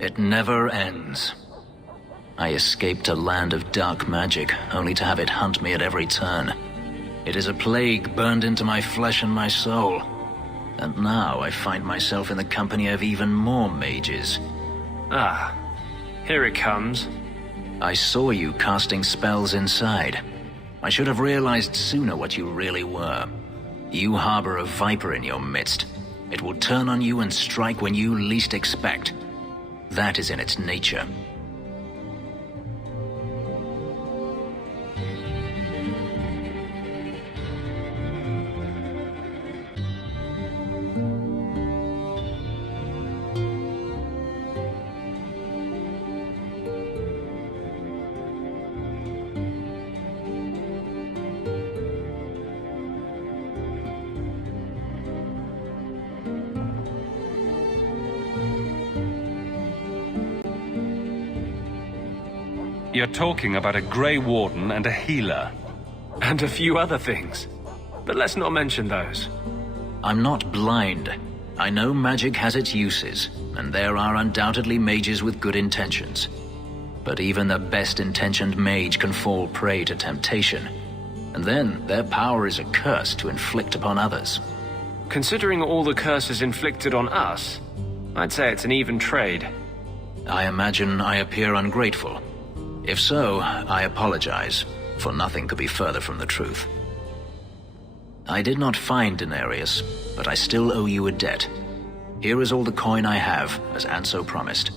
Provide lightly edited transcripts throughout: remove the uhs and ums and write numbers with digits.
It never ends. I escaped a land of dark magic, only to have it hunt me at every turn. It is a plague burned into my flesh and my soul. And now I find myself in the company of even more mages. Ah, here it comes. I saw you casting spells inside. I should have realized sooner what you really were. You harbor a viper in your midst. It will turn on you and strike when you least expect. That is in its nature. You're talking about a Grey Warden and a healer. And a few other things. But let's not mention those. I'm not blind. I know magic has its uses, and there are undoubtedly mages with good intentions. But even the best-intentioned mage can fall prey to temptation. And then their power is a curse to inflict upon others. Considering all the curses inflicted on us, I'd say it's an even trade. I imagine I appear ungrateful. If so, I apologize, for nothing could be further from the truth. I did not find Denarius, but I still owe you a debt. Here is all the coin I have, as Anso promised.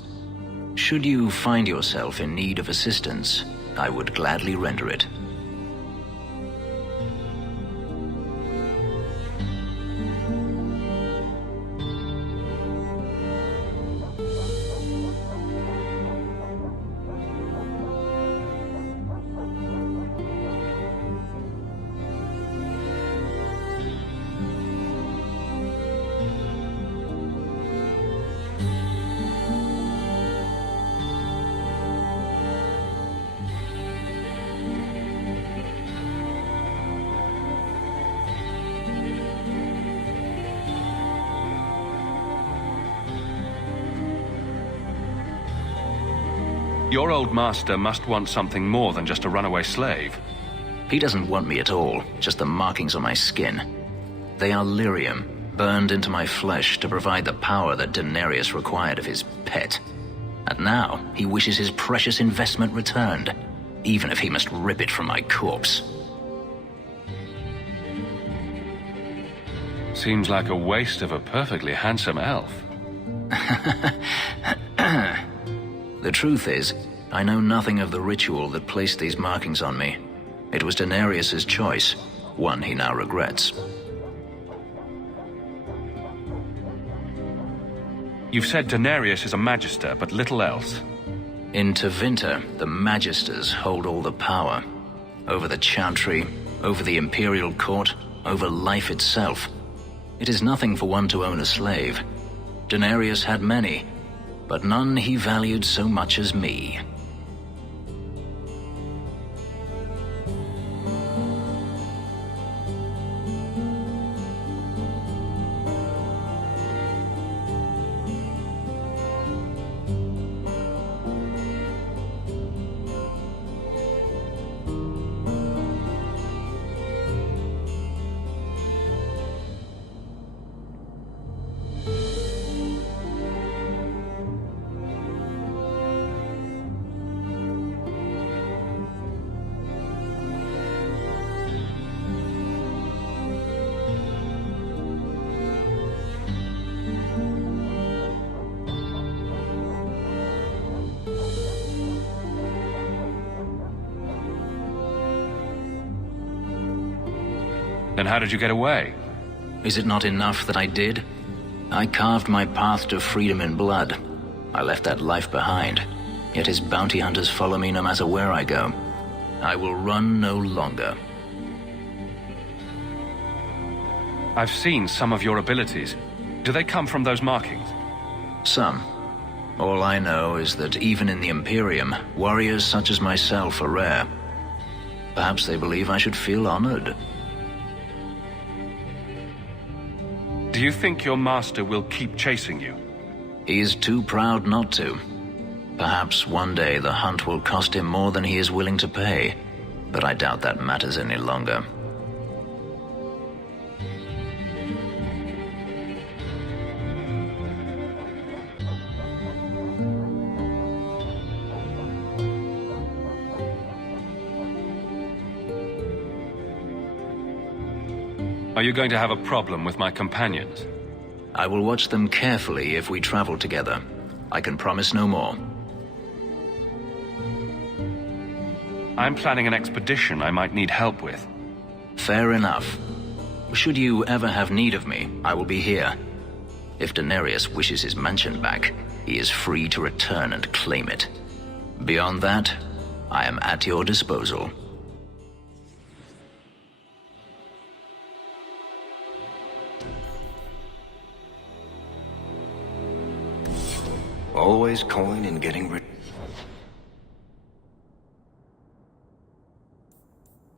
Should you find yourself in need of assistance, I would gladly render it. Your old master must want something more than just a runaway slave. He doesn't want me at all, just the markings on my skin. They are lyrium, burned into my flesh to provide the power that Denarius required of his pet. And now, he wishes his precious investment returned, even if he must rip it from my corpse. Seems like a waste of a perfectly handsome elf. The truth is, I know nothing of the ritual that placed these markings on me. It was Denarius's choice, one he now regrets. You've said Denarius is a magister, but little else. In Tevinter, the magisters hold all the power. Over the chantry, over the imperial court, over life itself. It is nothing for one to own a slave. Denarius had many, but none he valued so much as me. Then how did you get away? Is it not enough that I did? I carved my path to freedom in blood. I left that life behind. Yet his bounty hunters follow me no matter where I go. I will run no longer. I've seen some of your abilities. Do they come from those markings? Some. All I know is that even in the Imperium, warriors such as myself are rare. Perhaps they believe I should feel honored. Do you think your master will keep chasing you? He is too proud not to. Perhaps one day the hunt will cost him more than he is willing to pay, but I doubt that matters any longer. Are you going to have a problem with my companions? I will watch them carefully if we travel together. I can promise no more. I'm planning an expedition I might need help with. Fair enough. Should you ever have need of me, I will be here. If Daenerys wishes his mansion back, he is free to return and claim it. Beyond that, I am at your disposal. Always calling and getting rid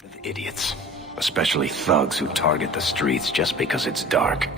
of idiots. Especially thugs who target the streets just because it's dark.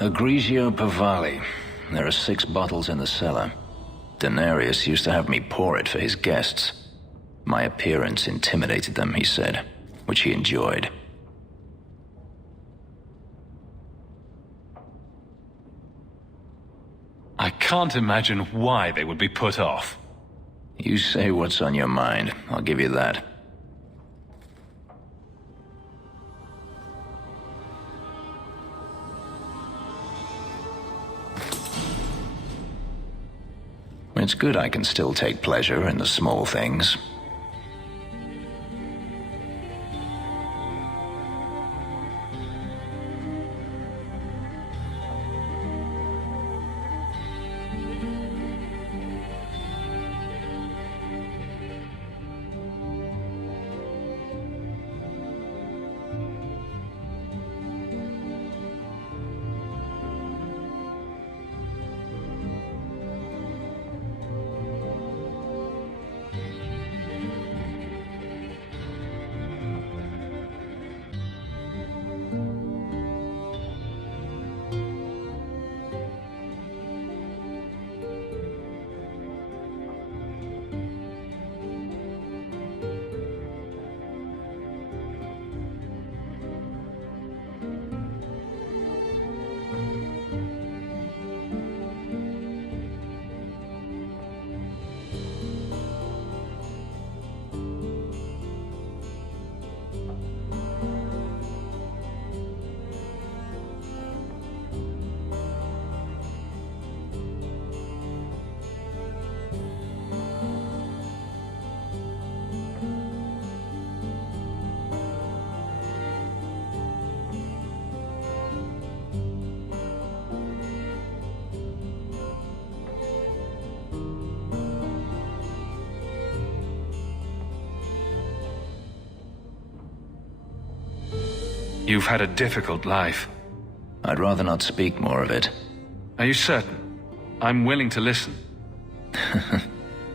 Egregio Pavali. There are 6 bottles in the cellar. Daenerys used to have me pour it for his guests. My appearance intimidated them, he said, which he enjoyed. I can't imagine why they would be put off. You say what's on your mind, I'll give you that. It's good I can still take pleasure in the small things. You've had a difficult life. I'd rather not speak more of it. Are you certain? I'm willing to listen.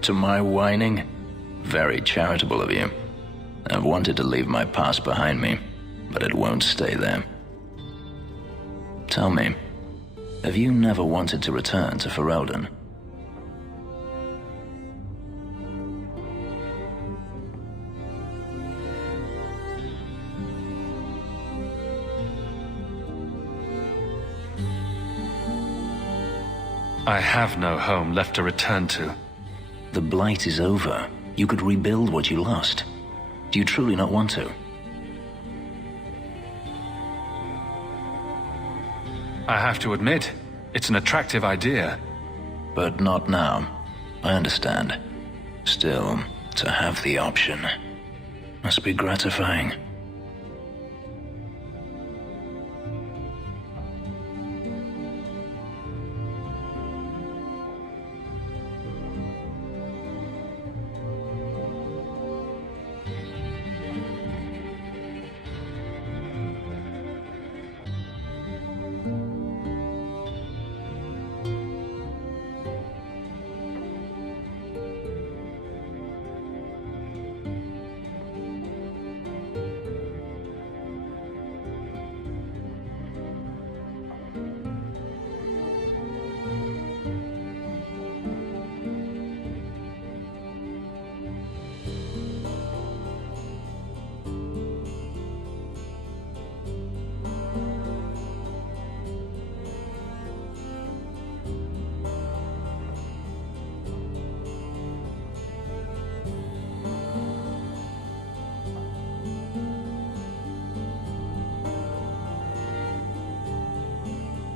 To my whining? Very charitable of you. I've wanted to leave my past behind me, but it won't stay there. Tell me, Have you never wanted to return to Ferelden? I have no home left to return to. The Blight is over. You could rebuild what you lost. Do you truly not want to? I have to admit, it's an attractive idea. But not now. I understand. Still, to have the option must be gratifying.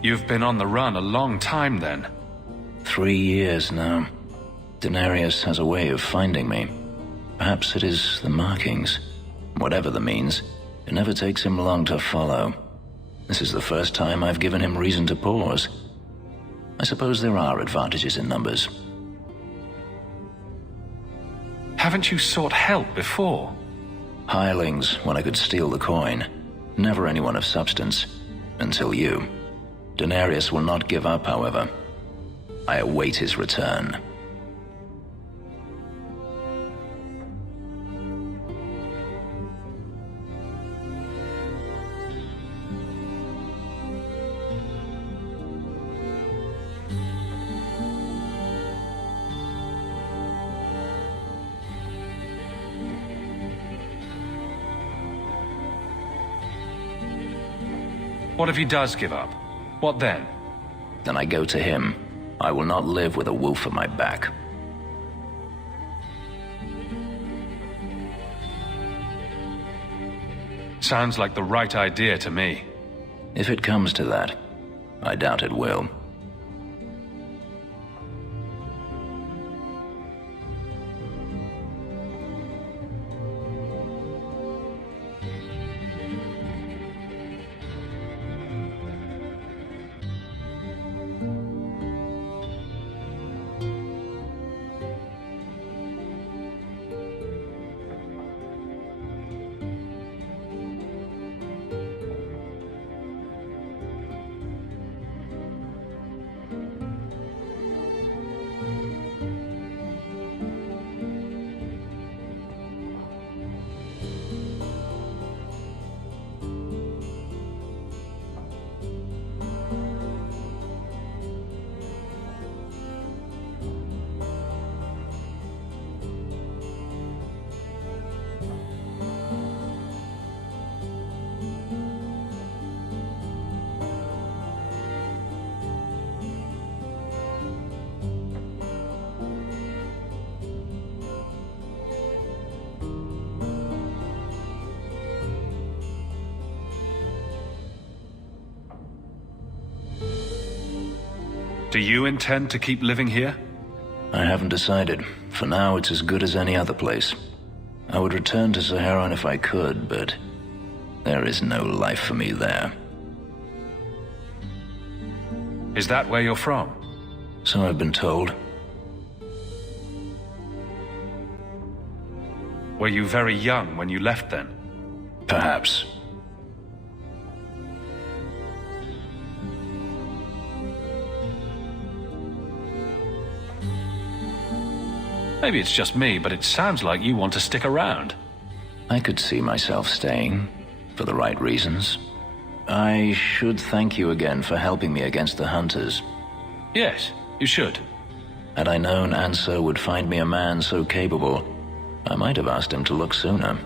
You've been on the run a long time then. 3 years now. Denarius has a way of finding me. Perhaps it is the markings. Whatever the means, it never takes him long to follow. This is the first time I've given him reason to pause. I suppose there are advantages in numbers. Haven't you sought help before? Hirelings, when I could steal the coin. Never anyone of substance. Until you. Denarius will not give up, however. I await his return. What if he does give up? What then? Then I go to him. I will not live with a wolf at my back. Sounds like the right idea to me. If it comes to that, I doubt it will. Do you intend to keep living here? I haven't decided. For now, it's as good as any other place. I would return to Saharan if I could, but there is no life for me there. Is that where you're from? So I've been told. Were you very young when you left then? Perhaps. Maybe it's just me, but it sounds like you want to stick around. I could see myself staying, for the right reasons. I should thank you again for helping me against the hunters. Yes, you should. Had I known Ansel would find me a man so capable, I might have asked him to look sooner.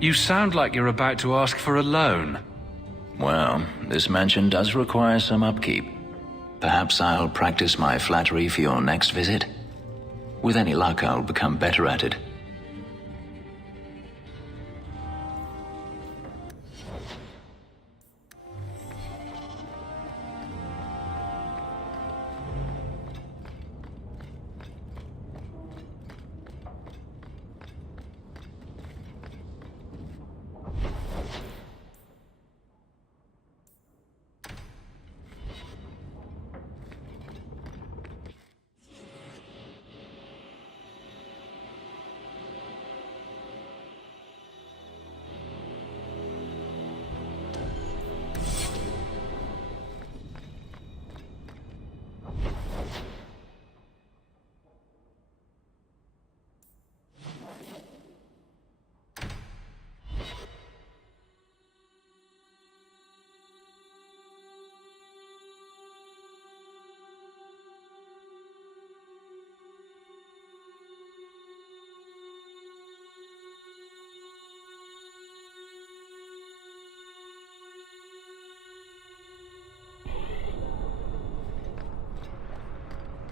You sound like you're about to ask for a loan. Well, this mansion does require some upkeep. Perhaps I'll practice my flattery for your next visit. With any luck, I'll become better at it.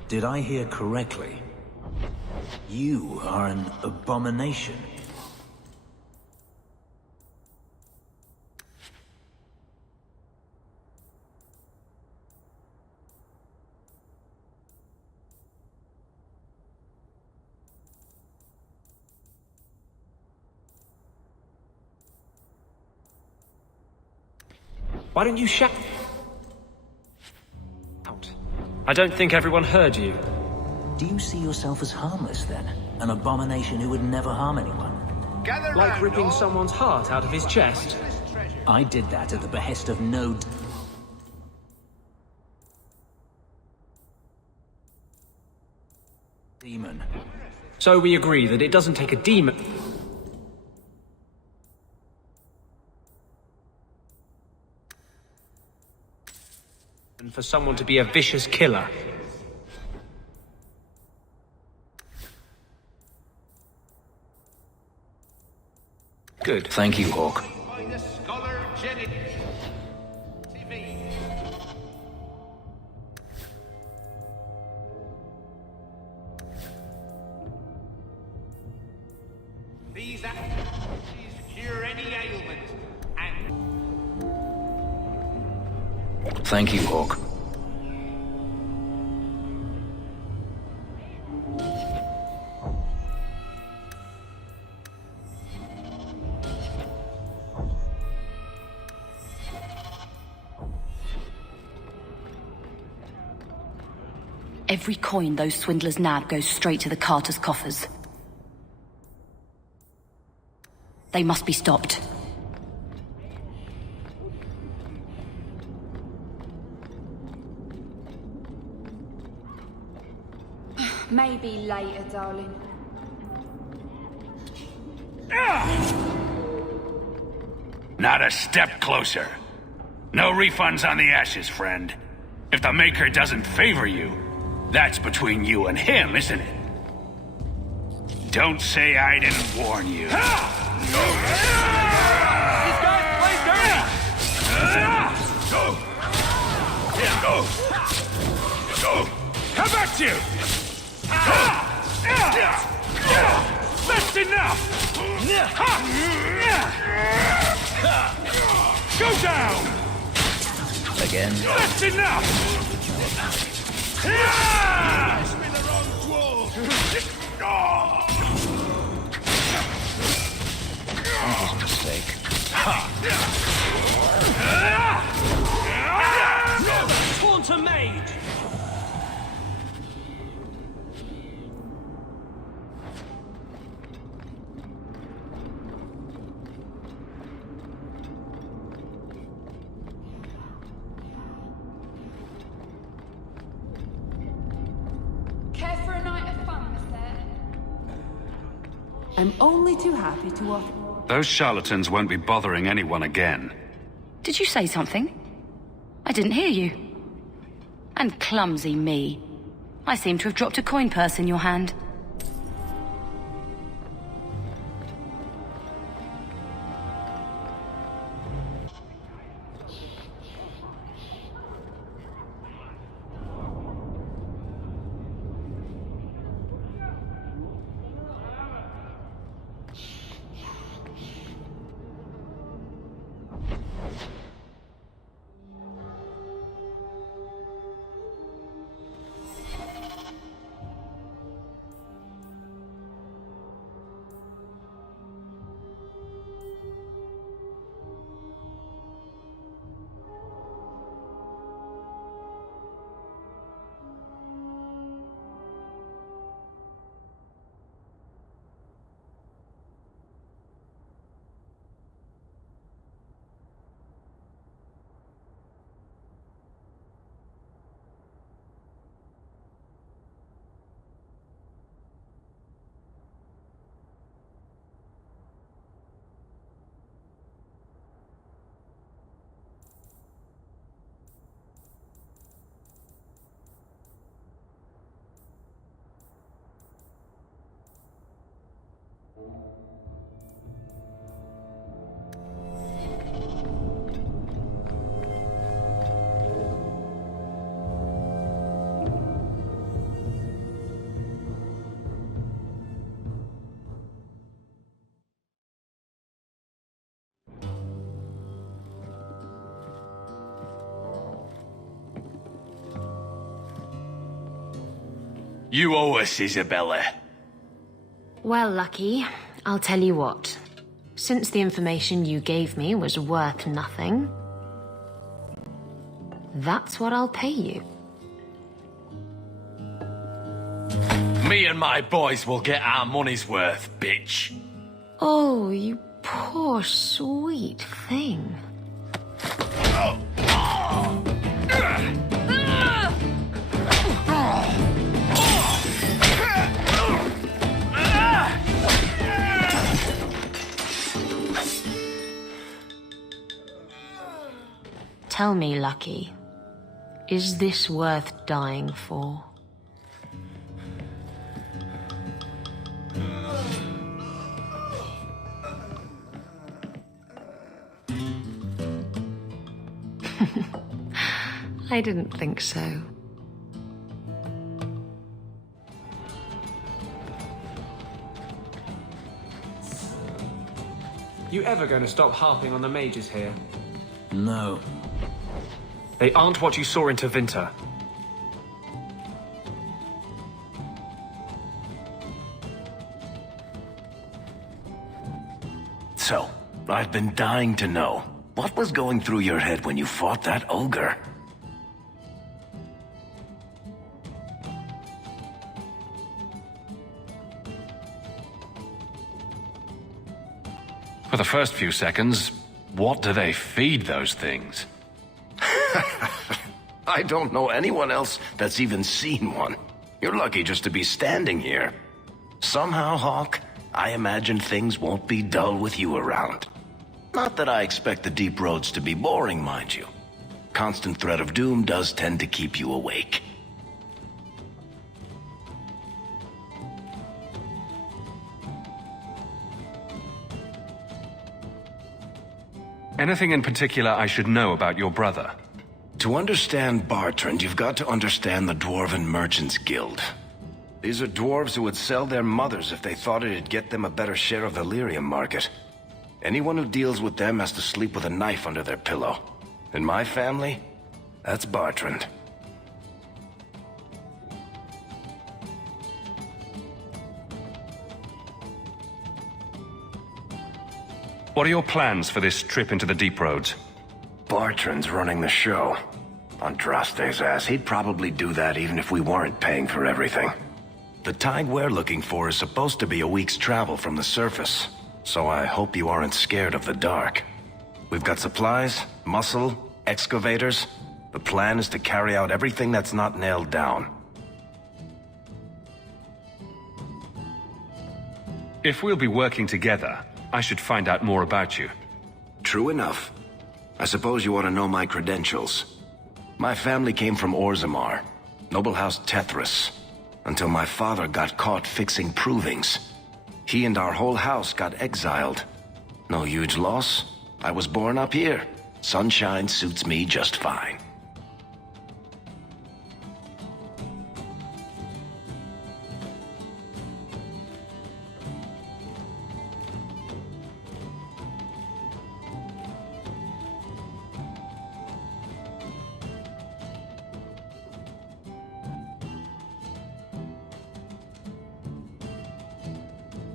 Did I hear correctly? You are an abomination. Why don't you shout? I don't think everyone heard you. Do you see yourself as harmless then? An abomination who would never harm anyone? Like ripping someone's heart out of his chest? I did that at the behest of no demon. So we agree that it doesn't take a demon. And for someone to be a vicious killer. Good. Thank you, Hawk. These cure any ailment and... Thank you, Hawk. Every coin those swindlers nab goes straight to the Carter's coffers. They must be stopped. Maybe later, darling. Not a step closer. No refunds on the ashes, friend. If the Maker doesn't favor you, that's between you and him, isn't it? Don't say I didn't warn you. These guys play dirty! How about you? That's enough! Go down! Again? That's enough! That was a mistake. Taunt a mage! Care for a night of fun, Mister? I'm only too happy to offer. Those charlatans won't be bothering anyone again. Did you say something? I didn't hear you. And clumsy me. I seem to have dropped a coin purse in your hand. You owe us, Isabella. Well, Lucky, I'll tell you what. Since the information you gave me was worth nothing, that's what I'll pay you. Me and my boys will get our money's worth, bitch. Oh, you poor sweet thing. Tell me, Lucky, is this worth dying for? I didn't think so. You ever going to stop harping on the mages here? No. They aren't what you saw in Tevinter. So, I've been dying to know. What was going through your head when you fought that ogre? For the first few seconds, what do they feed those things? I don't know anyone else that's even seen one. You're lucky just to be standing here. Somehow, Hawk, I imagine things won't be dull with you around. Not that I expect the deep roads to be boring, mind you. Constant threat of doom does tend to keep you awake. Anything in particular I should know about your brother? To understand Bartrand, you've got to understand the Dwarven Merchants Guild. These are dwarves who would sell their mothers if they thought it'd get them a better share of the lyrium market. Anyone who deals with them has to sleep with a knife under their pillow. In my family, that's Bartrand. What are your plans for this trip into the deep roads? Bartrand's running the show. Andraste's ass, he'd probably do that even if we weren't paying for everything. The tide we're looking for is supposed to be a week's travel from the surface, so I hope you aren't scared of the dark. We've got supplies, muscle, excavators. The plan is to carry out everything that's not nailed down. If we'll be working together, I should find out more about you. True enough. I suppose you want to know my credentials. My family came from Orzammar, noble house Tethras, until my father got caught fixing provings. He and our whole house got exiled. No huge loss. I was born up here. Sunshine suits me just fine.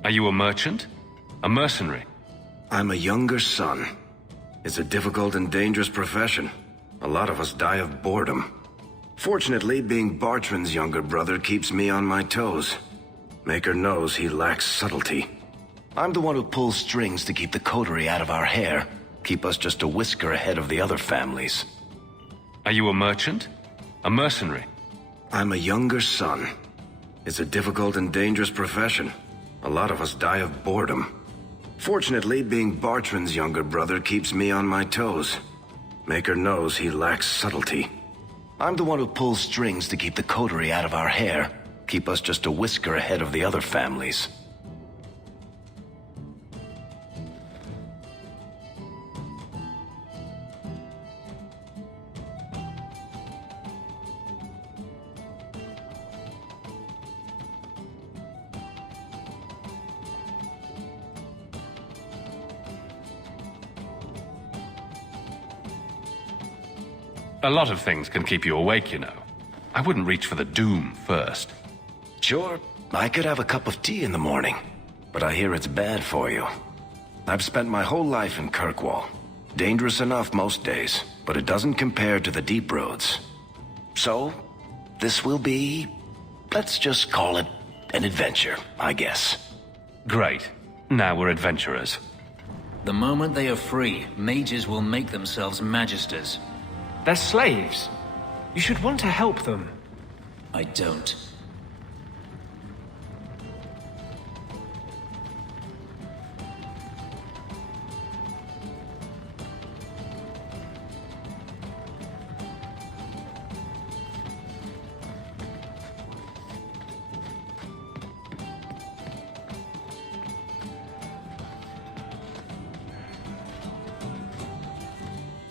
Are you a merchant? A mercenary? I'm a younger son. It's a difficult and dangerous profession. A lot of us die of boredom. Fortunately, being Bartrand's younger brother keeps me on my toes. Maker knows he lacks subtlety. I'm the one who pulls strings to keep the coterie out of our hair, keep us just a whisker ahead of the other families. Are you a merchant? A mercenary? I'm a younger son. It's a difficult and dangerous profession. A lot of us die of boredom. Fortunately, being Bartrand's younger brother keeps me on my toes. Maker knows he lacks subtlety. I'm the one who pulls strings to keep the coterie out of our hair, keep us just a whisker ahead of the other families. A lot of things can keep you awake, you know. I wouldn't reach for the doom first. Sure, I could have a cup of tea in the morning, but I hear it's bad for you. I've spent my whole life in Kirkwall. Dangerous enough most days, but it doesn't compare to the deep roads. So, this will be, let's just call it an adventure, I guess. Great. Now we're adventurers. The moment they are free, mages will make themselves magisters. They're slaves. You should want to help them. I don't.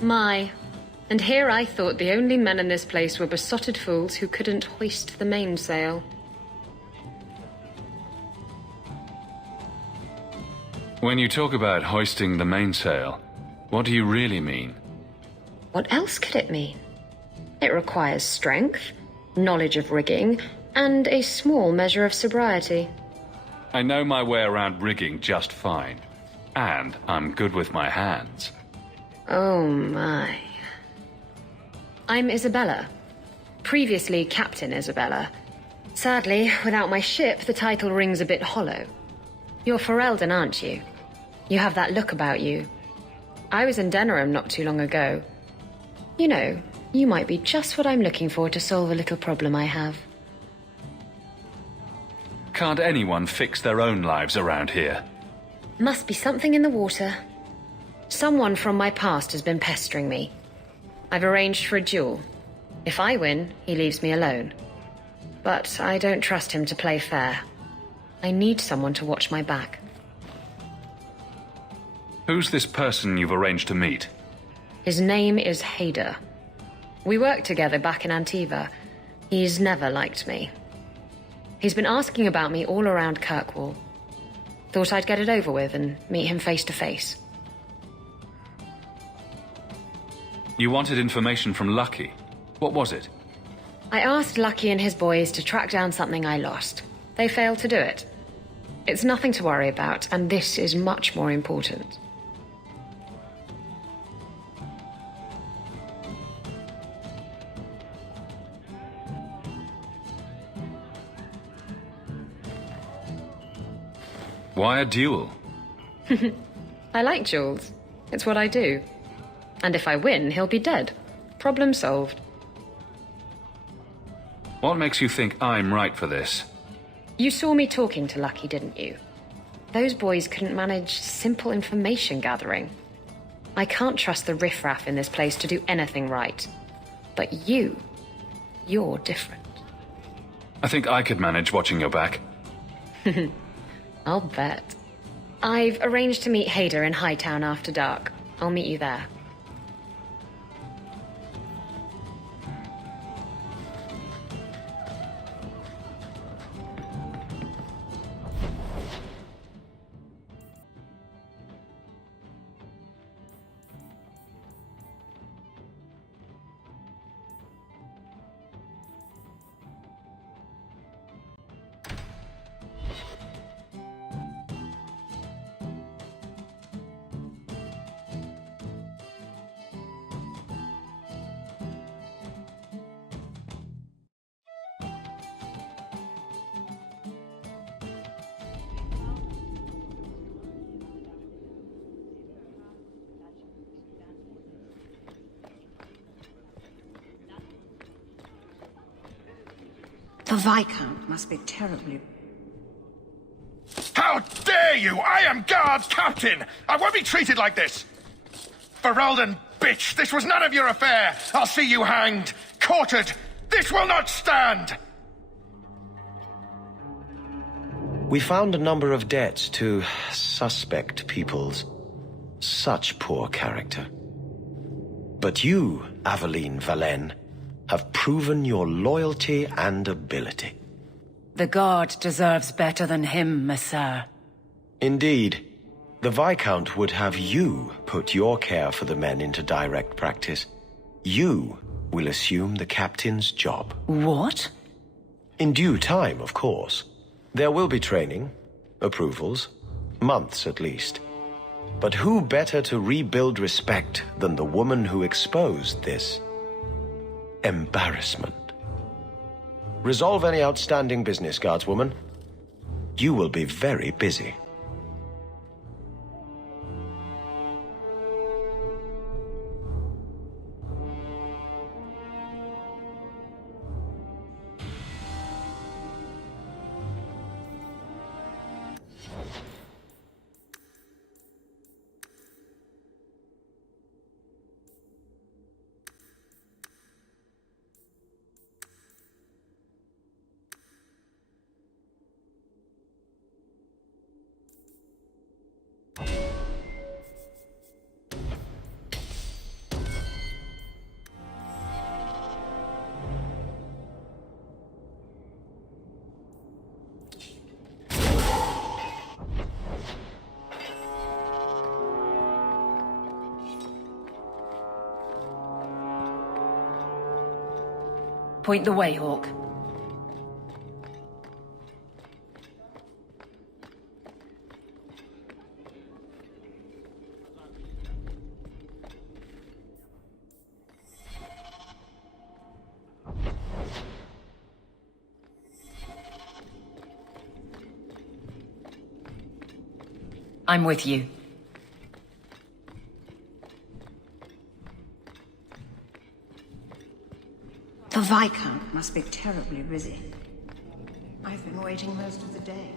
My. And here I thought the only men in this place were besotted fools who couldn't hoist the mainsail. When you talk about hoisting the mainsail, what do you really mean? What else could it mean? It requires strength, knowledge of rigging, and a small measure of sobriety. I know my way around rigging just fine. And I'm good with my hands. Oh my. I'm Isabella. Previously Captain Isabella. Sadly, without my ship, the title rings a bit hollow. You're Ferelden, aren't you? You have that look about you. I was in Denerim not too long ago. You know, you might be just what I'm looking for to solve a little problem I have. Can't anyone fix their own lives around here? Must be something in the water. Someone from my past has been pestering me. I've arranged for a duel. If I win, he leaves me alone. But I don't trust him to play fair. I need someone to watch my back. Who's this person you've arranged to meet? His name is Hader. We worked together back in Antiva. He's never liked me. He's been asking about me all around Kirkwall. Thought I'd get it over with and meet him face to face. You wanted information from Lucky. What was it? I asked Lucky and his boys to track down something I lost. They failed to do it. It's nothing to worry about, and this is much more important. Why a duel? I like duels. It's what I do. And if I win, he'll be dead. Problem solved. What makes you think I'm right for this? You saw me talking to Lucky, didn't you? Those boys couldn't manage simple information gathering. I can't trust the riffraff in this place to do anything right. But you're different. I think I could manage watching your back. I'll bet. I've arranged to meet Hader in Hightown after dark. I'll meet you there. The Viscount must be terribly... How dare you! I am Guard's captain! I won't be treated like this! Ferelden, bitch, this was none of your affair! I'll see you hanged, quartered! This will not stand! We found a number of debts to suspect peoples. Such poor character. But you, Aveline Valen, have proven your loyalty and ability. The Guard deserves better than him, Messire. Indeed. The Viscount would have you put your care for the men into direct practice. You will assume the captain's job. What? In due time, of course. There will be training, approvals, months at least. But who better to rebuild respect than the woman who exposed this embarrassment? Resolve any outstanding business, guardswoman. You will be very busy. Point the way, Hawk. I'm with you. The Viscount must be terribly busy. I've been waiting most of the day.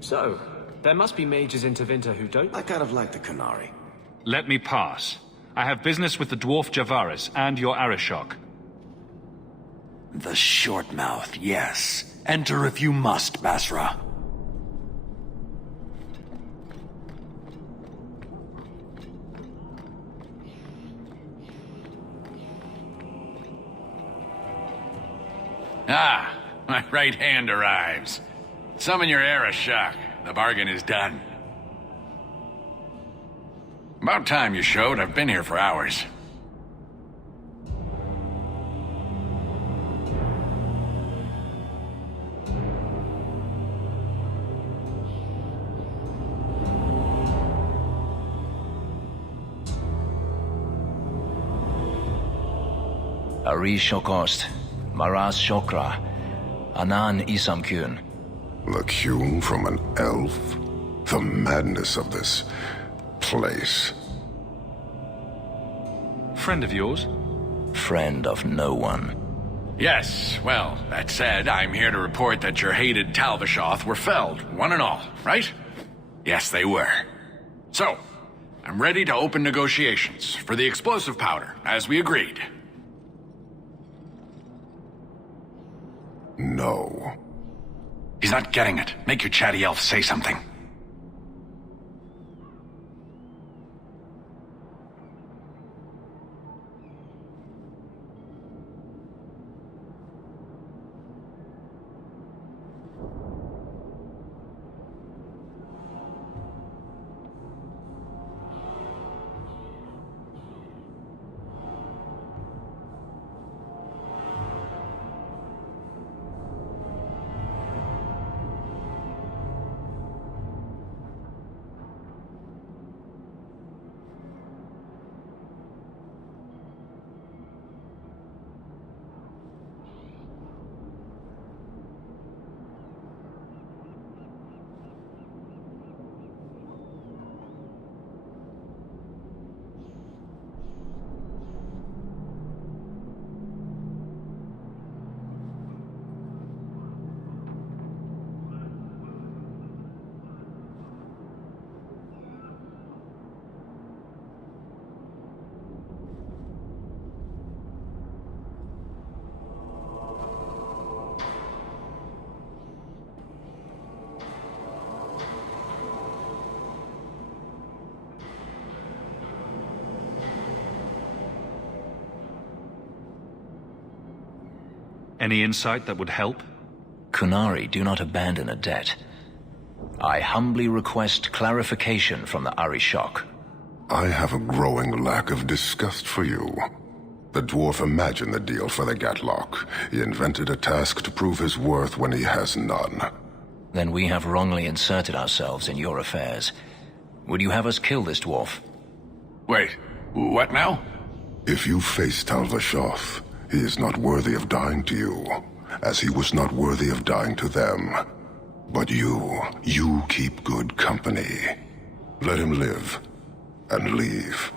So, there must be mages in Tevinter who don't... I kind of like the Canary. Let me pass. I have business with the dwarf Javaris and your Arishok. The short mouth, yes. Enter if you must, Basra. Ah, my right hand arrives. Summon your Arishok. The bargain is done. About time you showed. I've been here for hours. Ari Shokost, Maraz Shokra, Anan Isamkyun. The Kyun from an elf? The madness of this place. Friend of yours? Friend of no one. Yes, well, that said, I'm here to report that your hated Talvishoth were felled, one and all, right? Yes, they were. So, I'm ready to open negotiations for the explosive powder, as we agreed. No. He's not getting it. Make your chatty elf say something. Any insight that would help? Kunari do not abandon a debt. I humbly request clarification from the Arishok. I have a growing lack of disgust for you. The dwarf imagined the deal for the Gatlock. He invented a task to prove his worth when he has none. Then we have wrongly inserted ourselves in your affairs. Would you have us kill this dwarf? Wait, what now? If you face Talvishoth, he is not worthy of dying to you, as he was not worthy of dying to them. But you keep good company. Let him live, and leave.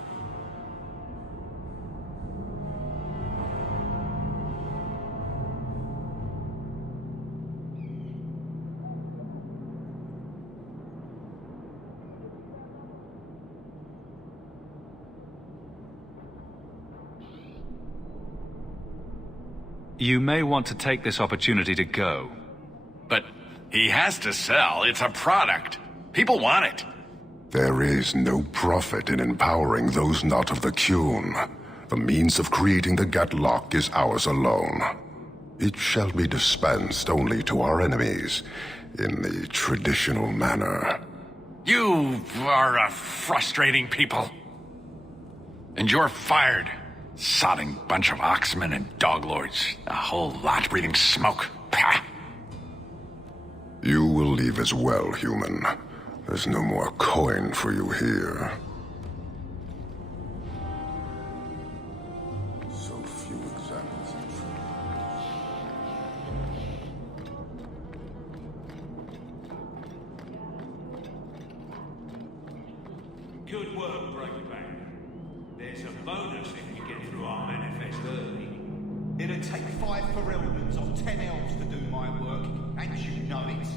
You may want to take this opportunity to go. But he has to sell. It's a product. People want it. There is no profit in empowering those not of the Kyun. The means of creating the Gatlock is ours alone. It shall be dispensed only to our enemies, in the traditional manner. You are a frustrating people. And you're fired. Sodding bunch of oxmen and doglords. A whole lot breathing smoke. Pah! You will leave as well, human. There's no more coin for you here. So few examples of Good work, Breakback. There's a bonus if you get through our manifest early. It'd take 5 Ferelden's of 10 elves to do my work, and you know it.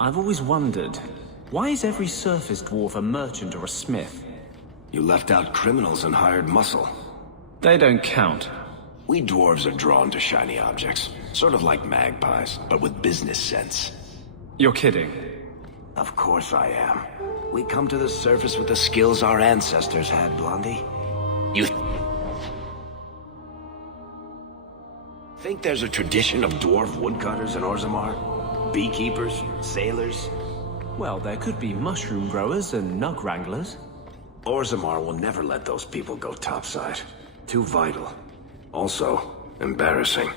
I've always wondered, why is every surface dwarf a merchant or a smith? You left out criminals and hired muscle. They don't count. We dwarves are drawn to shiny objects. Sort of like magpies, but with business sense. You're kidding. Of course I am. We come to the surface with the skills our ancestors had, Blondie. You think there's a tradition of dwarf woodcutters in Orzammar? Beekeepers? Sailors? Well, there could be mushroom growers and nug wranglers. Orzammar will never let those people go topside. Too vital. Also, embarrassing.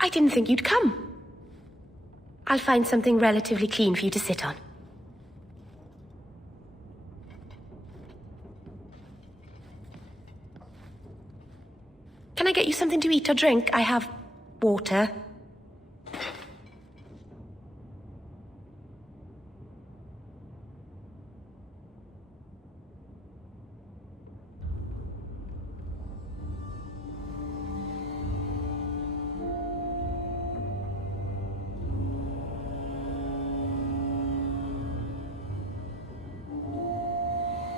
I didn't think you'd come. I'll find something relatively clean for you to sit on. Can I get you something to eat or drink? I have water.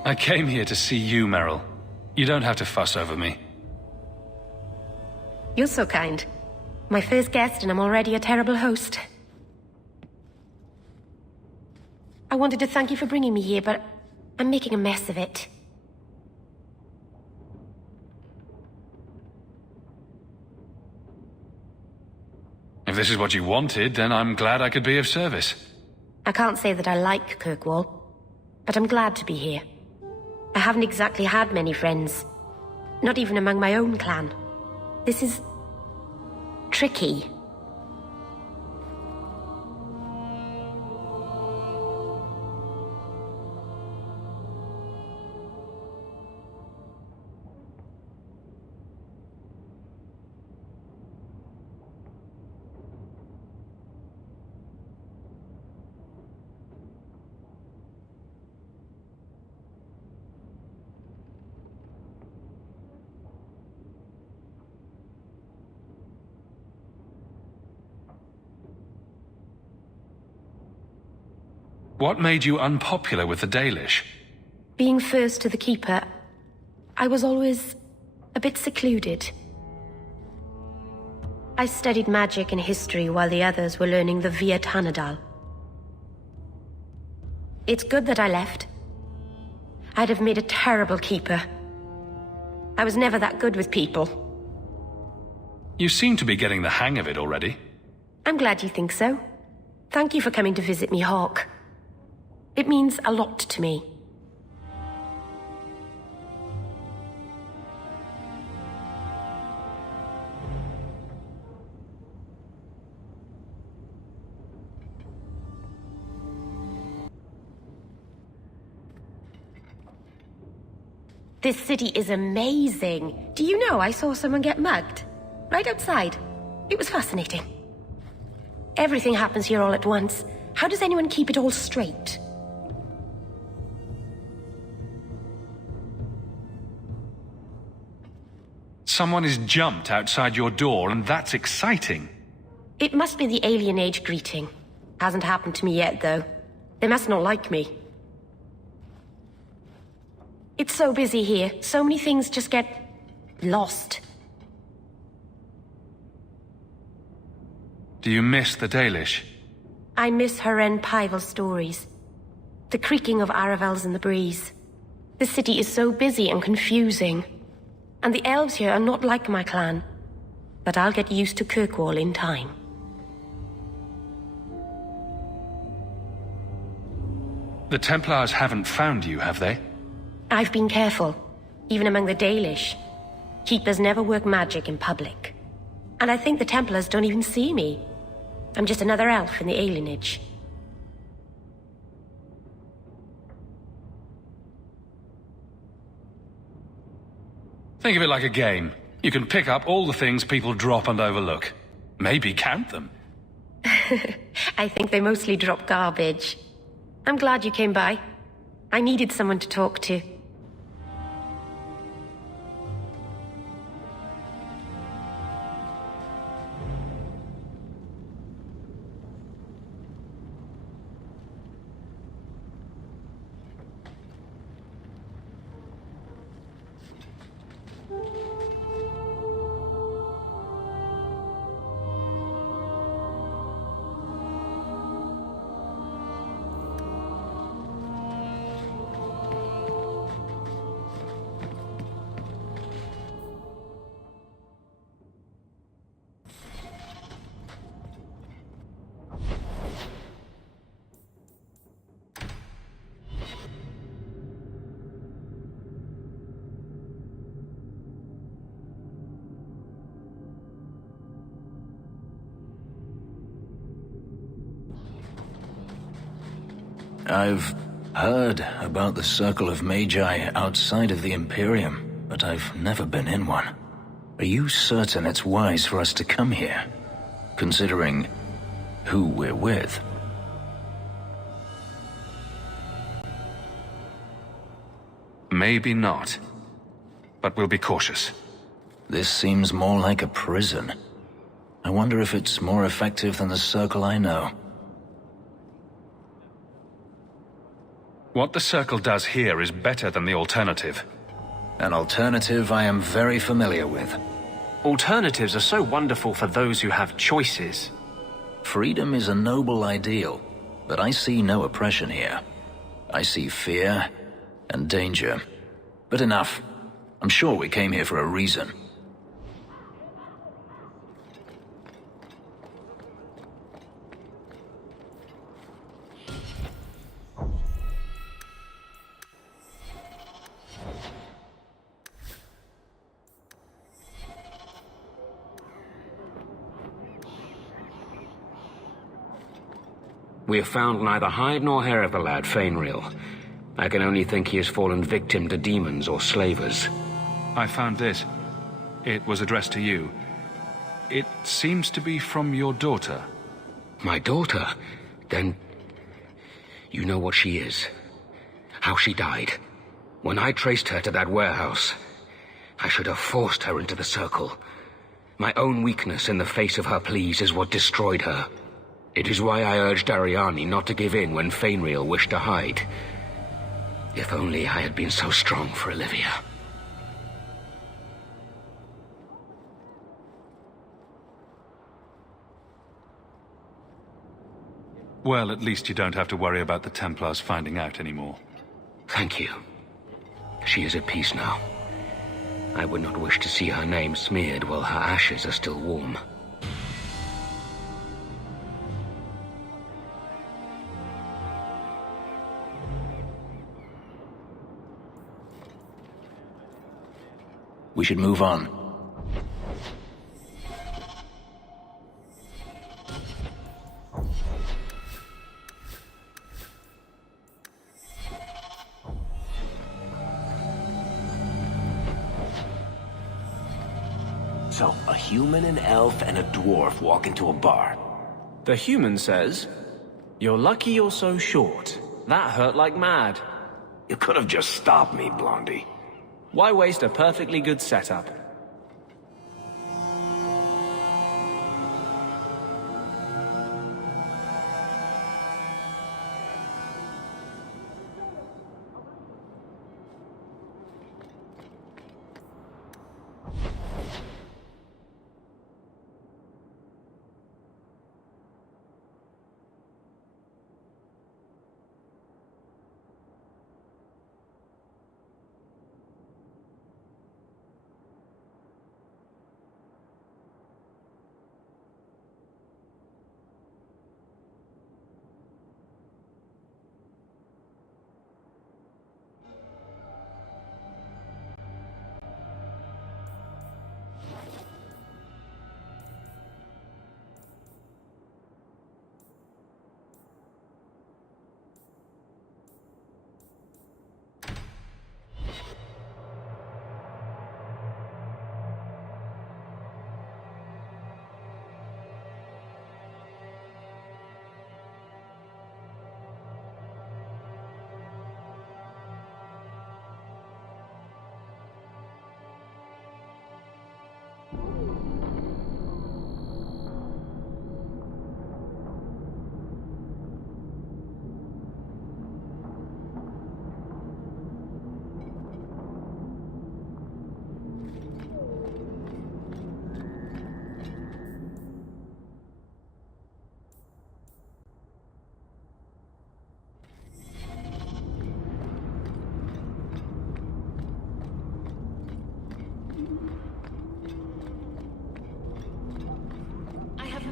I came here to see you, Meryl. You don't have to fuss over me. You're so kind. My first guest and I'm already a terrible host. I wanted to thank you for bringing me here, but I'm making a mess of it. If this is what you wanted, then I'm glad I could be of service. I can't say that I like Kirkwall, but I'm glad to be here. I haven't exactly had many friends. Not even among my own clan. This is tricky. What made you unpopular with the Dalish? Being first to the Keeper, I was always a bit secluded. I studied magic and history while the others were learning the Via Tanadal. It's good that I left. I'd have made a terrible keeper. I was never that good with people. You seem to be getting the hang of it already. I'm glad you think so. Thank you for coming to visit me, Hawk. It means a lot to me. This city is amazing. Do you know I saw someone get mugged? Right outside. It was fascinating. Everything happens here all at once. How does anyone keep it all straight? Someone is jumped outside your door, and that's exciting. It must be the alien age greeting. Hasn't happened to me yet, though. They must not like me. It's so busy here. So many things just get lost. Do you miss the Dalish? I miss Haren Pival's stories. The creaking of Aravels in the breeze. The city is so busy and confusing. And the elves here are not like my clan. But I'll get used to Kirkwall in time. The Templars haven't found you, have they? I've been careful, even among the Dalish. Keepers never work magic in public. And I think the Templars don't even see me. I'm just another elf in the alienage. Think of it like a game. You can pick up all the things people drop and overlook. Maybe count them. I think they mostly drop garbage. I'm glad you came by. I needed someone to talk to. I've heard about the Circle of Magi outside of the Imperium, but I've never been in one. Are you certain it's wise for us to come here, considering who we're with? Maybe not. But we'll be cautious. This seems more like a prison. I wonder if it's more effective than the Circle I know. What the Circle does here is better than the alternative. An alternative I am very familiar with. Alternatives are so wonderful for those who have choices. Freedom is a noble ideal, but I see no oppression here. I see fear and danger. But enough. I'm sure we came here for a reason. We have found neither hide nor hair of the lad, Fainreal. I can only think he has fallen victim to demons or slavers. I found this. It was addressed to you. It seems to be from your daughter. My daughter? Then... you know what she is. How she died. When I traced her to that warehouse, I should have forced her into the Circle. My own weakness in the face of her pleas is what destroyed her. It is why I urged Ariani not to give in when Fainreal wished to hide. If only I had been so strong for Olivia. Well, at least you don't have to worry about the Templars finding out anymore. Thank you. She is at peace now. I would not wish to see her name smeared while her ashes are still warm. We should move on. So, a human, an elf, and a dwarf walk into a bar. The human says, "You're lucky you're so short. That hurt like mad." You could have just stopped me, Blondie. Why waste a perfectly good setup?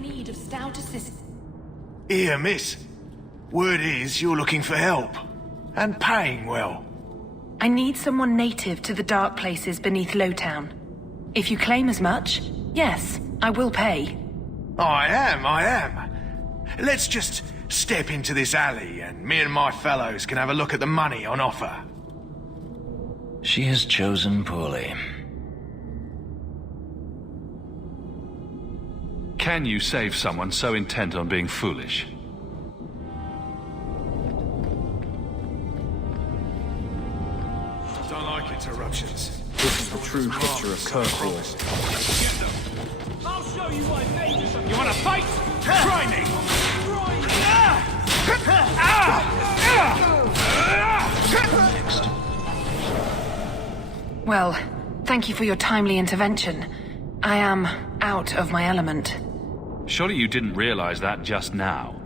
Need of stout assistance. Here, miss. Word is you're looking for help. And paying well. I need someone native to the dark places beneath Lowtown. If you claim as much, yes, I will pay. I am. Let's just step into this alley and me and my fellows can have a look at the money on offer. She has chosen poorly. Can you save someone so intent on being foolish? Don't like interruptions. This is the true picture of Kirkwall. I'll show you what dangerous. You want to fight? Try me! Well, thank you for your timely intervention. I am out of my element. Surely you didn't realize that just now.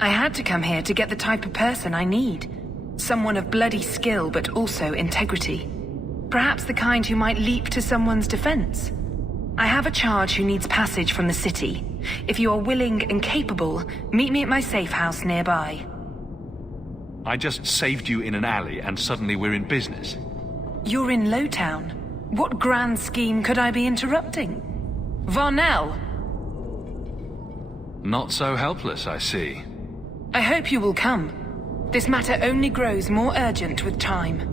I had to come here to get the type of person I need. Someone of bloody skill, but also integrity. Perhaps the kind who might leap to someone's defense. I have a charge who needs passage from the city. If you are willing and capable, meet me at my safe house nearby. I just saved you in an alley and suddenly we're in business. You're in Lowtown. What grand scheme could I be interrupting? Varnell! Not so helpless, I see. I hope you will come. This matter only grows more urgent with time.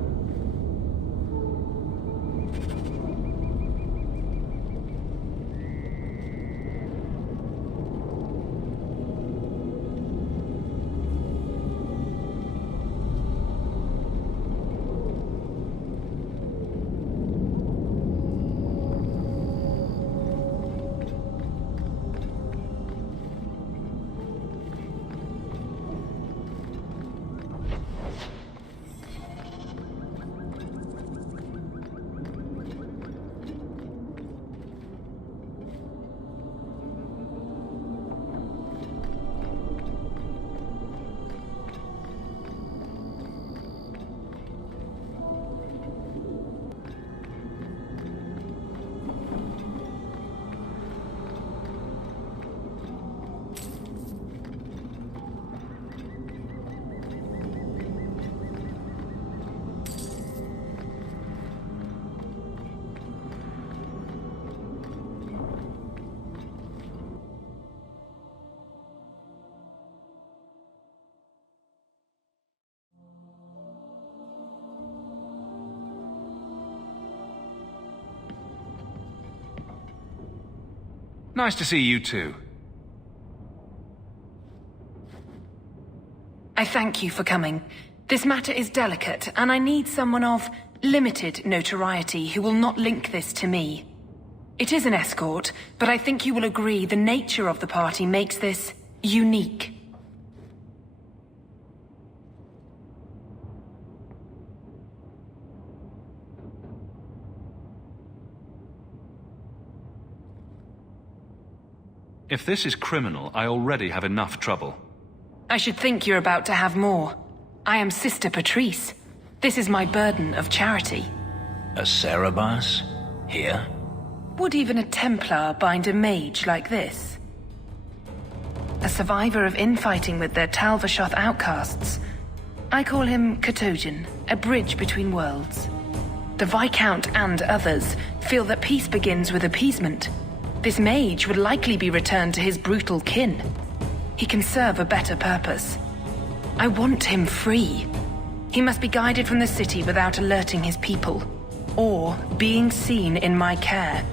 Nice to see you too. I thank you for coming. This matter is delicate, and I need someone of limited notoriety who will not link this to me. It is an escort, but I think you will agree the nature of the party makes this unique. If this is criminal, I already have enough trouble. I should think you're about to have more. I am Sister Patrice. This is my burden of charity. A Cerebas? Here? Would even a Templar bind a mage like this? A survivor of infighting with their Talvashoth outcasts. I call him Katojan, a bridge between worlds. The Viscount and others feel that peace begins with appeasement. This mage would likely be returned to his brutal kin. He can serve a better purpose. I want him free. He must be guided from the city without alerting his people, or being seen in my care.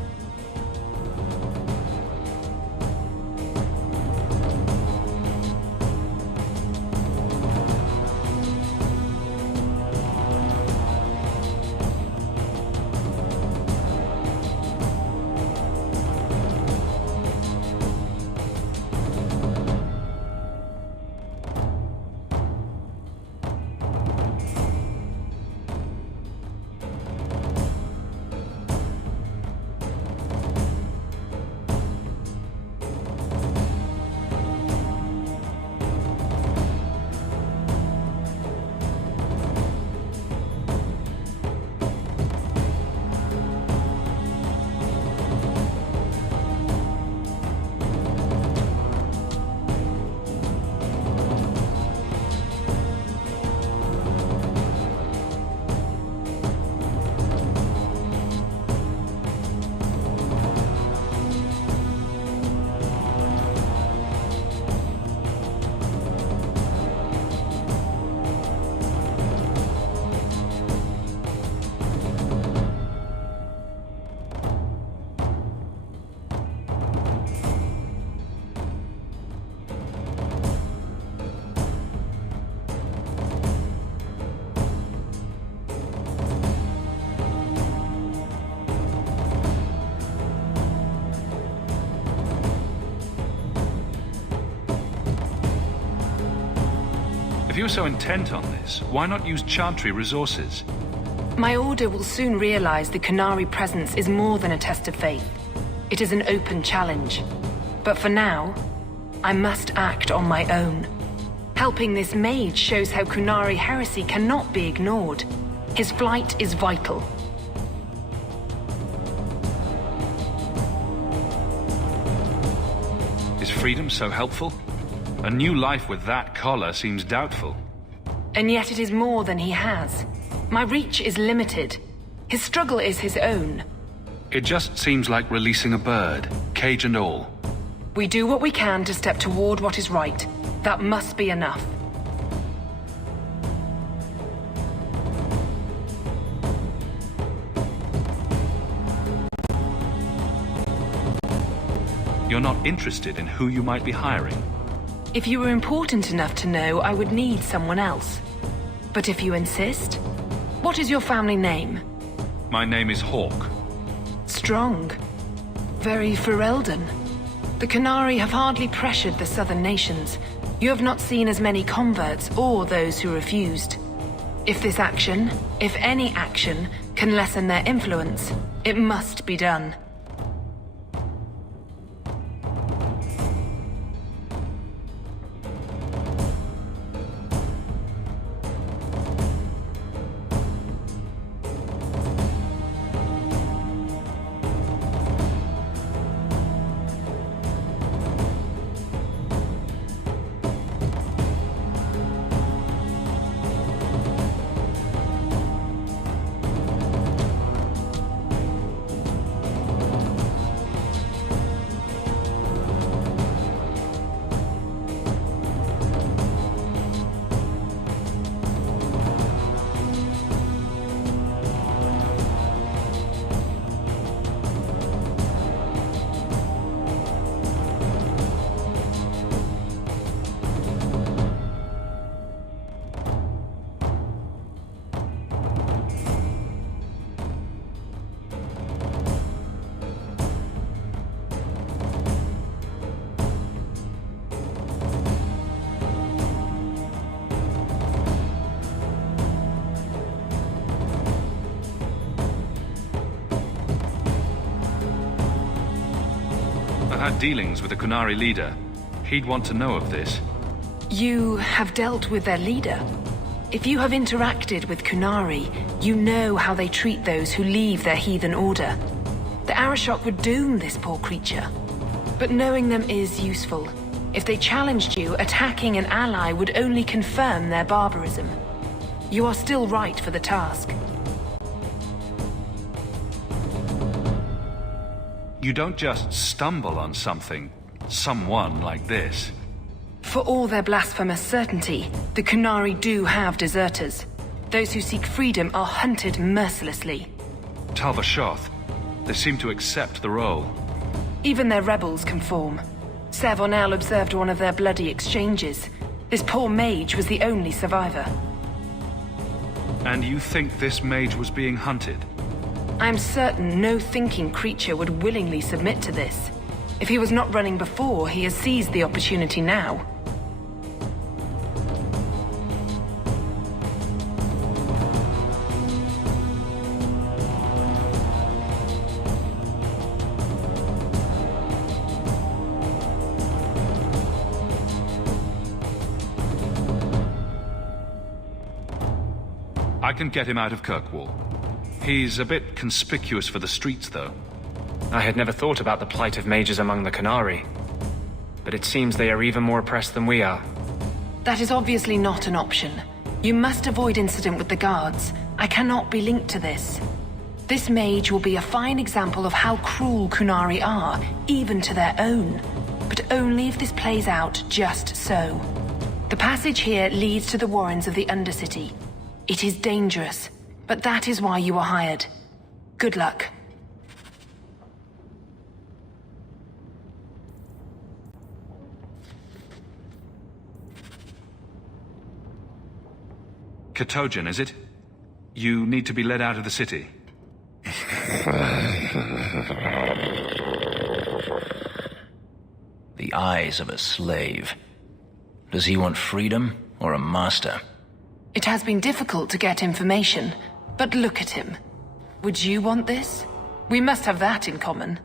If you're so intent on this, why not use Chantry resources? My order will soon realize the Qunari presence is more than a test of faith. It is an open challenge. But for now, I must act on my own. Helping this mage shows how Qunari heresy cannot be ignored. His flight is vital. Is freedom so helpful? A new life with that collar seems doubtful. And yet it is more than he has. My reach is limited. His struggle is his own. It just seems like releasing a bird, cage and all. We do what we can to step toward what is right. That must be enough. You're not interested in who you might be hiring? If you were important enough to know, I would need someone else. But if you insist, what is your family name? My name is Hawk. Strong. Very Ferelden. The Qunari have hardly pressured the southern nations. You have not seen as many converts or those who refused. If this action, if any action, can lessen their influence, it must be done. had dealings with the Kunari leader. He'd want to know of this. You have dealt with their leader? If you have interacted with Kunari, you know how they treat those who leave their heathen order. The Arashok would doom this poor creature. But knowing them is useful. If they challenged you, attacking an ally would only confirm their barbarism. You are still right for the task. You don't just stumble on someone like this. For all their blasphemous certainty, the Kunari do have deserters. Those who seek freedom are hunted mercilessly. Talvashoth, they seem to accept the role. Even their rebels conform. Savonel observed one of their bloody exchanges. This poor mage was the only survivor. And you think this mage was being hunted? I am certain no thinking creature would willingly submit to this. If he was not running before, he has seized the opportunity now. I can get him out of Kirkwall. He's a bit conspicuous for the streets, though. I had never thought about the plight of mages among the Kunari. But it seems they are even more oppressed than we are. That is obviously not an option. You must avoid incident with the guards. I cannot be linked to this. This mage will be a fine example of how cruel Kunari are, even to their own. But only if this plays out just so. The passage here leads to the warrens of the Undercity. It is dangerous, but that is why you were hired. Good luck. Katojan, is it? You need to be led out of the city. The eyes of a slave. Does he want freedom or a master? It has been difficult to get information, but look at him. Would you want this? We must have that in common.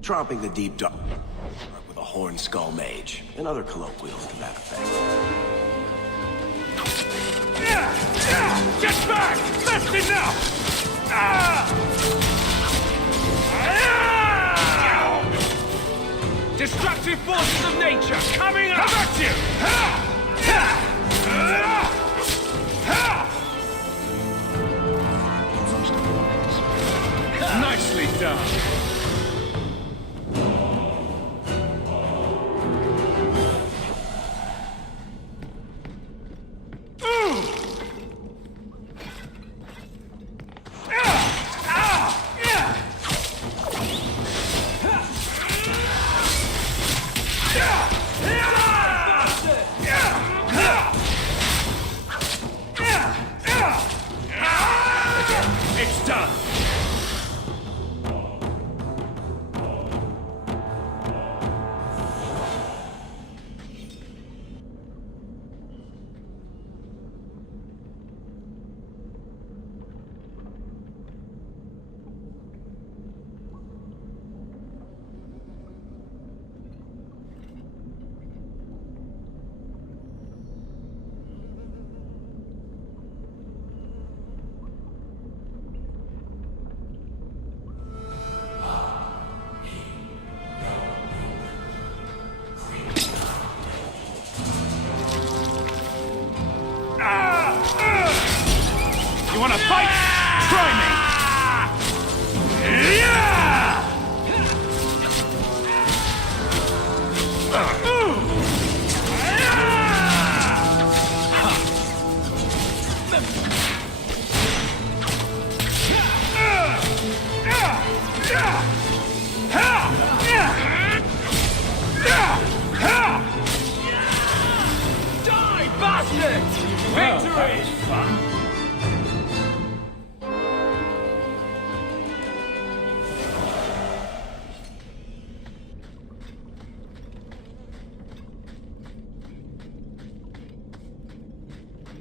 Tromping the deep dark with a horn skull mage, and other colloquials to that effect. Get back! That's enough! Destructive forces of nature coming up! Come at you! Nicely done!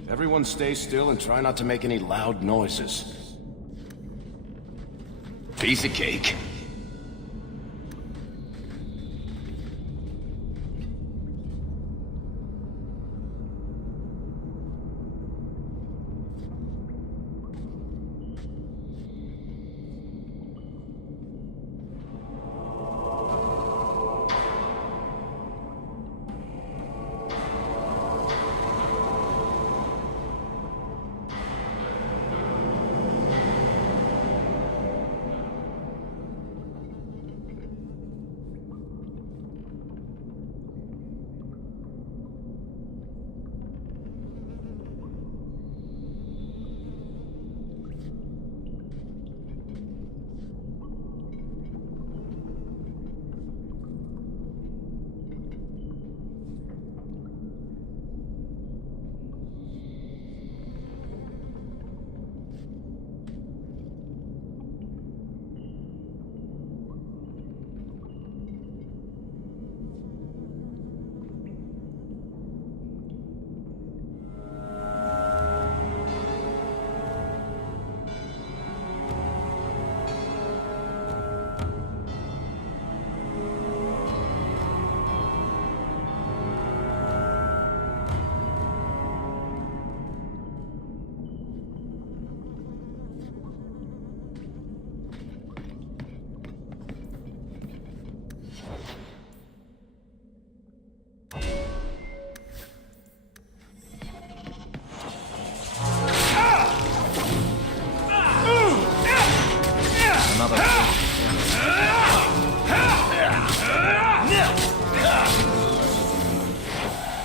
Everyone stay still and try not to make any loud noises. Piece of cake.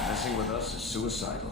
Messing with us is suicidal.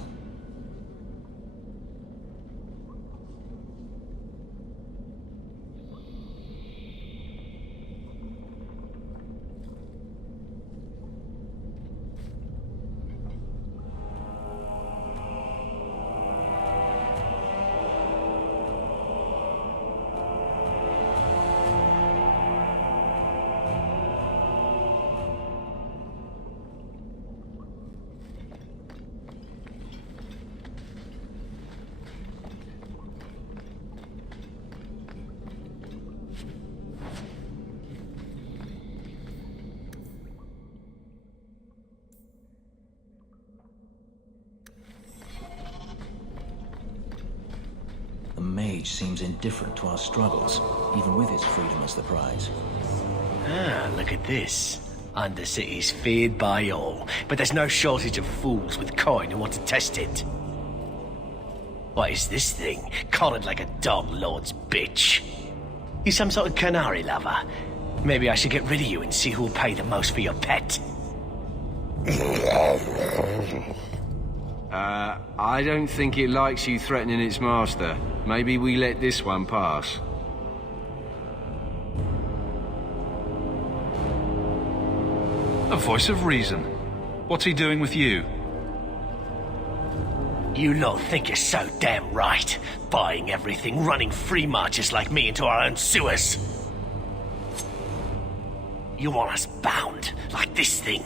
The mage seems indifferent to our struggles, even with his freedom as the prize. Ah, look at this. Undercity's feared by all, but there's no shortage of fools with coin who want to test it. What is this thing? Collared like a dog lord's bitch. You some sort of canary lover? Maybe I should get rid of you and see who'll pay the most for your pet. I don't think it likes you threatening its master. Maybe we let this one pass. A voice of reason. What's he doing with you? You lot think you're so damn right. Buying everything, running free marches like me into our own sewers. You want us bound, like this thing?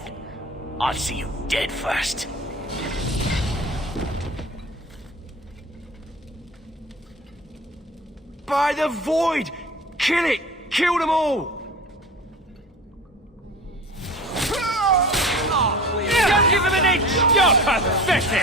I'll see you dead first. By the void! Kill it! Kill them all! Don't give him an inch! You're pathetic!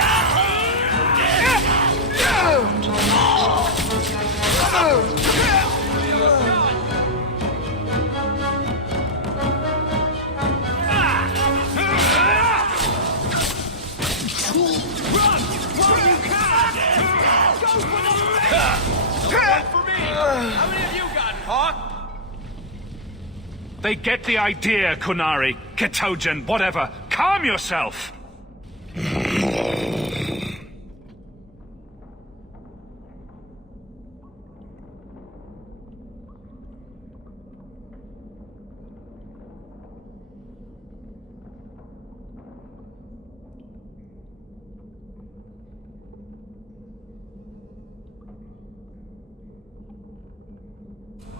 How many of you got, Hawk? They get the idea, Kunari, Ketogen, whatever. Calm yourself!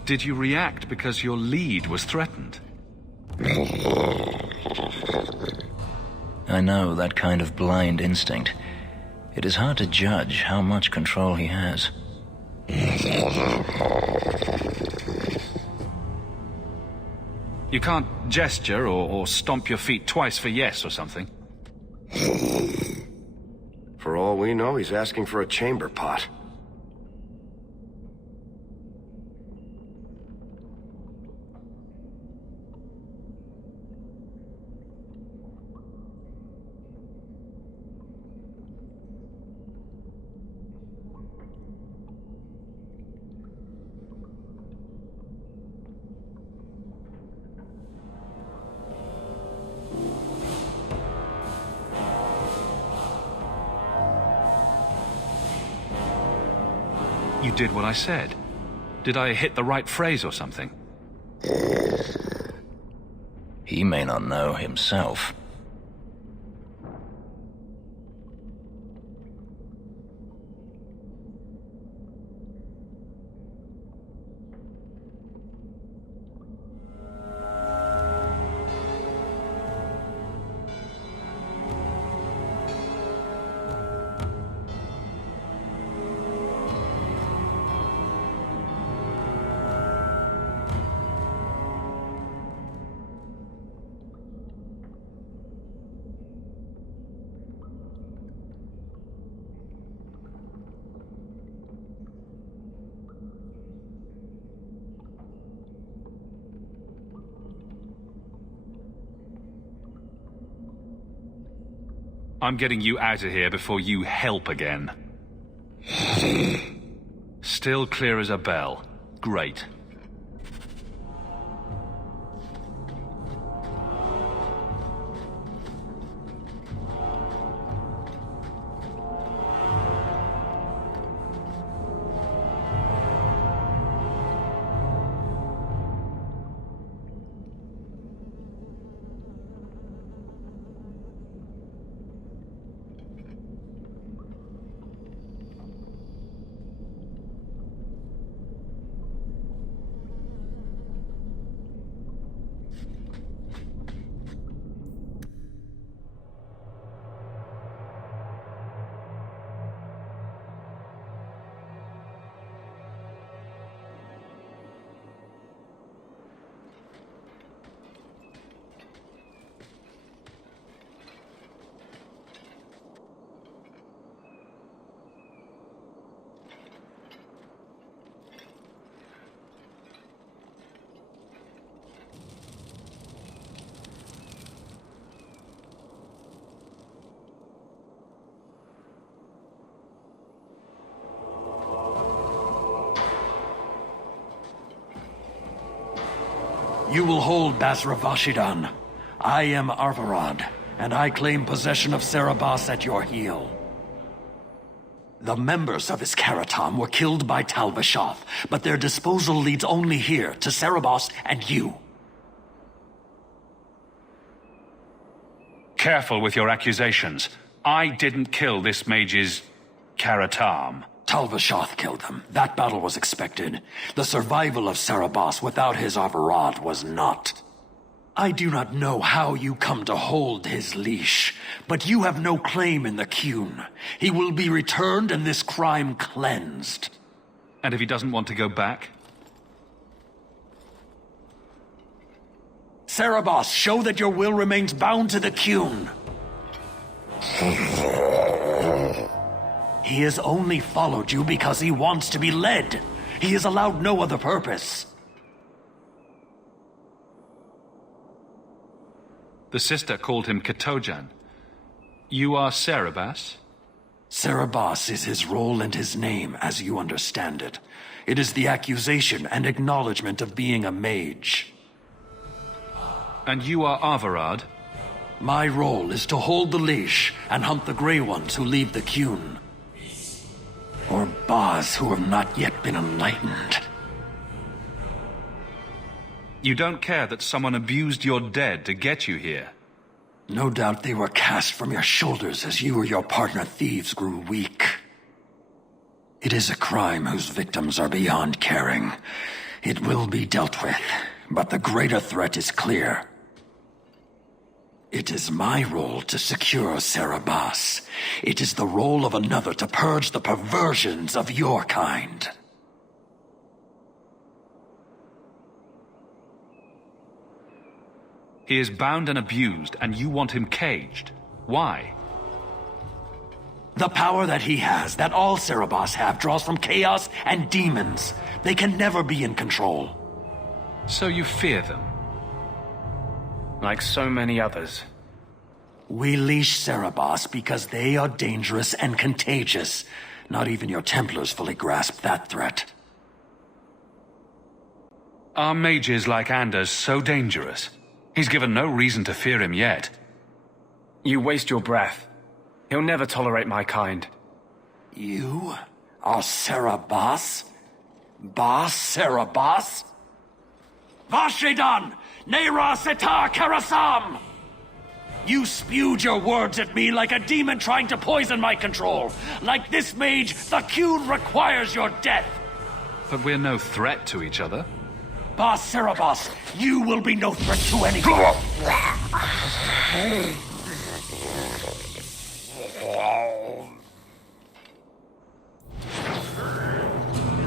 Did you react because your lead was threatened? I know that kind of blind instinct. It is hard to judge how much control he has. You can't gesture or stomp your feet twice for yes or something. For all we know, he's asking for a chamber pot. You did what I said. Did I hit the right phrase or something? He may not know himself. I'm getting you out of here before you help again. Still clear as a bell. Great. You will hold Basra Vashidan. I am Arvarad, and I claim possession of Serabas at your heel. The members of Iskaratam were killed by Tal Vashoth, but their disposal leads only here, to Serabas and you. Careful with your accusations. I didn't kill this mage's Karatam. Tal Vashoth killed them. That battle was expected. The survival of Serabas without his Arvarad was not. I do not know how you come to hold his leash, but you have no claim in the Qun. He will be returned and this crime cleansed. And if he doesn't want to go back? Serabas, show that your will remains bound to the Qun. He has only followed you because he wants to be led. He has allowed no other purpose. The sister called him Katojan. You are Serabas? Serabas is his role and his name, as you understand it. It is the accusation and acknowledgement of being a mage. And you are Arvarad? My role is to hold the leash and hunt the Grey Ones who leave the Qun. Or Baz who have not yet been enlightened. You don't care that someone abused your dead to get you here? No doubt they were cast from your shoulders as you or your partner thieves grew weak. It is a crime whose victims are beyond caring. It will be dealt with, but the greater threat is clear. It is my role to secure Cerebas. It is the role of another to purge the perversions of your kind. He is bound and abused, and you want him caged. Why? The power that he has, that all Cerebas have, draws from chaos and demons. They can never be in control. So you fear them? Like so many others. We leash Cerebas because they are dangerous and contagious. Not even your Templars fully grasp that threat. Are mages like Anders so dangerous? He's given no reason to fear him yet. You waste your breath. He'll never tolerate my kind. You are Cerebas? Bas Cerebas? Vashidan! Nera Setar Karasam! You spewed your words at me like a demon trying to poison my control. Like this mage, the Qun requires your death. But we're no threat to each other. Bas Cerebas, you will be no threat to anyone.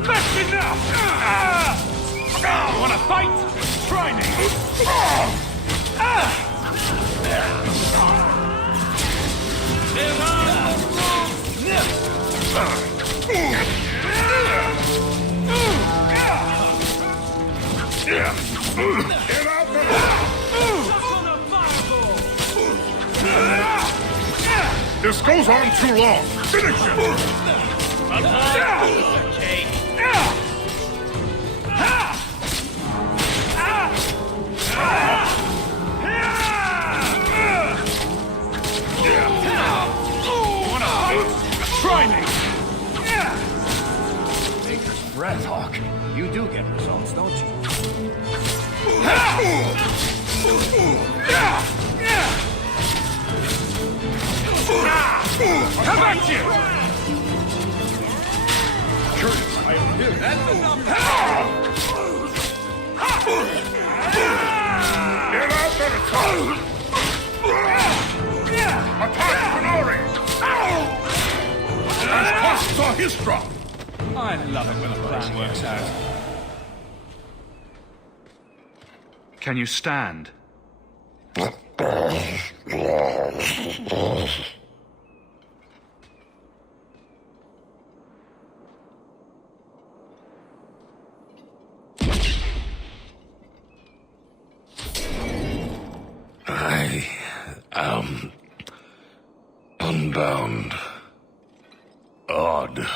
That's enough! Wanna fight? Try me! This goes on too long. Finish him. Try me! Maker's breath, Hawk. You do get results, don't you? How about you? That's enough. Get out there, Tom. Attack Canary! And costs are his drop. I love it when a plan works out. Can you stand? I am unbound. Odd.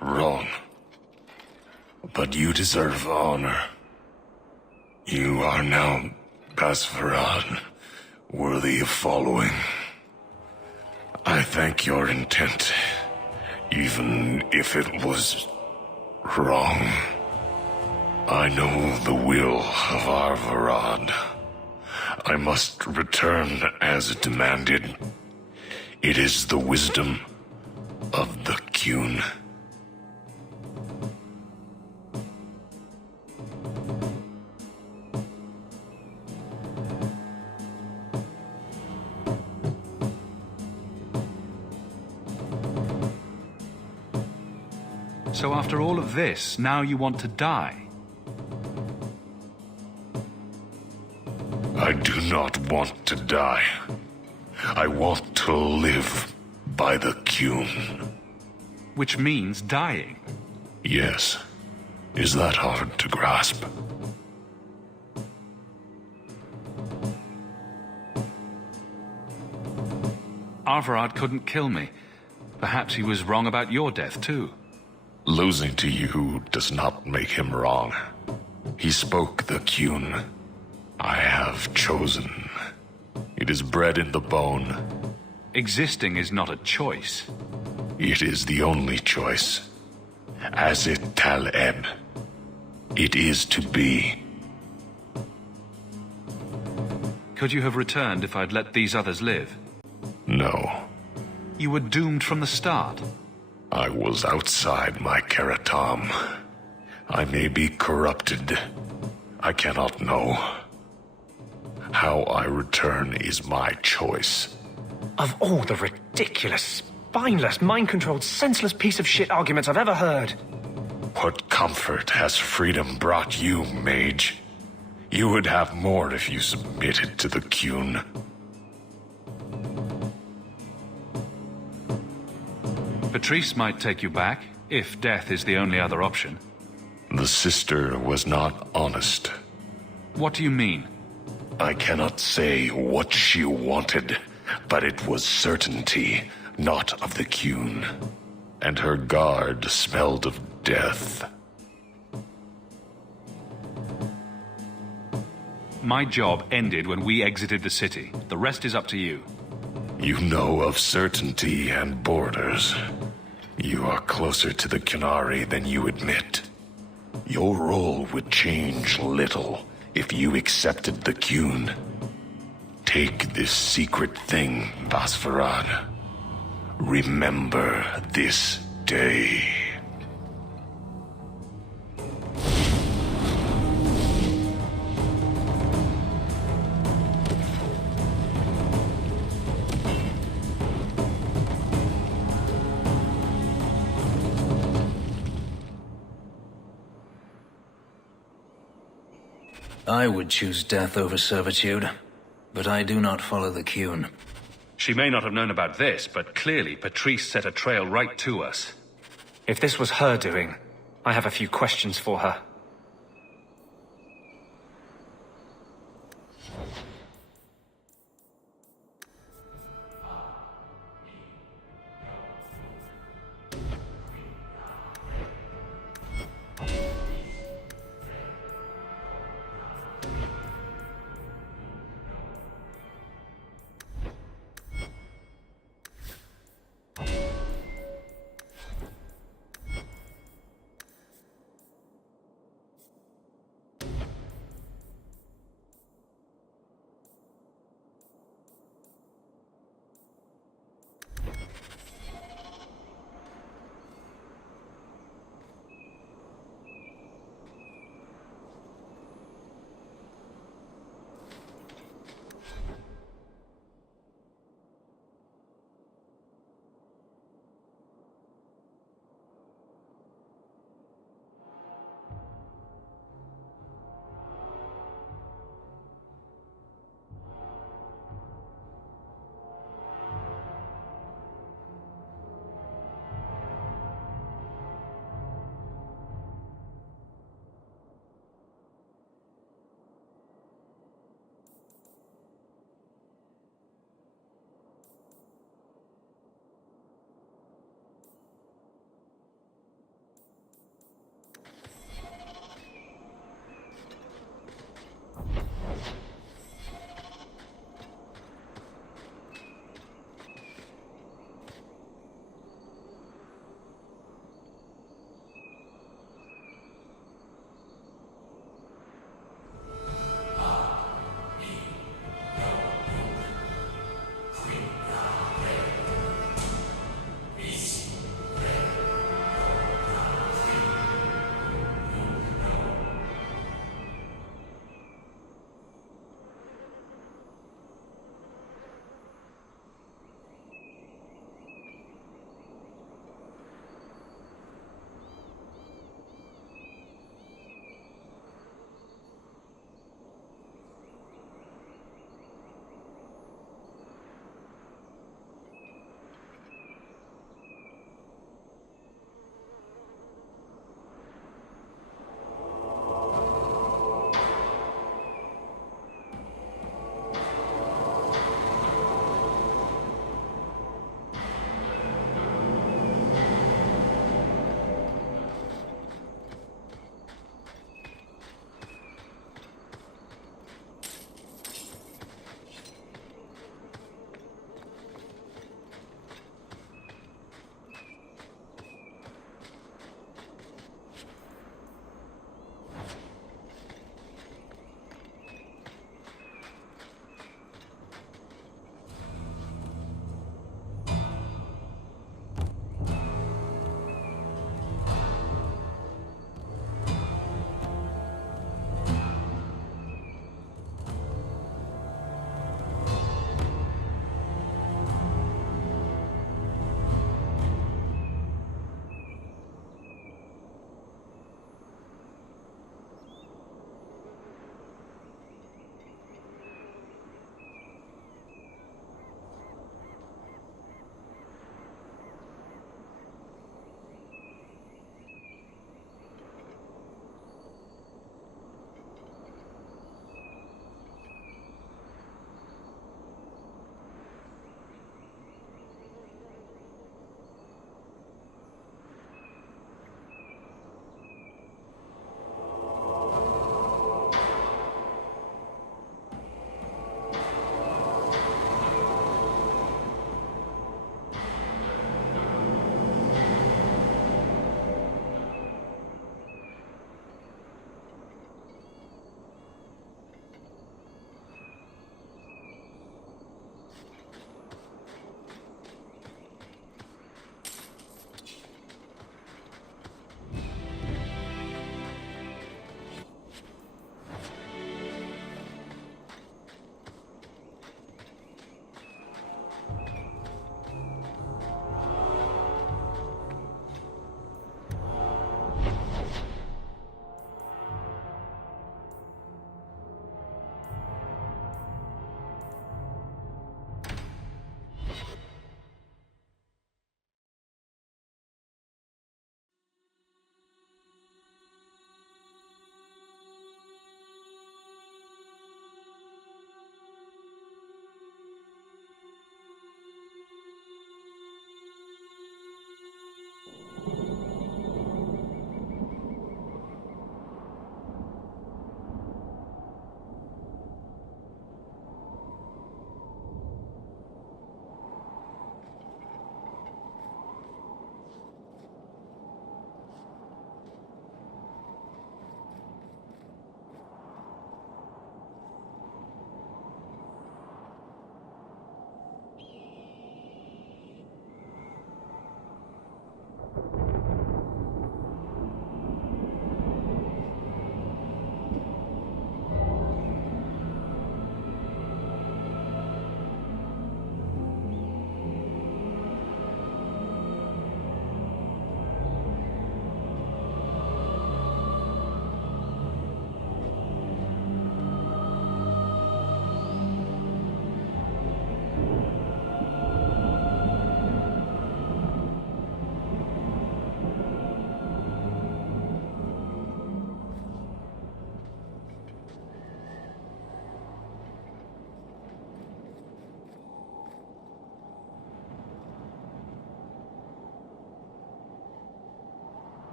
Wrong. But you deserve honor. You are now Basvarad, worthy of following. I thank your intent, even if it was wrong. I know the will of Arvarad. I must return as demanded. It is the wisdom of the Qun. So after all of this, now you want to die? I do not want to die. I want to live by the Qun. Which means dying. Yes. Is that hard to grasp? Arvarad couldn't kill me. Perhaps he was wrong about your death, too. Losing to you does not make him wrong. He spoke the Qun. I have chosen. It is bred in the bone. Existing is not a choice. It is the only choice. As it Taleb. It is to be. Could you have returned if I'd let these others live? No. You were doomed from the start. I was outside my Keratam. I may be corrupted. I cannot know. How I return is my choice. Of all the ridiculous, spineless, mind-controlled, senseless piece of shit arguments I've ever heard. What comfort has freedom brought you, mage? You would have more if you submitted to the Qun. Patrice might take you back, if death is the only other option. The sister was not honest. What do you mean? I cannot say what she wanted, but it was certainty, not of the Qun. And her guard smelled of death. My job ended when we exited the city. The rest is up to you. You know of certainty and borders. You are closer to the Qunari than you admit. Your role would change little if you accepted the Qun. Take this secret thing, Basfarad. Remember this day. I would choose death over servitude, but I do not follow the Qun. She may not have known about this, but clearly Patrice set a trail right to us. If this was her doing, I have a few questions for her.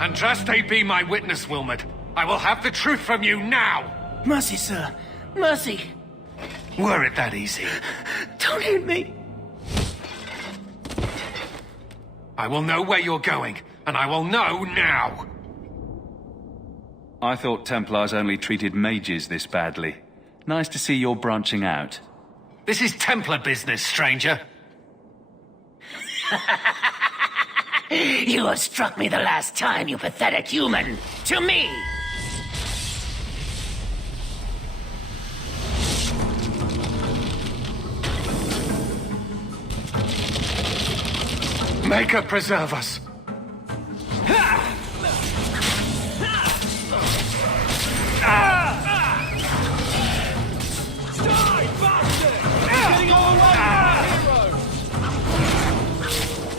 Andraste be my witness, Wilmot. I will have the truth from you now! Mercy, sir. Mercy. Were it that easy? Don't hit me. I will know where you're going, and I will know now! I thought Templars only treated mages this badly. Nice to see you're branching out. This is Templar business, stranger. You have struck me the last time, you pathetic human. To me! Maker preserve us!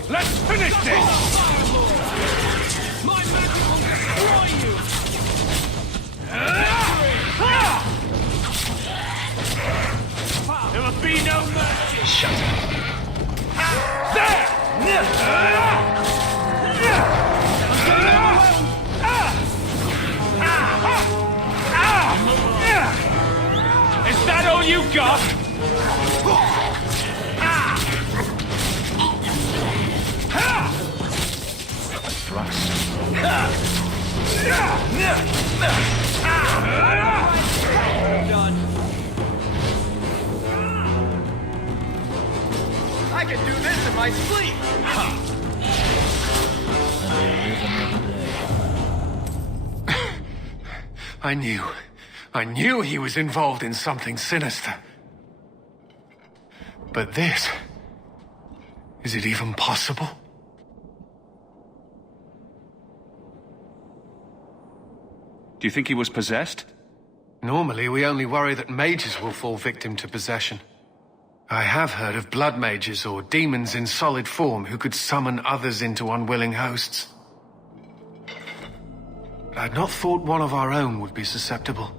Let's finish this! My magic will destroy you! There will be no mercy! Shut up. There! Is that all you got? I can do this in my sleep! I knew he was involved in something sinister. But this... is it even possible? Do you think he was possessed? Normally, we only worry that mages will fall victim to possession. I have heard of blood mages or demons in solid form who could summon others into unwilling hosts. But I'd not thought one of our own would be susceptible.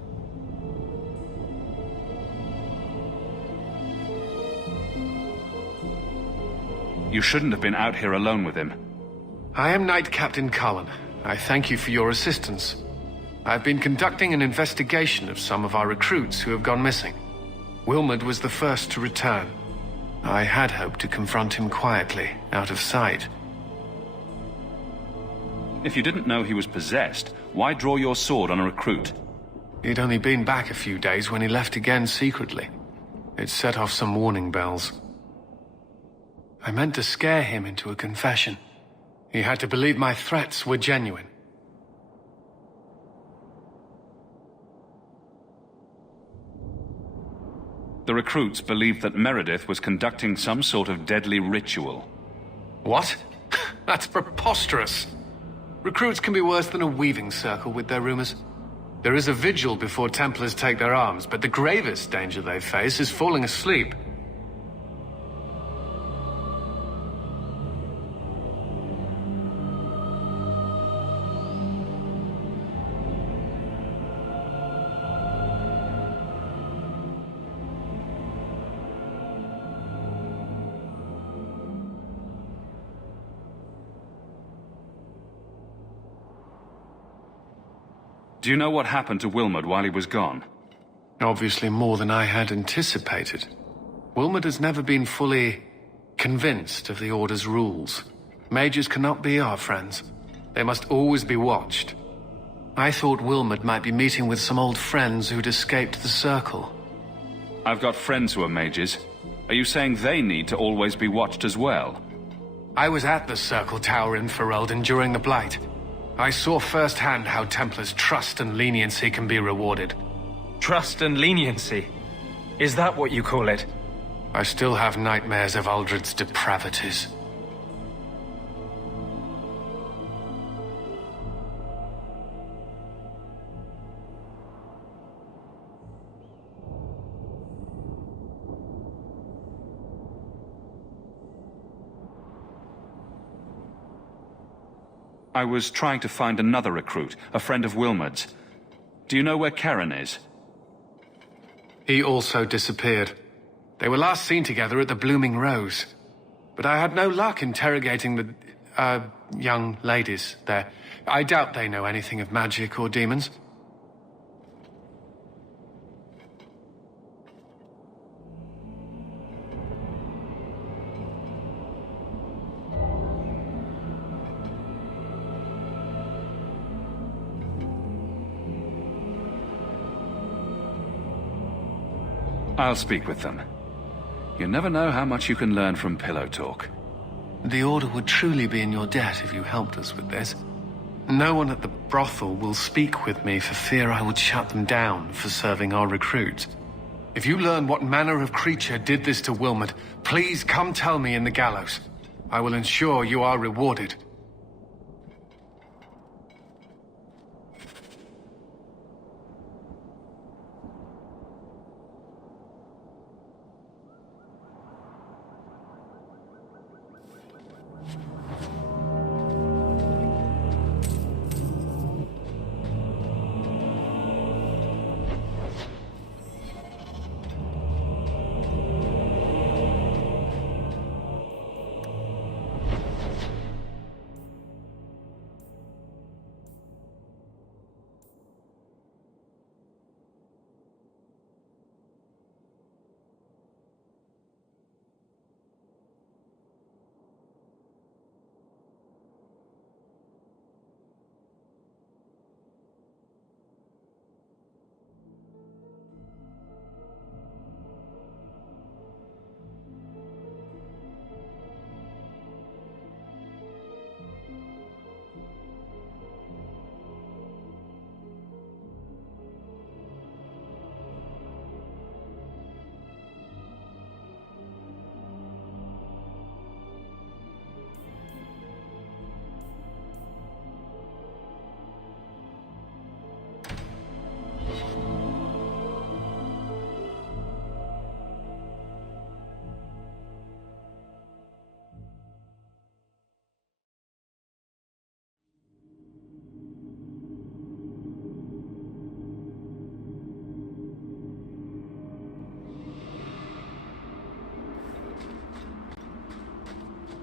You shouldn't have been out here alone with him. I am Knight Captain Cullen. I thank you for your assistance. I've been conducting an investigation of some of our recruits who have gone missing. Wilmot was the first to return. I had hoped to confront him quietly, out of sight. If you didn't know he was possessed, why draw your sword on a recruit? He'd only been back a few days when he left again secretly. It set off some warning bells. I meant to scare him into a confession. He had to believe my threats were genuine. The recruits believed that Meredith was conducting some sort of deadly ritual. What? That's preposterous. Recruits can be worse than a weaving circle with their rumors. There is a vigil before Templars take their arms, but the gravest danger they face is falling asleep. Do you know what happened to Wilmot while he was gone? Obviously more than I had anticipated. Wilmot has never been fully convinced of the Order's rules. Mages cannot be our friends. They must always be watched. I thought Wilmot might be meeting with some old friends who'd escaped the Circle. I've got friends who are mages. Are you saying they need to always be watched as well? I was at the Circle Tower in Ferelden during the Blight. I saw firsthand how Templars' trust and leniency can be rewarded. Trust and leniency? Is that what you call it? I still have nightmares of Uldred's depravities. I was trying to find another recruit, a friend of Wilmot's. Do you know where Karen is? He also disappeared. They were last seen together at the Blooming Rose. But I had no luck interrogating the... young ladies there. I doubt they know anything of magic or demons. I'll speak with them. You never know how much you can learn from pillow talk. The Order would truly be in your debt if you helped us with this. No one at the brothel will speak with me for fear I would shut them down for serving our recruits. If you learn what manner of creature did this to Wilmot, please come tell me in the gallows. I will ensure you are rewarded.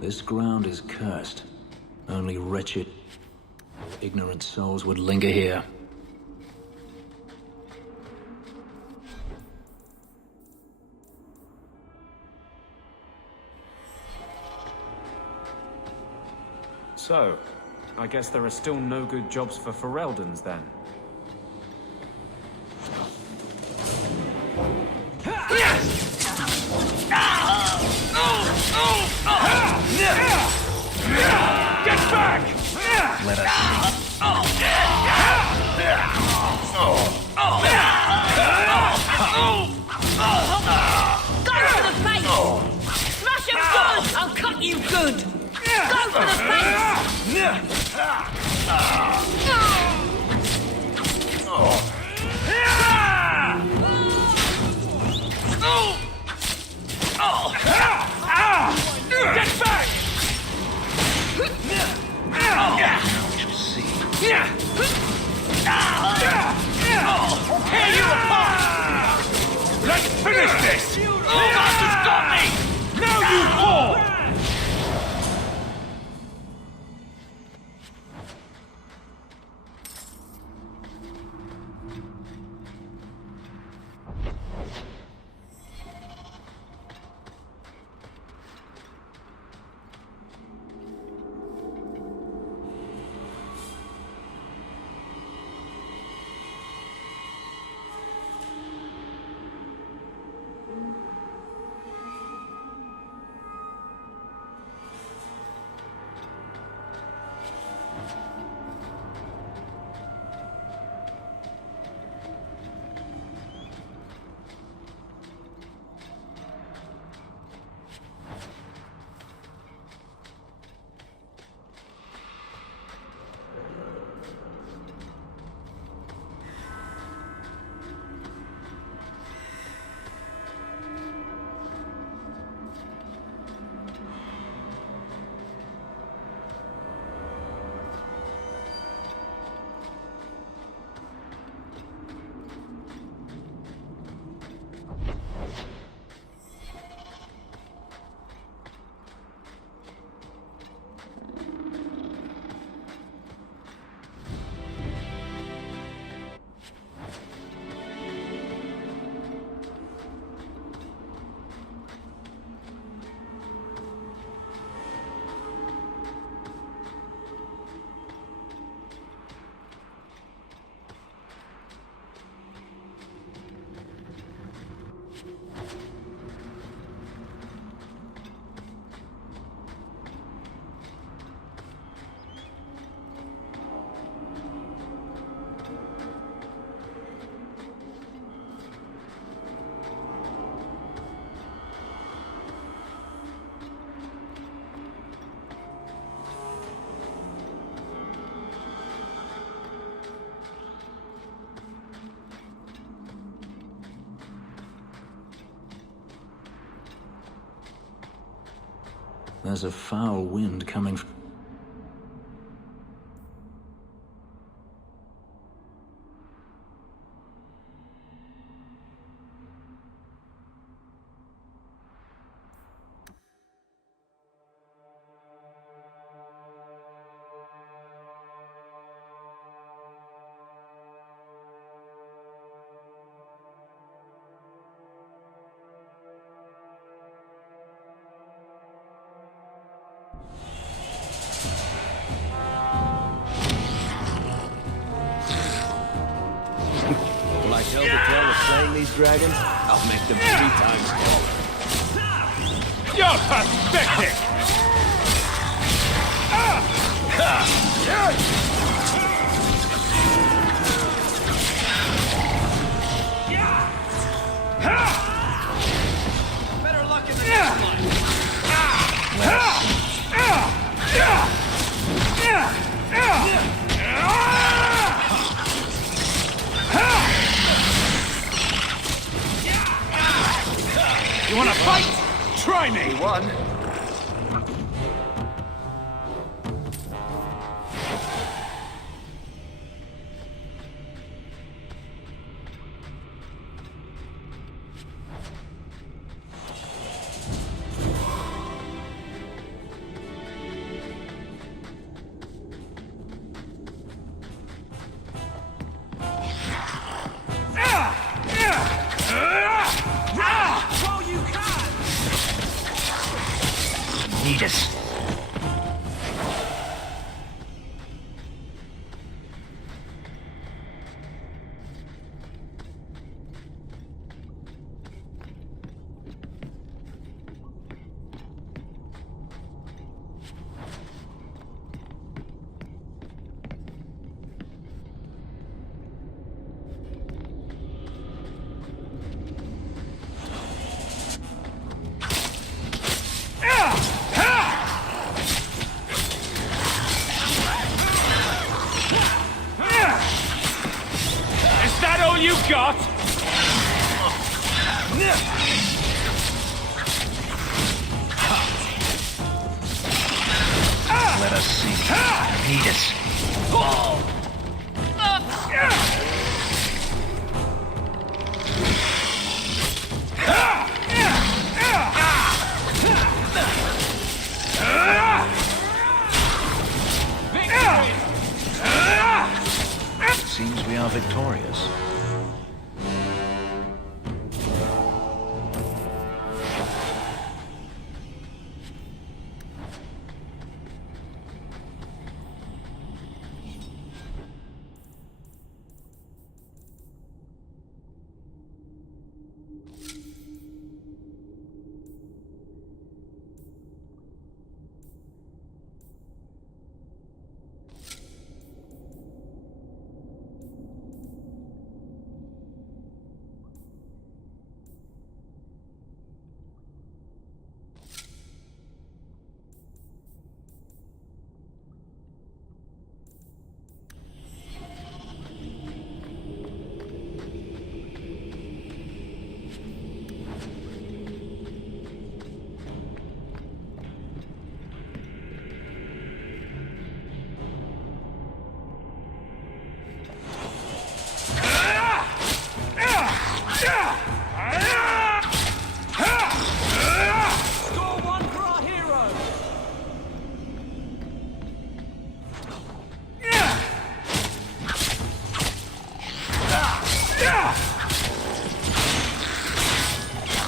This ground is cursed. Only wretched, ignorant souls would linger here. So, I guess there are still no good jobs for Ferelden's then. Get back! Let us see. Go for the face! Smash him good! I'll cut you good! Go for the face! Get back! I'll tear you apart! Let's finish this! You bastards got me! Now you fall! There's a foul wind coming from... Will I tell the tale of slaying these dragons? I'll make them 3 times taller. You're pathetic! Better luck in the next one. You wanna fight? Try me! One. Need us. Is that all you got? Let us see. Need us. Seems we are victorious.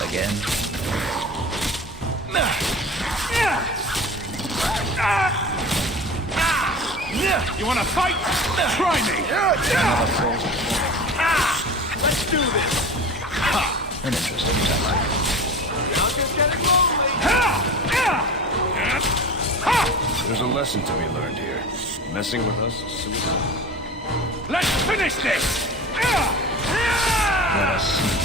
Again. You wanna fight? Try me! Another falls Let's do this! An interesting tactic. I'll just get it lonely! There's a lesson to be learned here. Messing with us is suicide. Let's finish this! Let us see.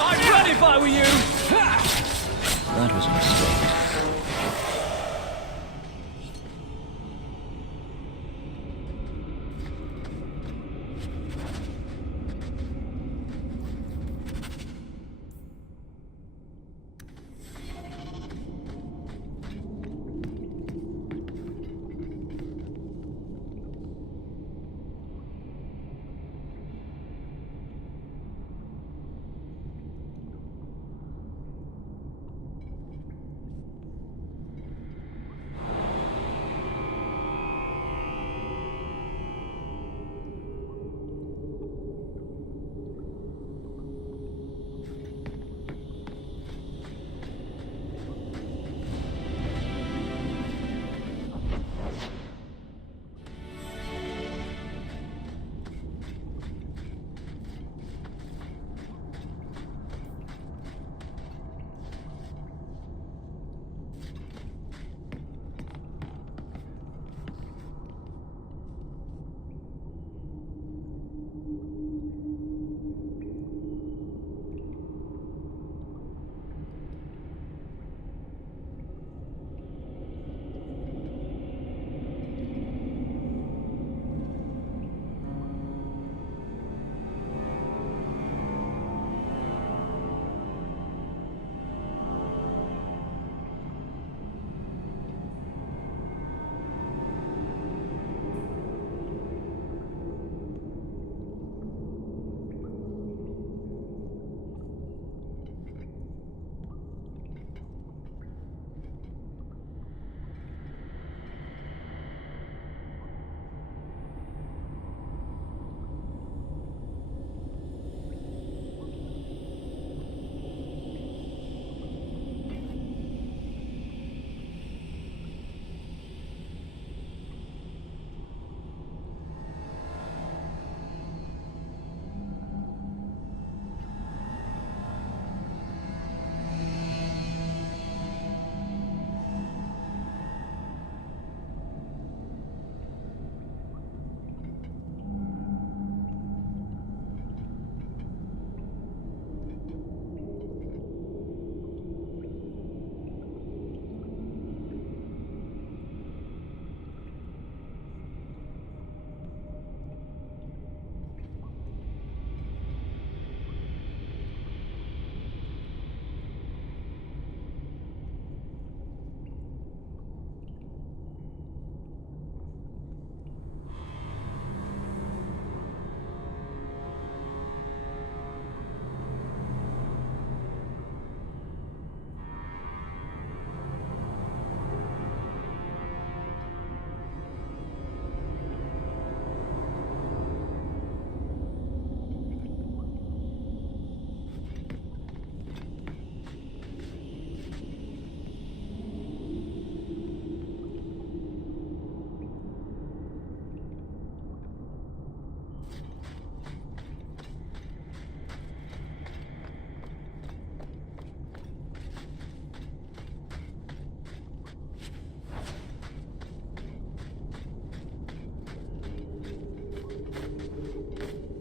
I'd run if I were you! was a mistake.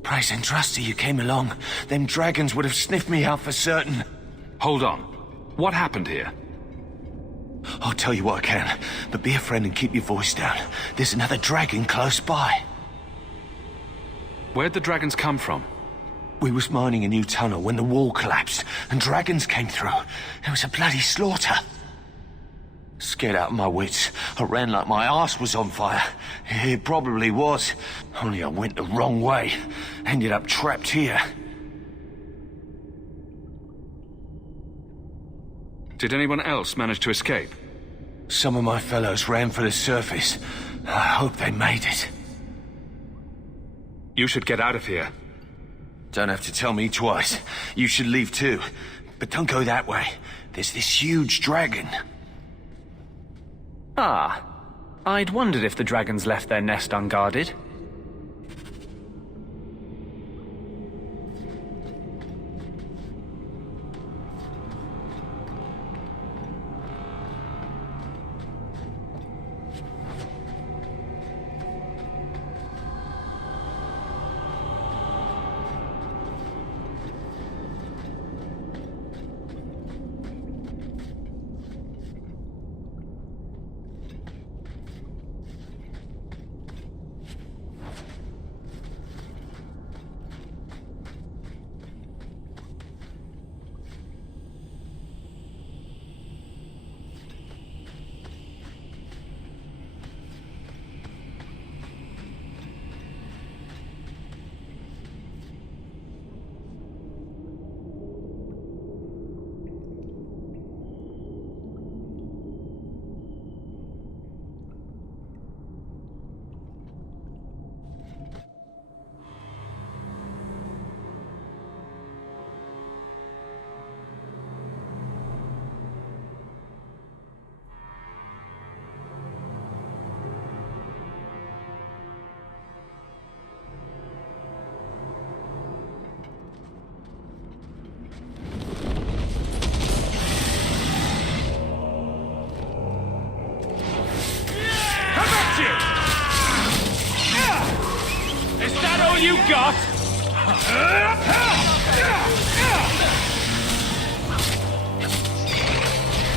Praise and trusty you came along. Them dragons would have sniffed me out for certain. Hold on. What happened here? I'll tell you what I can, but be a friend and keep your voice down. There's another dragon close by. Where'd the dragons come from? We was mining a new tunnel when the wall collapsed, and dragons came through. It was a bloody slaughter. Scared out of my wits, I ran like my arse was on fire. It probably was, only I went the wrong way. Ended up trapped here. Did anyone else manage to escape? Some of my fellows ran for the surface. I hope they made it. You should get out of here. Don't have to tell me twice. You should leave too. But don't go that way. There's this huge dragon. Ah, I'd wondered if the dragons left their nest unguarded. all you got?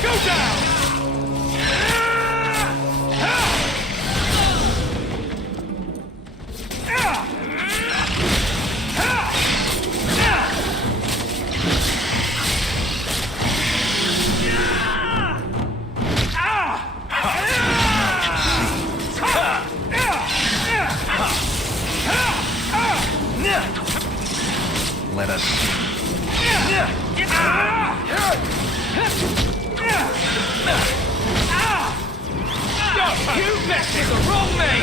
Go down! Let us... You messed with the wrong me!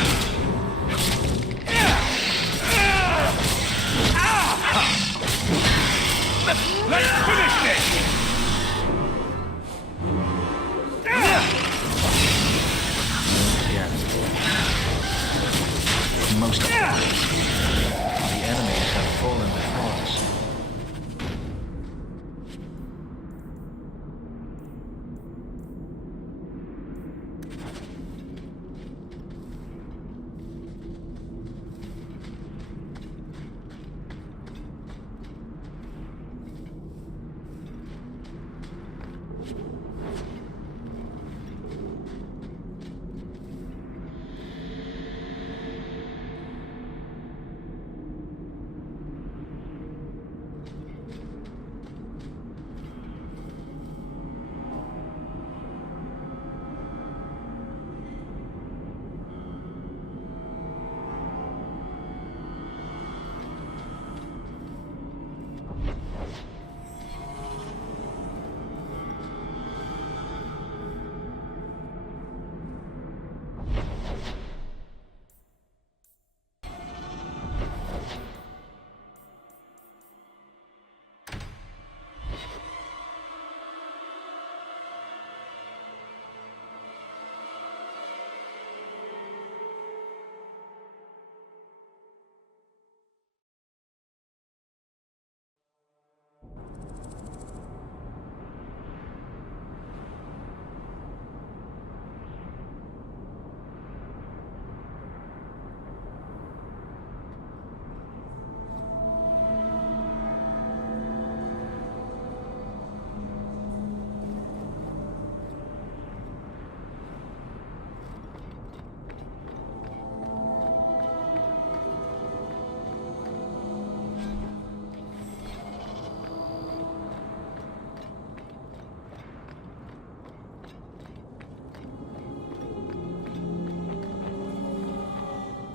Let's finish this! Yes. Most of them. The enemies have fallen before us.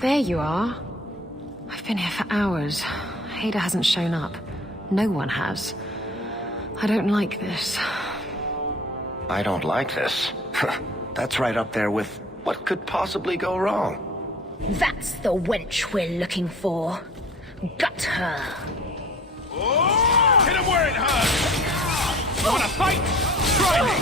There you are. I've been here for hours. Ada hasn't shown up. No one has. I don't like this. I don't like this. That's right up there with what could possibly go wrong. That's the wench we're looking for. Gut her. Hit him where it hurts! You wanna fight? Try me!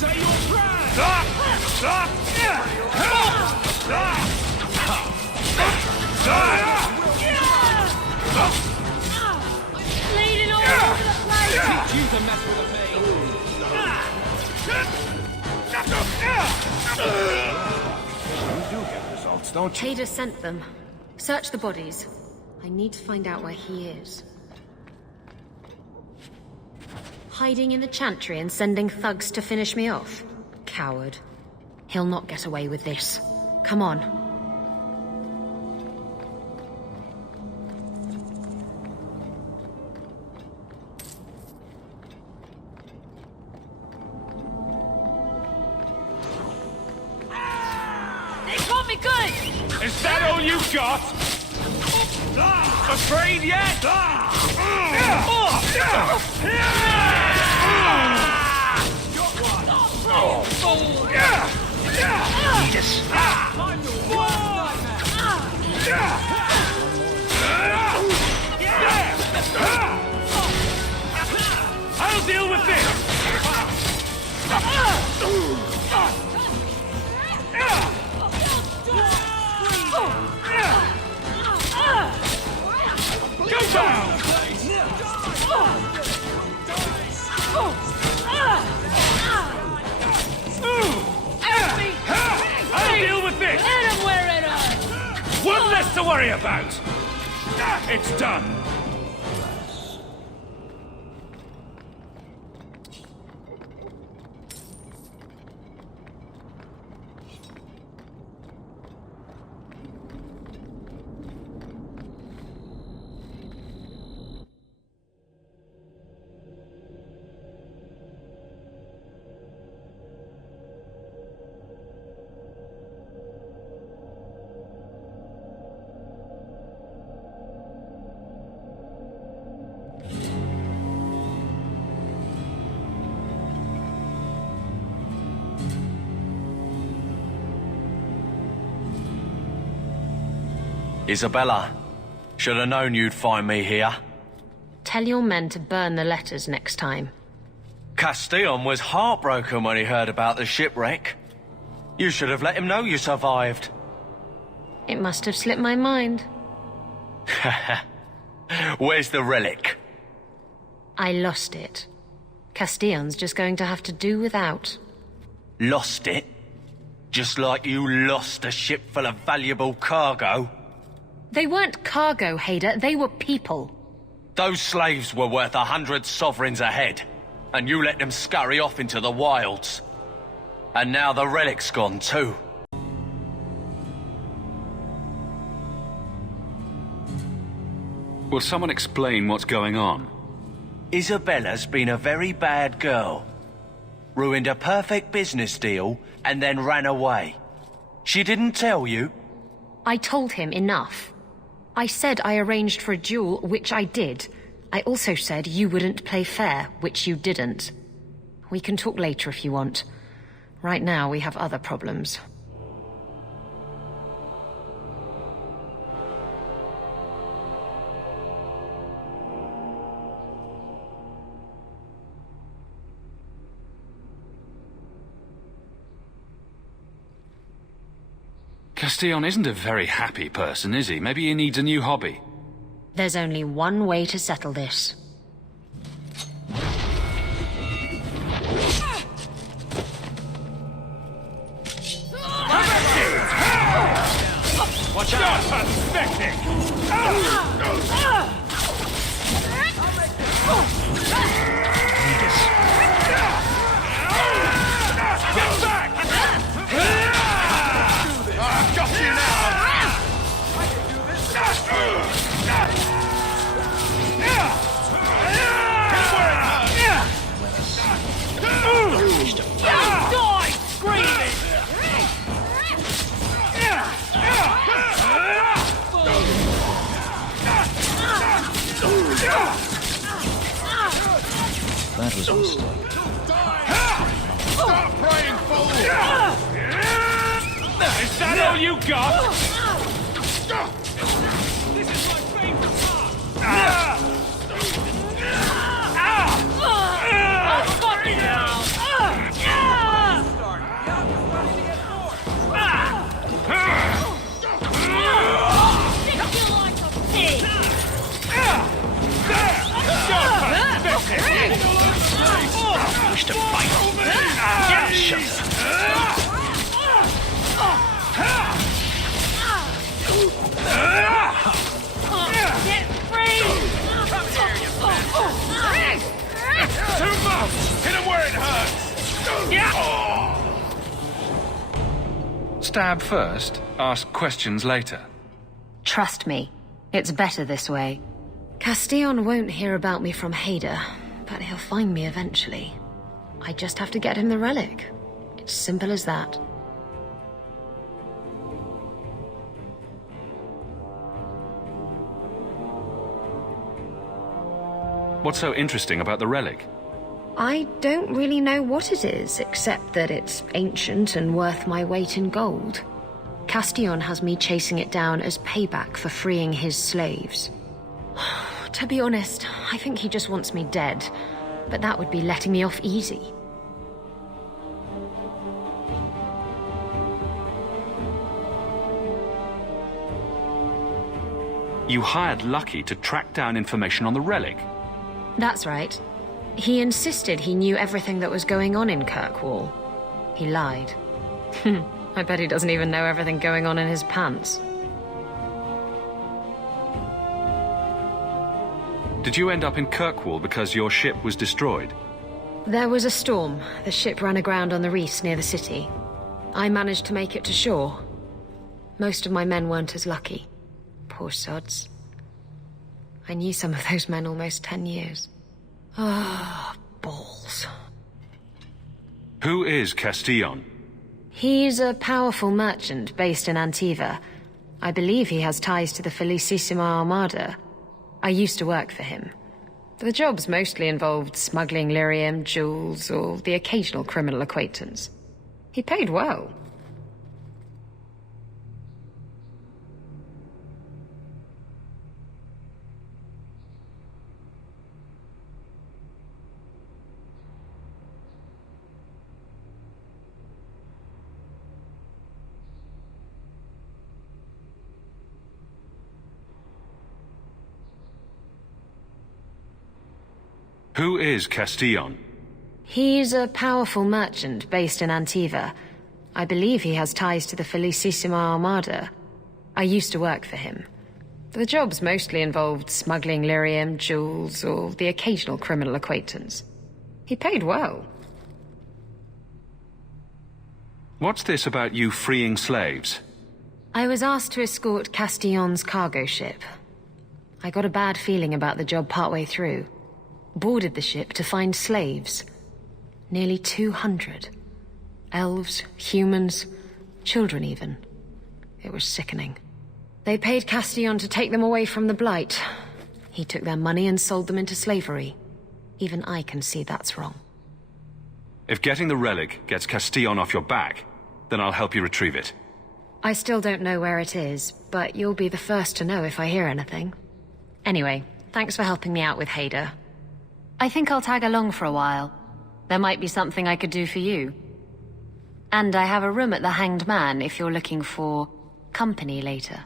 Say your prayers! Bleeding all over the place! Teach you to mess with me! You do get results, don't you? Ada sent them. Search the bodies. I need to find out where he is. Hiding in the chantry and sending thugs to finish me off? Coward. He'll not get away with this. Come on. They caught me good! Is that all you got? Afraid yet? Eat us. I'll deal with this! Go down! else to worry about! It's done! Isabella, should have known you'd find me here. Tell your men to burn the letters next time. Castillon was heartbroken when he heard about the shipwreck. You should have let him know you survived. It must have slipped my mind. Where's the relic? I lost it. Castillon's just going to have to do without. Lost it? Just like you lost a ship full of valuable cargo? They weren't cargo, Hader. They were people. Those slaves were worth 100 sovereigns a head, and you let them scurry off into the wilds. And now the relic's gone too. Will someone explain what's going on? Isabella's been a very bad girl. Ruined a perfect business deal, and then ran away. She didn't tell you? I told him enough. I said I arranged for a duel, which I did. I also said you wouldn't play fair, which you didn't. We can talk later if you want. Right now, we have other problems. Castillon isn't a very happy person, is he? Maybe he needs a new hobby. There's only one way to settle this. Watch out! Pathetic! Get back! I've got you now! Die! Screaming! That was a mistake. Stop praying, fool! Is that all you got? This is my favorite part! I'll fuck you now! Stick you like a pig! Wish to fight. Shut Get free! Too much! Hit him where it hurts! Yeah! Stab first, ask questions later. Trust me, it's better this way. Castillon won't hear about me from Hader, but he'll find me eventually. I just have to get him the relic. It's simple as that. What's so interesting about the relic? I don't really know what it is, except that it's ancient and worth my weight in gold. Castillon has me chasing it down as payback for freeing his slaves. To be honest, I think he just wants me dead, but that would be letting me off easy. You hired Lucky to track down information on the relic. That's right. He insisted he knew everything that was going on in Kirkwall. He lied. I bet he doesn't even know everything going on in his pants. Did you end up in Kirkwall because your ship was destroyed? There was a storm. The ship ran aground on the reefs near the city. I managed to make it to shore. Most of my men weren't as lucky. Poor sods. I knew some of those men almost 10 years. Ah, balls. Who is Castillon? He's a powerful merchant based in Antiva. I believe he has ties to the Felicissima Armada. I used to work for him. The jobs mostly involved smuggling lyrium, jewels, or the occasional criminal acquaintance. He paid well. Who is Castillon? He's a powerful merchant based in Antiva. I believe he has ties to the Felicissima Armada. I used to work for him. The jobs mostly involved smuggling lyrium, jewels, or the occasional criminal acquaintance. He paid well. What's this about you freeing slaves? I was asked to escort Castillon's cargo ship. I got a bad feeling about the job partway through. Boarded the ship to find slaves. Nearly 200. Elves, humans, children even. It was sickening. They paid Castillon to take them away from the Blight. He took their money and sold them into slavery. Even I can see that's wrong. If getting the relic gets Castillon off your back, then I'll help you retrieve it. I still don't know where it is, but you'll be the first to know if I hear anything. Anyway, thanks for helping me out with Hader. I think I'll tag along for a while. There might be something I could do for you. And I have a room at the Hanged Man if you're looking for company later.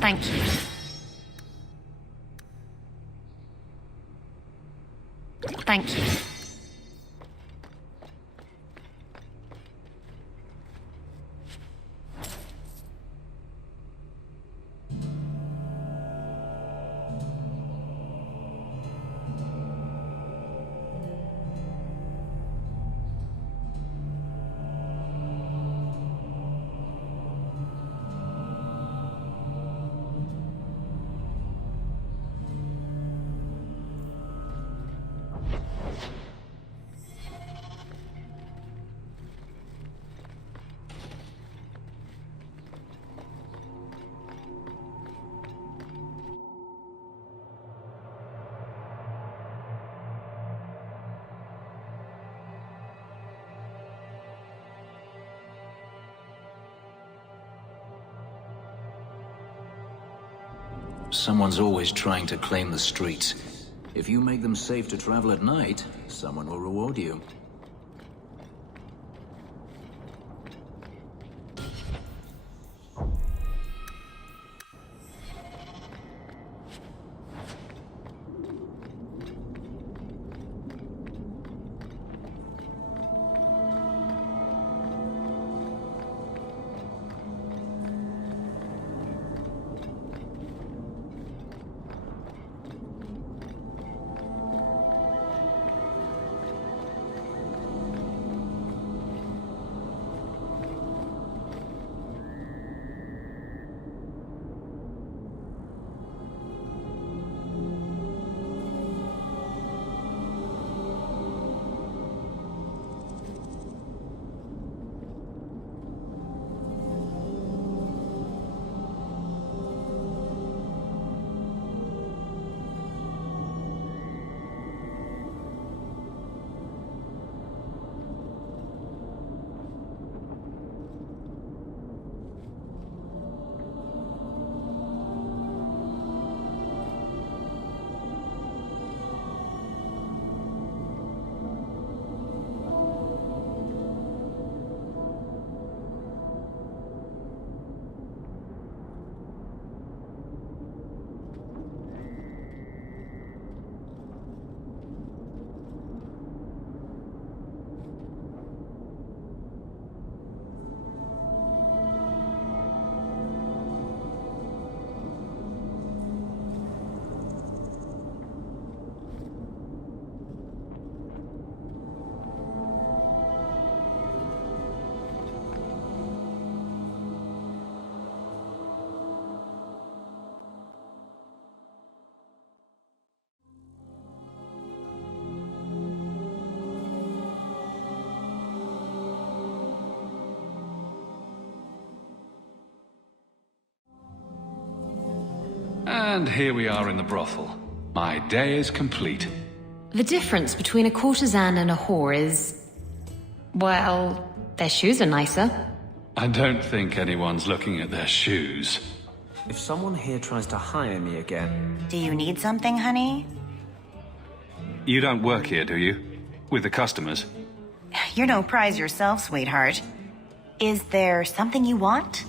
Thank you. Thank you. Someone's always trying to claim the streets. If you make them safe to travel at night, someone will reward you. And here we are in the brothel. My day is complete. The difference between a courtesan and a whore is... well, their shoes are nicer. I don't think anyone's looking at their shoes. If someone here tries to hire me again... Do you need something, honey? You don't work here, do you? With the customers? You're no prize yourself, sweetheart. Is there something you want?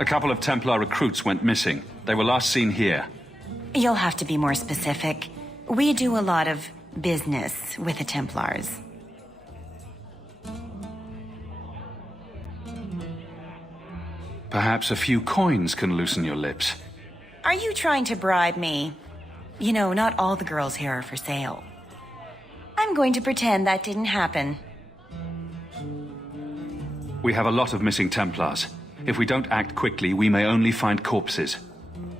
A couple of Templar recruits went missing. They were last seen here. You'll have to be more specific. We do a lot of business with the Templars. Perhaps a few coins can loosen your lips. Are you trying to bribe me? You know, not all the girls here are for sale. I'm going to pretend that didn't happen. We have a lot of missing Templars. If we don't act quickly, we may only find corpses.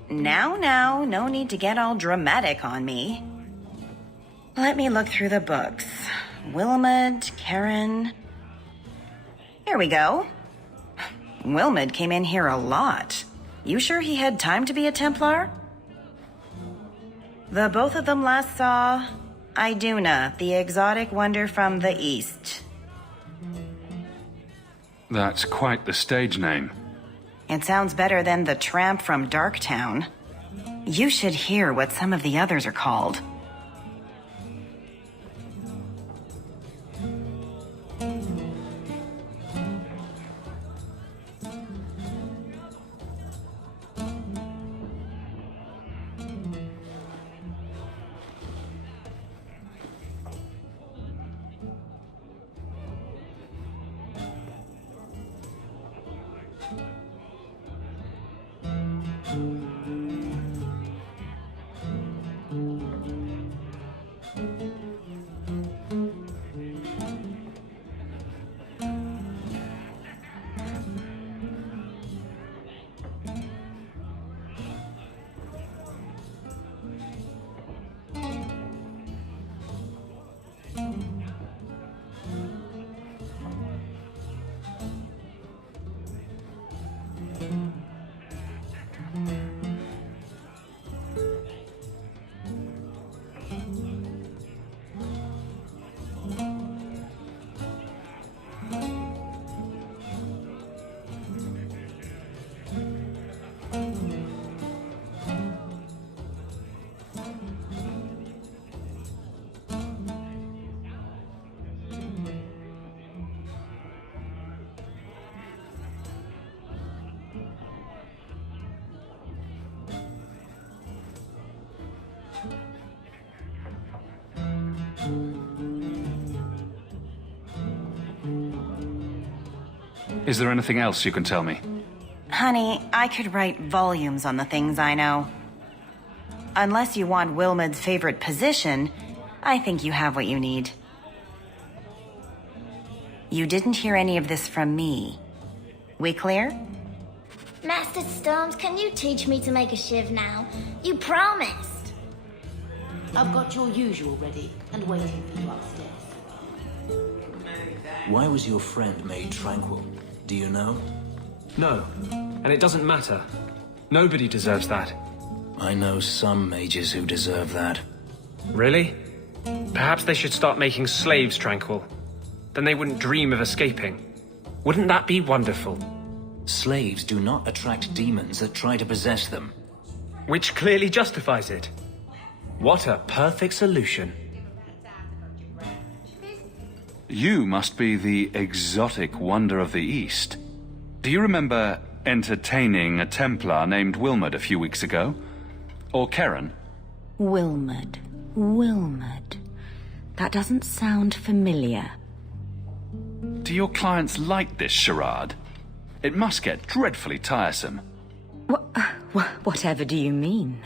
Now, no need to get all dramatic on me. Let me look through the books. Wilmot, Karen... Here we go. Wilmot came in here a lot. You sure he had time to be a Templar? The both of them last saw Iduna, the exotic wonder from the east. That's quite the stage name. It sounds better than the tramp from Darktown. You should hear what some of the others are called. Is there anything else you can tell me? Honey, I could write volumes on the things I know. Unless you want Wilmot's favorite position, I think you have what you need. You didn't hear any of this from me. We clear? Master Storms, can you teach me to make a shiv now? You promised! I've got your usual ready and waiting for you upstairs. Why was your friend made tranquil? Do you know? No, and it doesn't matter. Nobody deserves that. I know some mages who deserve that. Really? Perhaps they should start making slaves tranquil. Then they wouldn't dream of escaping. Wouldn't that be wonderful? Slaves do not attract demons that try to possess them. Which clearly justifies it. What a perfect solution. You must be the exotic wonder of the East. Do you remember entertaining a Templar named Wilmot a few weeks ago? Or Karen? Wilmot. That doesn't sound familiar. Do your clients like this charade? It must get dreadfully tiresome. Whatever do you mean?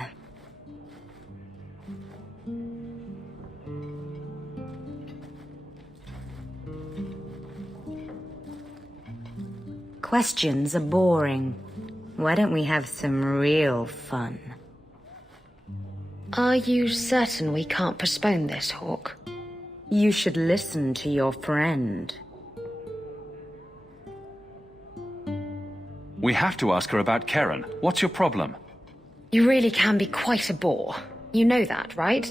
Questions are boring. Why don't we have some real fun? Are you certain we can't postpone this, Hawk? You should listen to your friend. We have to ask her about Karen. What's your problem? You really can be quite a bore. You know that, right?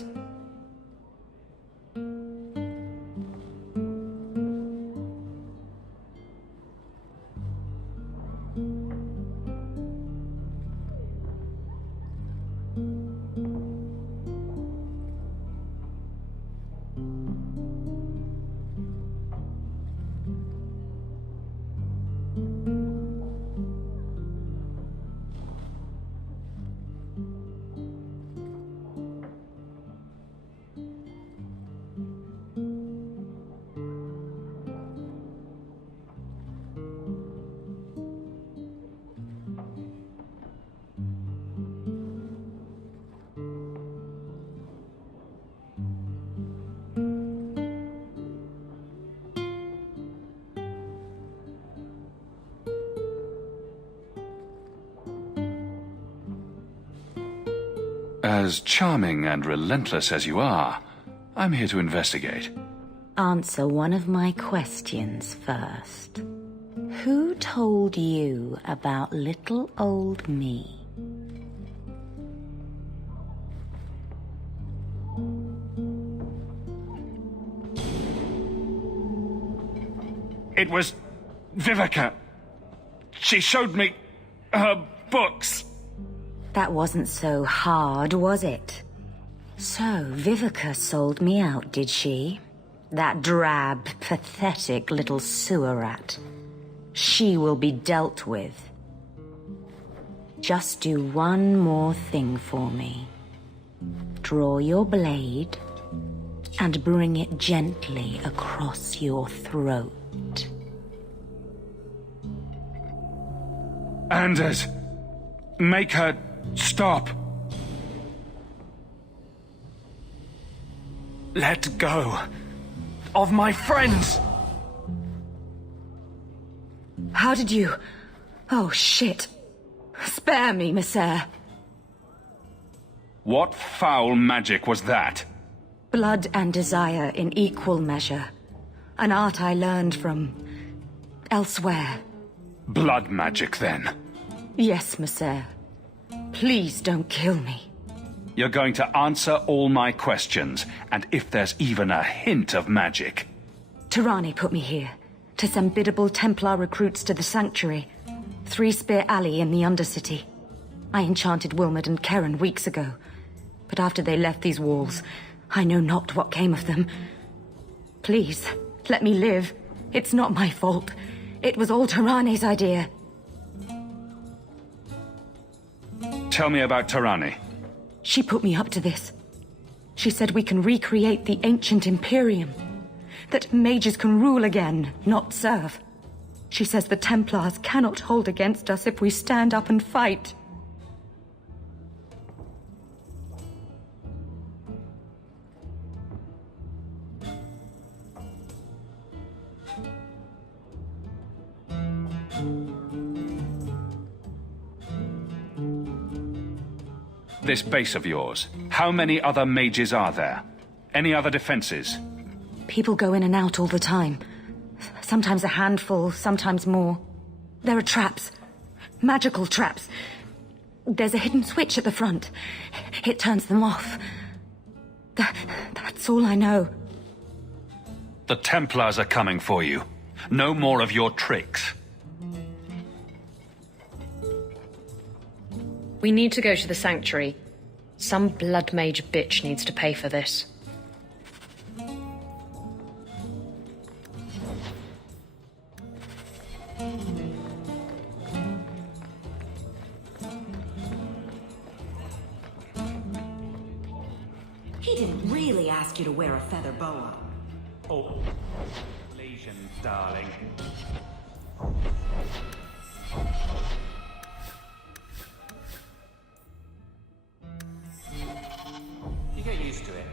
As charming and relentless as you are, I'm here to investigate. Answer one of my questions first. Who told you about little old me? It was Vivica. She showed me her books. That wasn't so hard, was it? So, Vivica sold me out, did she? That drab, pathetic little sewer rat. She will be dealt with. Just do one more thing for me. Draw your blade and bring it gently across your throat. Anders, make her stop. Let go of my friends. How did you... Oh, shit. Spare me, Monsieur. What foul magic was that? Blood and desire in equal measure. An art I learned from... elsewhere. Blood magic, then? Yes, Monsieur. Please don't kill me. You're going to answer all my questions, and if there's even a hint of magic... Tirani put me here, to send biddable Templar recruits to the Sanctuary. Three Spear Alley in the Undercity. I enchanted Wilmot and Karen weeks ago. But after they left these walls, I know not what came of them. Please, let me live. It's not my fault. It was all Tirani's idea. Tell me about Tirani. She put me up to this. She said we can recreate the ancient Imperium. That mages can rule again, not serve. She says the Templars cannot hold against us if we stand up and fight. This base of yours, how many other mages are there? Any other defenses? People go in and out all the time. Sometimes a handful, sometimes more. There are traps. Magical traps. There's a hidden switch at the front. It turns them off. That's all I know. The Templars are coming for you. No more of your tricks. We need to go to the Sanctuary. Some blood mage bitch needs to pay for this. He didn't really ask you to wear a feather boa. Oh, Legion, darling. You get used to it.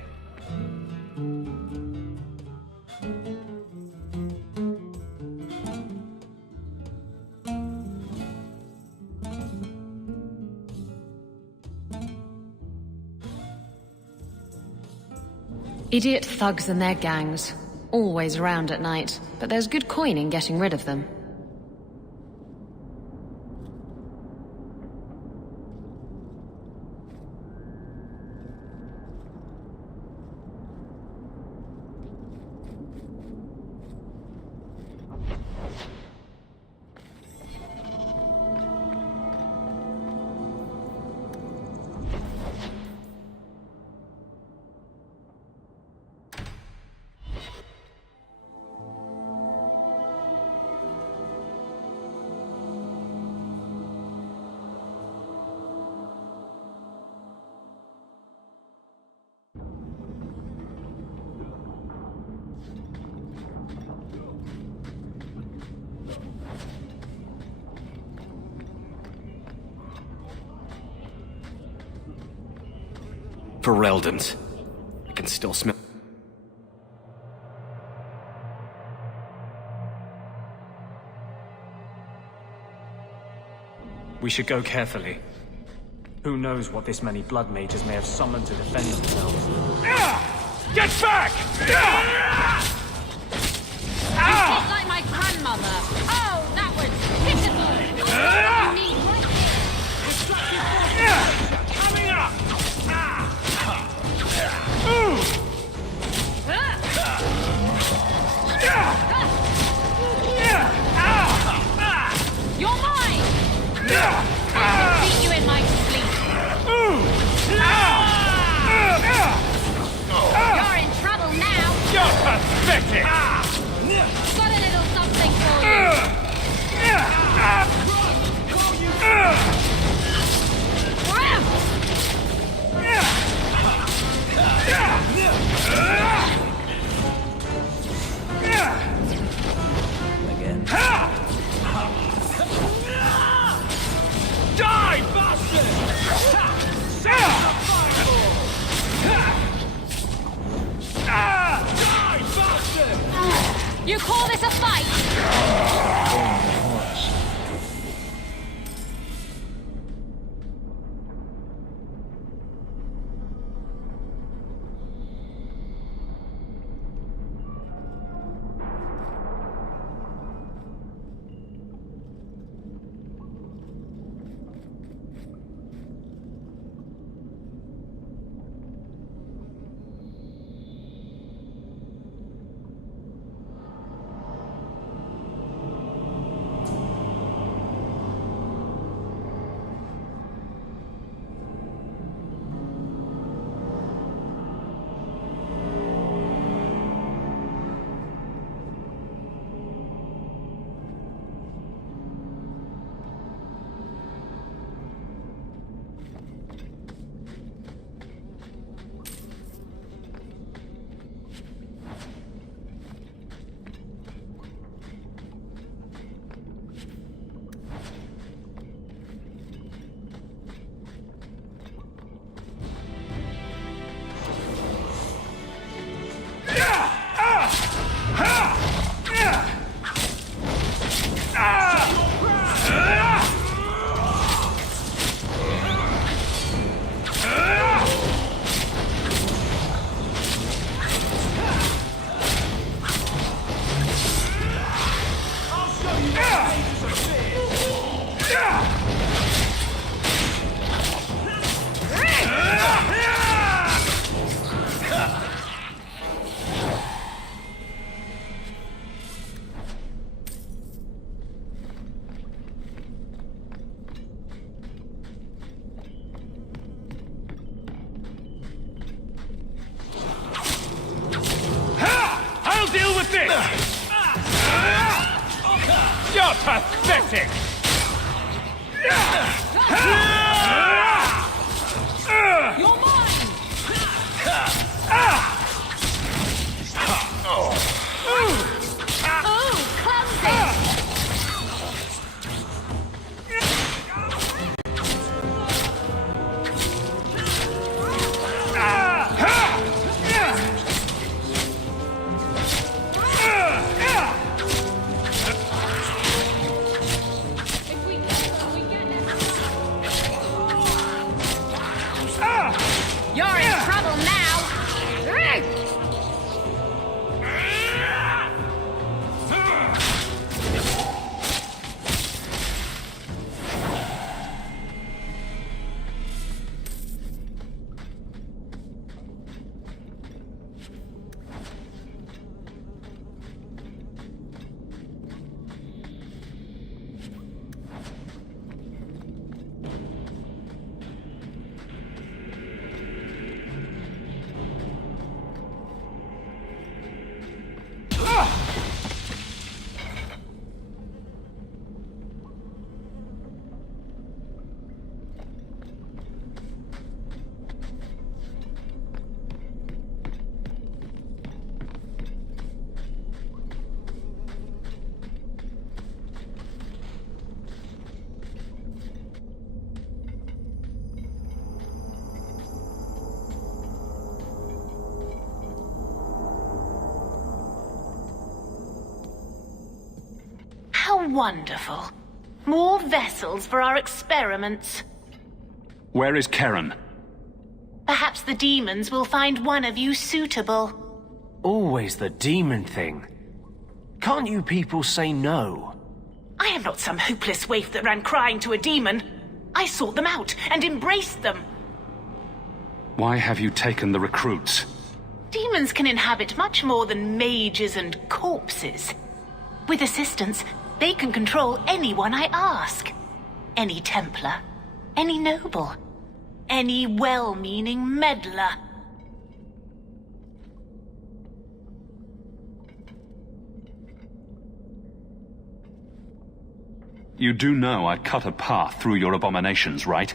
Idiot thugs and their gangs. Always around at night, but there's good coin in getting rid of them. Ferelden's. I can still smell... We should go carefully. Who knows what this many blood mages may have summoned to defend themselves. Get back! You speak like my grandmother. Oh, that was pitiful. Oh, you need right here. Coming up! You're mine! I'll beat you in my sleep. You're in trouble now. You're pathetic! Got a little something for Again. Die, bastard! Die, bastard! You call this a fight? You're pathetic! You're mine! How wonderful. More vessels for our experiments. Where is Karen? Perhaps the demons will find one of you suitable. Always the demon thing. Can't you people say no? I am not some hopeless waif that ran crying to a demon. I sought them out and embraced them. Why have you taken the recruits? Demons can inhabit much more than mages and corpses. With assistance, they can control anyone I ask. Any Templar, any noble, any well-meaning meddler. You do know I cut a path through your abominations, right?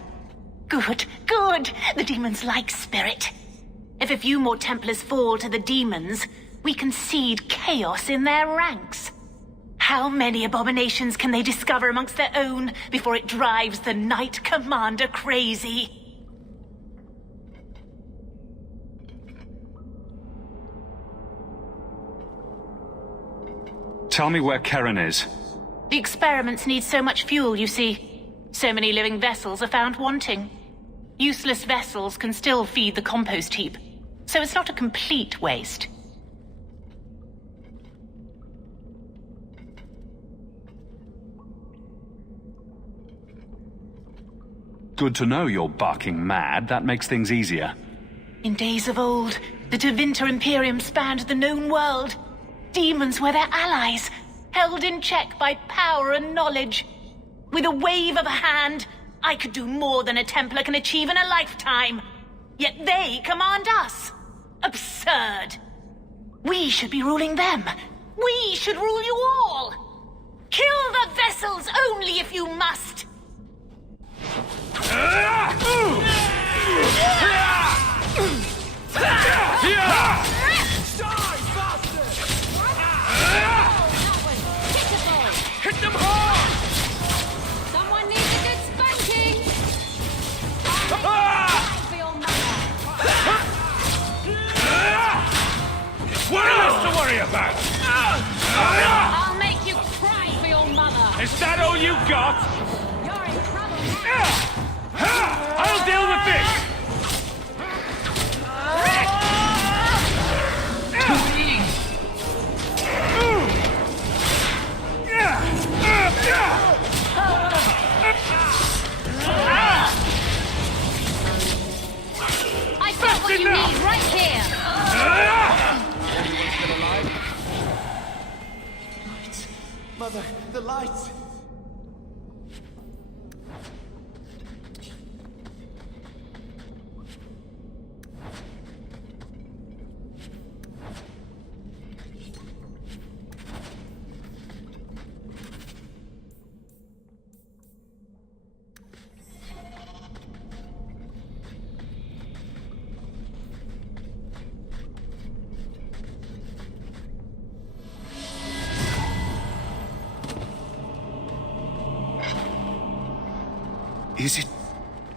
Good, good. The demons like spirit. If a few more Templars fall to the demons, we can seed chaos in their ranks. How many abominations can they discover amongst their own before it drives the Knight Commander crazy? Tell me where Karen is. The experiments need so much fuel, you see. So many living vessels are found wanting. Useless vessels can still feed the compost heap, so it's not a complete waste. Good to know you're barking mad. That makes things easier. In days of old, the Tevinter Imperium spanned the known world. Demons were their allies, held in check by power and knowledge. With a wave of a hand, I could do more than a Templar can achieve in a lifetime. Yet they command us. Absurd. We should be ruling them. We should rule you all. Kill the vessels only if you must. Hit them hard! Someone needs a good spanking! For your mother. What else to worry about? I'll make you cry for your mother! Is that all you got? You're in trouble. I'll deal with this! I've got what you need right here! Anyone still alive? Lights. Mother, the lights!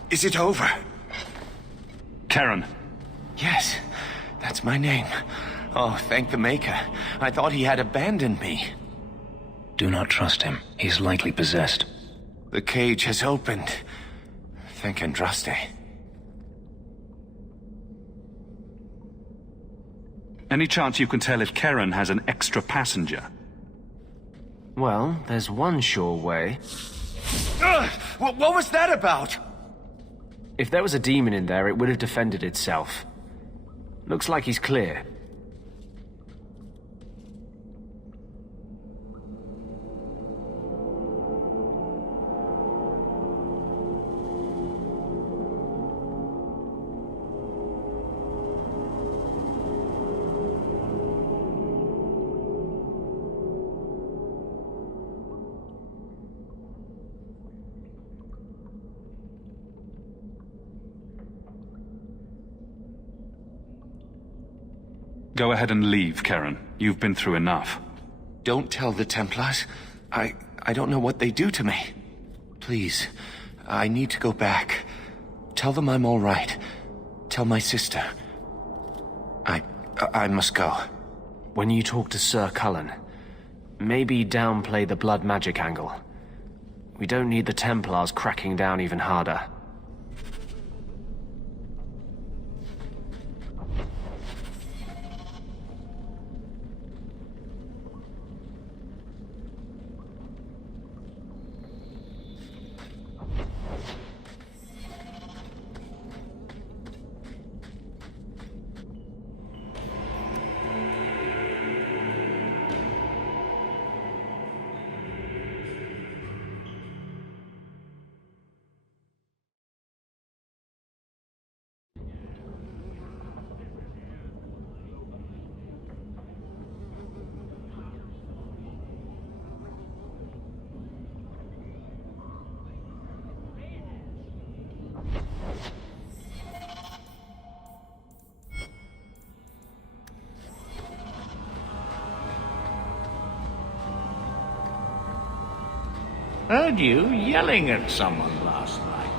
Is it over? Karen. Yes, that's my name. Oh, thank the Maker. I thought he had abandoned me. Do not trust him. He's likely possessed. The cage has opened. Thank Andraste. Any chance you can tell if Karen has an extra passenger? Well, there's one sure way. What was that about? If there was a demon in there, it would have defended itself. Looks like he's clear. Go ahead and leave, Karen. You've been through enough. Don't tell the Templars. I don't know what they do to me. Please, I need to go back. Tell them I'm all right. Tell my sister. I must go. When you talk to Sir Cullen, Maybe downplay the blood magic angle. We don't need the Templars cracking down even harder. Heard you yelling at someone last night.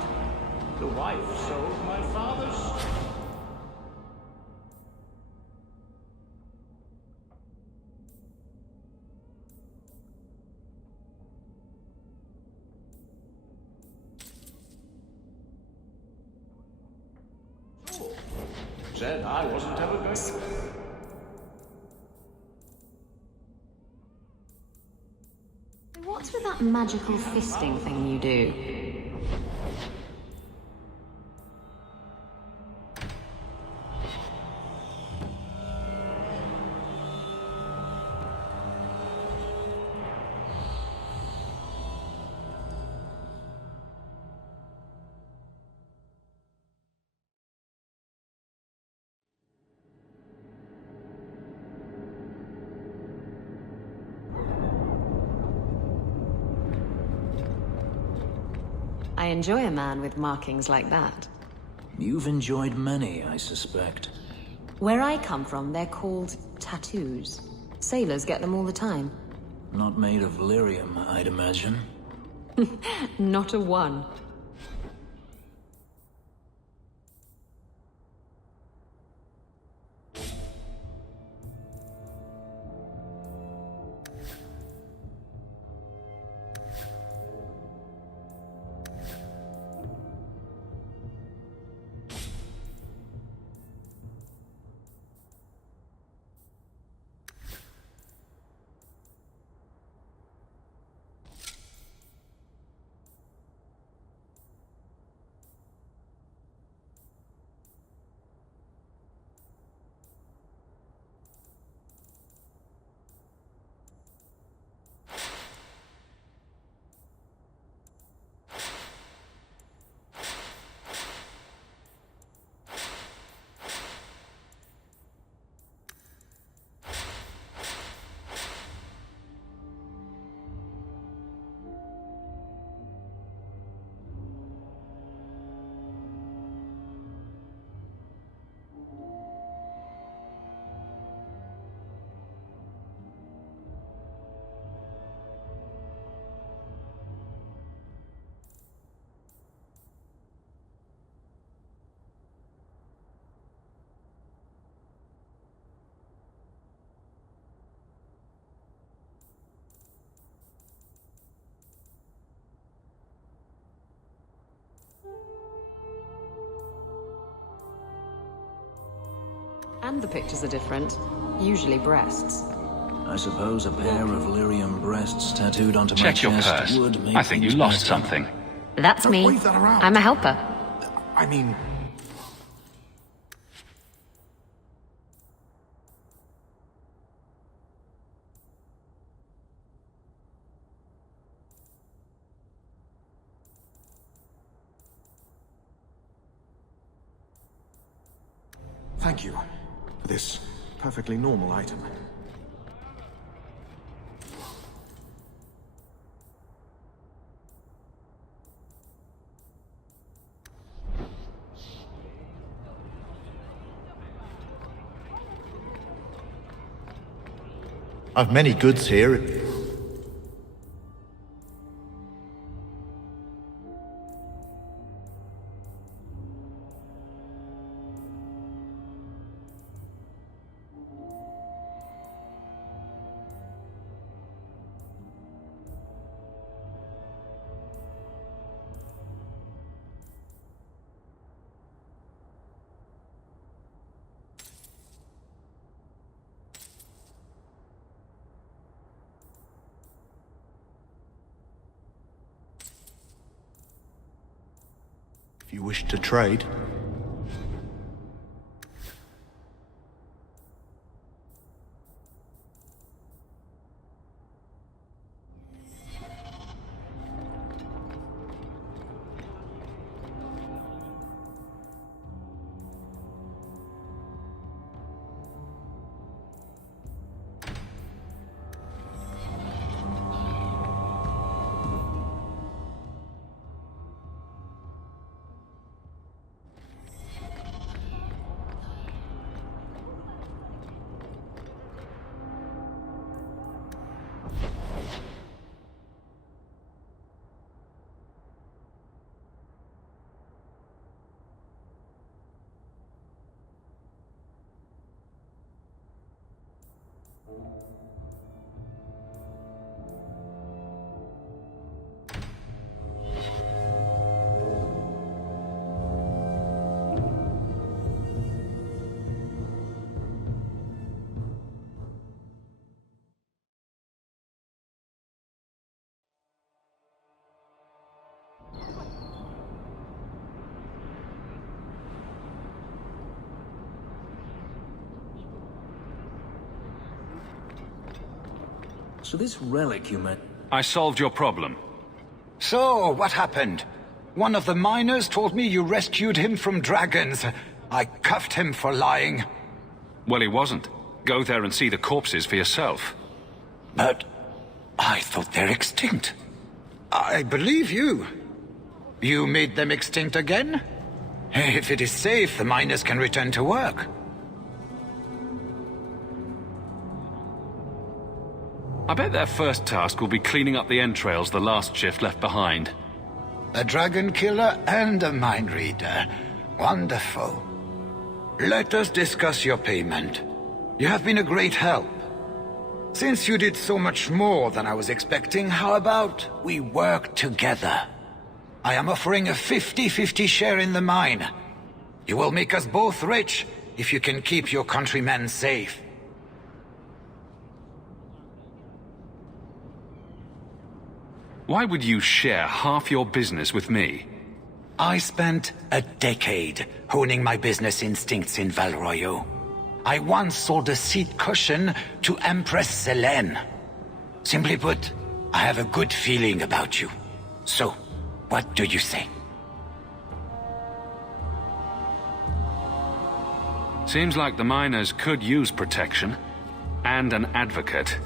The wife sold my father's... Said I wasn't ever going to... What's with that magical fisting thing you do? I enjoy a man with markings like that. You've enjoyed many, I suspect. Where I come from, they're called tattoos. Sailors get them all the time. Not made of lyrium, I'd imagine. Not a one. And the pictures are different. Usually breasts. I suppose a pair of lyrium breasts tattooed onto my Check your chest purse. would make I think you things lost better. something. That's me. wave that around. I'm a helper. I mean... Thank you for this perfectly normal item. I've many goods here. you wish to trade. So this relic you met... I solved your problem. So, what happened? One of the miners told me you rescued him from dragons. I cuffed him for lying. Well, he wasn't. Go there and see the corpses for yourself. But I thought they're extinct. I believe you. You made them extinct again? If it is safe, the miners can return to work. I bet their first task will be cleaning up the entrails the last shift left behind. A dragon killer and a mind reader. Wonderful. Let us discuss your payment. You have been a great help. Since you did so much more than I was expecting, how about we work together? I am offering a 50-50 share in the mine. You will make us both rich if you can keep your countrymen safe. Why would you share half your business with me? I spent a decade honing my business instincts in Val Royeaux. I once sold a seat cushion to Empress Selene. Simply put, I have a good feeling about you. So, what do you say? Seems like the miners could use protection. And an advocate.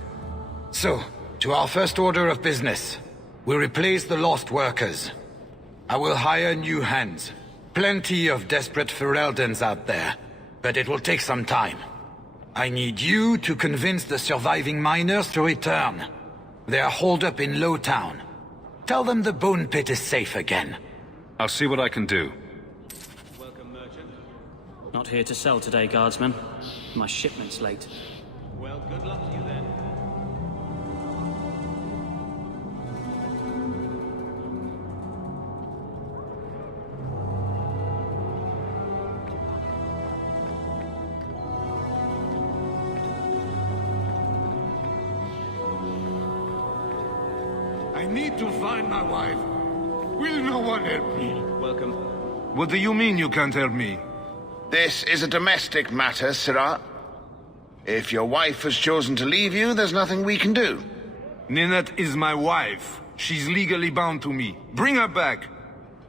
So, to our first order of business. We replace the lost workers. I will hire new hands. Plenty of desperate Ferelden's out there, but it will take some time. I need you to convince the surviving miners to return. They are holed up in Lowtown. Tell them the Bone Pit is safe again. I'll see what I can do. Welcome, merchant. Not here to sell today, guardsman. My shipment's late. Well, good luck to you then. I need to find my wife. Will no one help me? Welcome. What do you mean you can't help me? This is a domestic matter, Sirrah. If your wife has chosen to leave you, there's nothing we can do. Ninette is my wife. She's legally bound to me. Bring her back.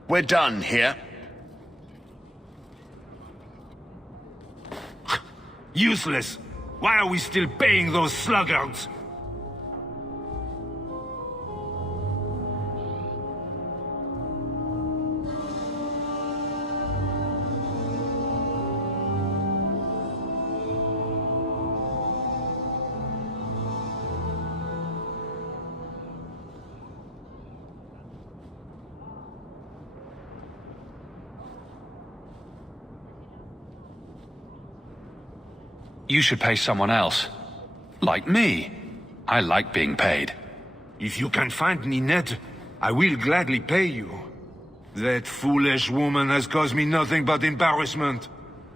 We're done here. Useless. Why are we still paying those sluggards? You should pay someone else. Like me. I like being paid. If you can find Ninette, I will gladly pay you. That foolish woman has caused me nothing but embarrassment.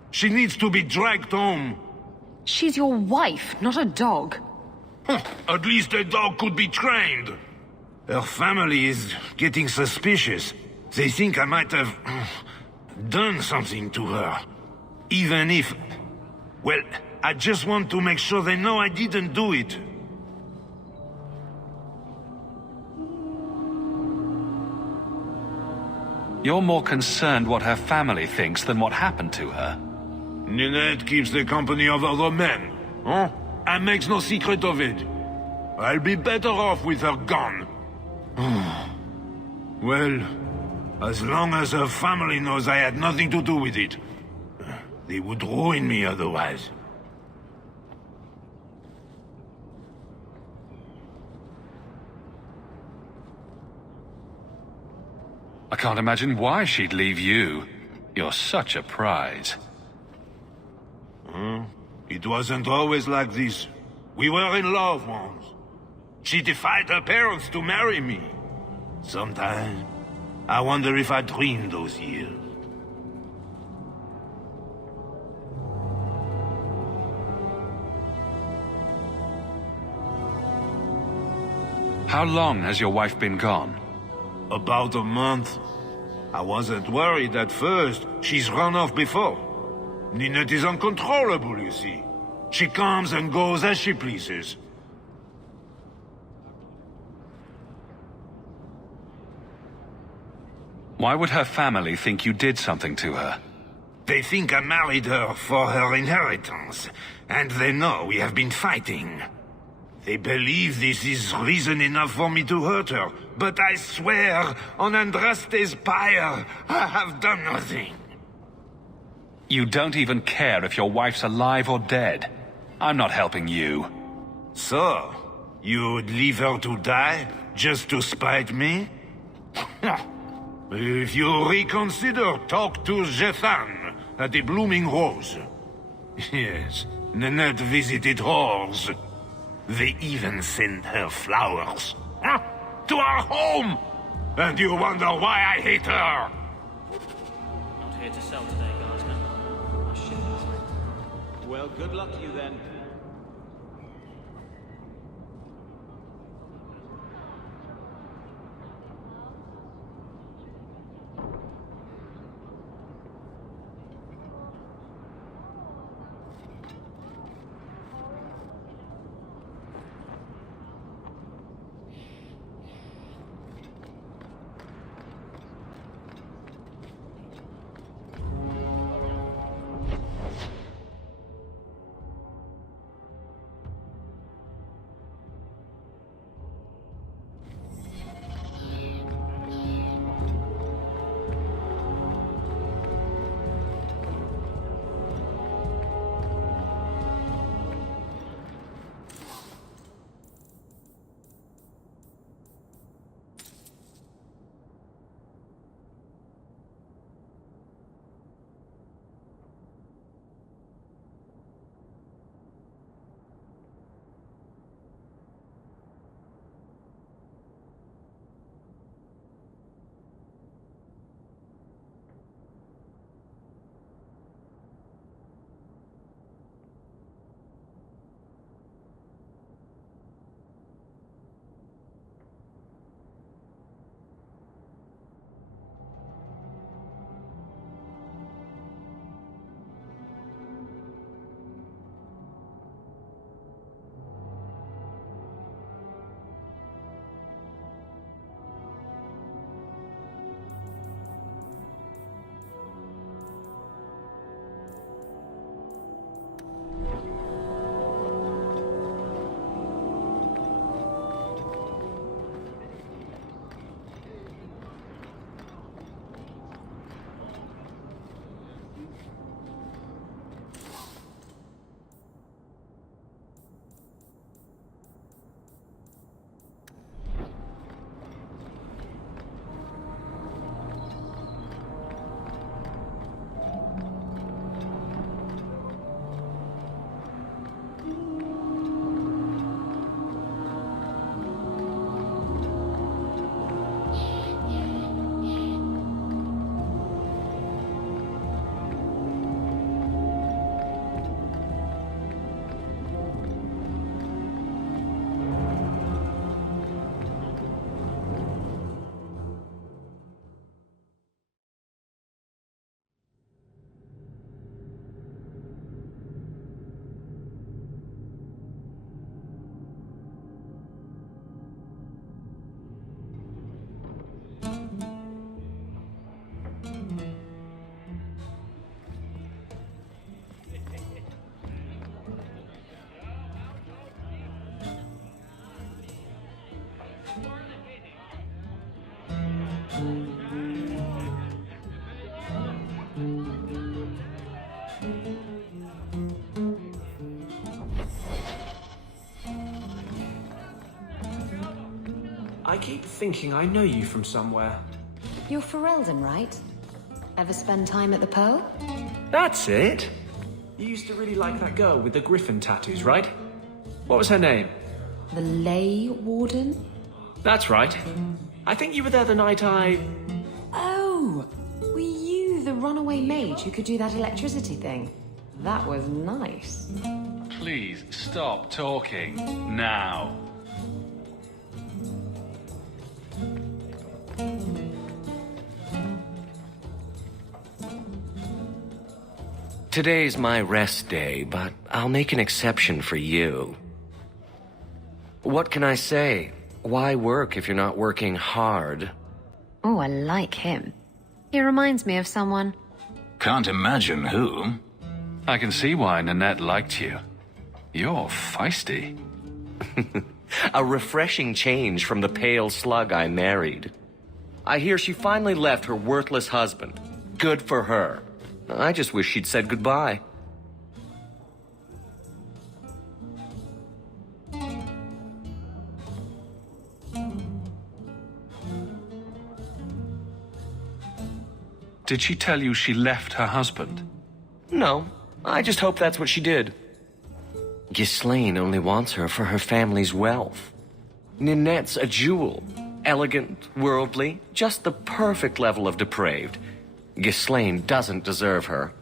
She needs to be dragged home. She's your wife, not a dog. At least a dog could be trained. Her family is getting suspicious. They think I might have done something to her. Even if... Well, I just want to make sure they know I didn't do it. You're more concerned what her family thinks than what happened to her. Ninette keeps the company of other men, huh? And makes no secret of it. I'll be better off with her gone. Well, as long as her family knows I had nothing to do with it. They would ruin me otherwise. I can't imagine why she'd leave you. You're such a prize. It wasn't always like this. We were in love once. She defied her parents to marry me. Sometimes, I wonder if I dreamed those years. How long has your wife been gone? About a month. I wasn't worried at first. She's run off before. Ninette is uncontrollable, you see. She comes and goes as she pleases. Why would her family think you did something to her? They think I married her for her inheritance, and they know we have been fighting. They believe this is reason enough for me to hurt her, but I swear, on Andraste's pyre, I have done nothing. You don't even care if your wife's alive or dead. I'm not helping you. So, you'd leave her to die, just to spite me? If you reconsider, talk to Jethan at the Blooming Rose. Yes, Ninette visited whores. They even sent her flowers. To our home! And you wonder why I hate her! Not here to sell today, guardsman. My ship is... Well, good luck to you then. I keep thinking I know you from somewhere. You're Ferelden, right? Ever spend time at the Pearl? That's it! You used to really like that girl with the griffin tattoos, right? What was her name? The Ley Warden? That's right. I think you were there the night I... Oh! Were you the runaway mage who could do that electricity thing? That was nice. Please stop talking now. Today's my rest day, but I'll make an exception for you. What can I say? Why work if you're not working hard? Oh, I like him. He reminds me of someone. Can't imagine who. I can see why Nanette liked you. You're feisty. A refreshing change from the pale slug I married. I hear she finally left her worthless husband. Good for her. I just wish she'd said goodbye. Did she tell you she left her husband? No, I just hope that's what she did. Ghislaine only wants her for her family's wealth. Ninette's a jewel. Elegant, worldly, just the perfect level of depraved. Ghislaine doesn't deserve her.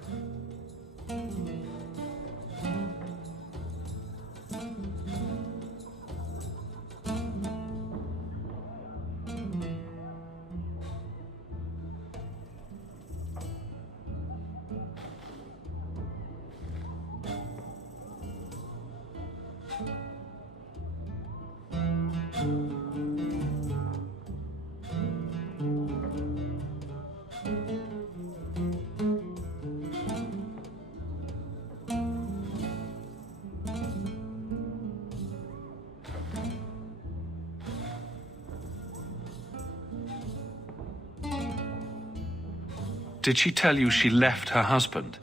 Did she tell you she left her husband?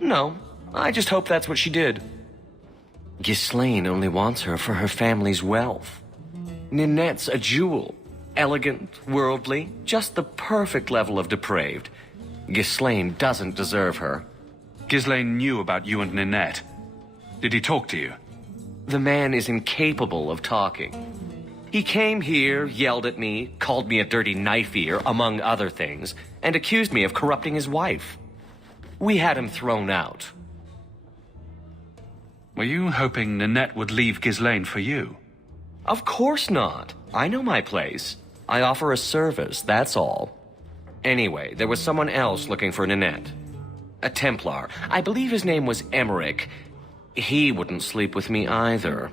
No, I just hope that's what she did. Ghislaine only wants her for her family's wealth. Ninette's a jewel. Elegant, worldly, just the perfect level of depraved. Ghislaine doesn't deserve her. Ghislaine knew about you and Ninette. Did he talk to you? The man is incapable of talking. He came here, yelled at me, called me a dirty knife-ear, among other things, and accused me of corrupting his wife. We had him thrown out. Were you hoping Ninette would leave Ghislaine for you? Of course not. I know my place. I offer a service, that's all. Anyway, there was someone else looking for Ninette. A Templar. I believe his name was Emmerich. He wouldn't sleep with me either.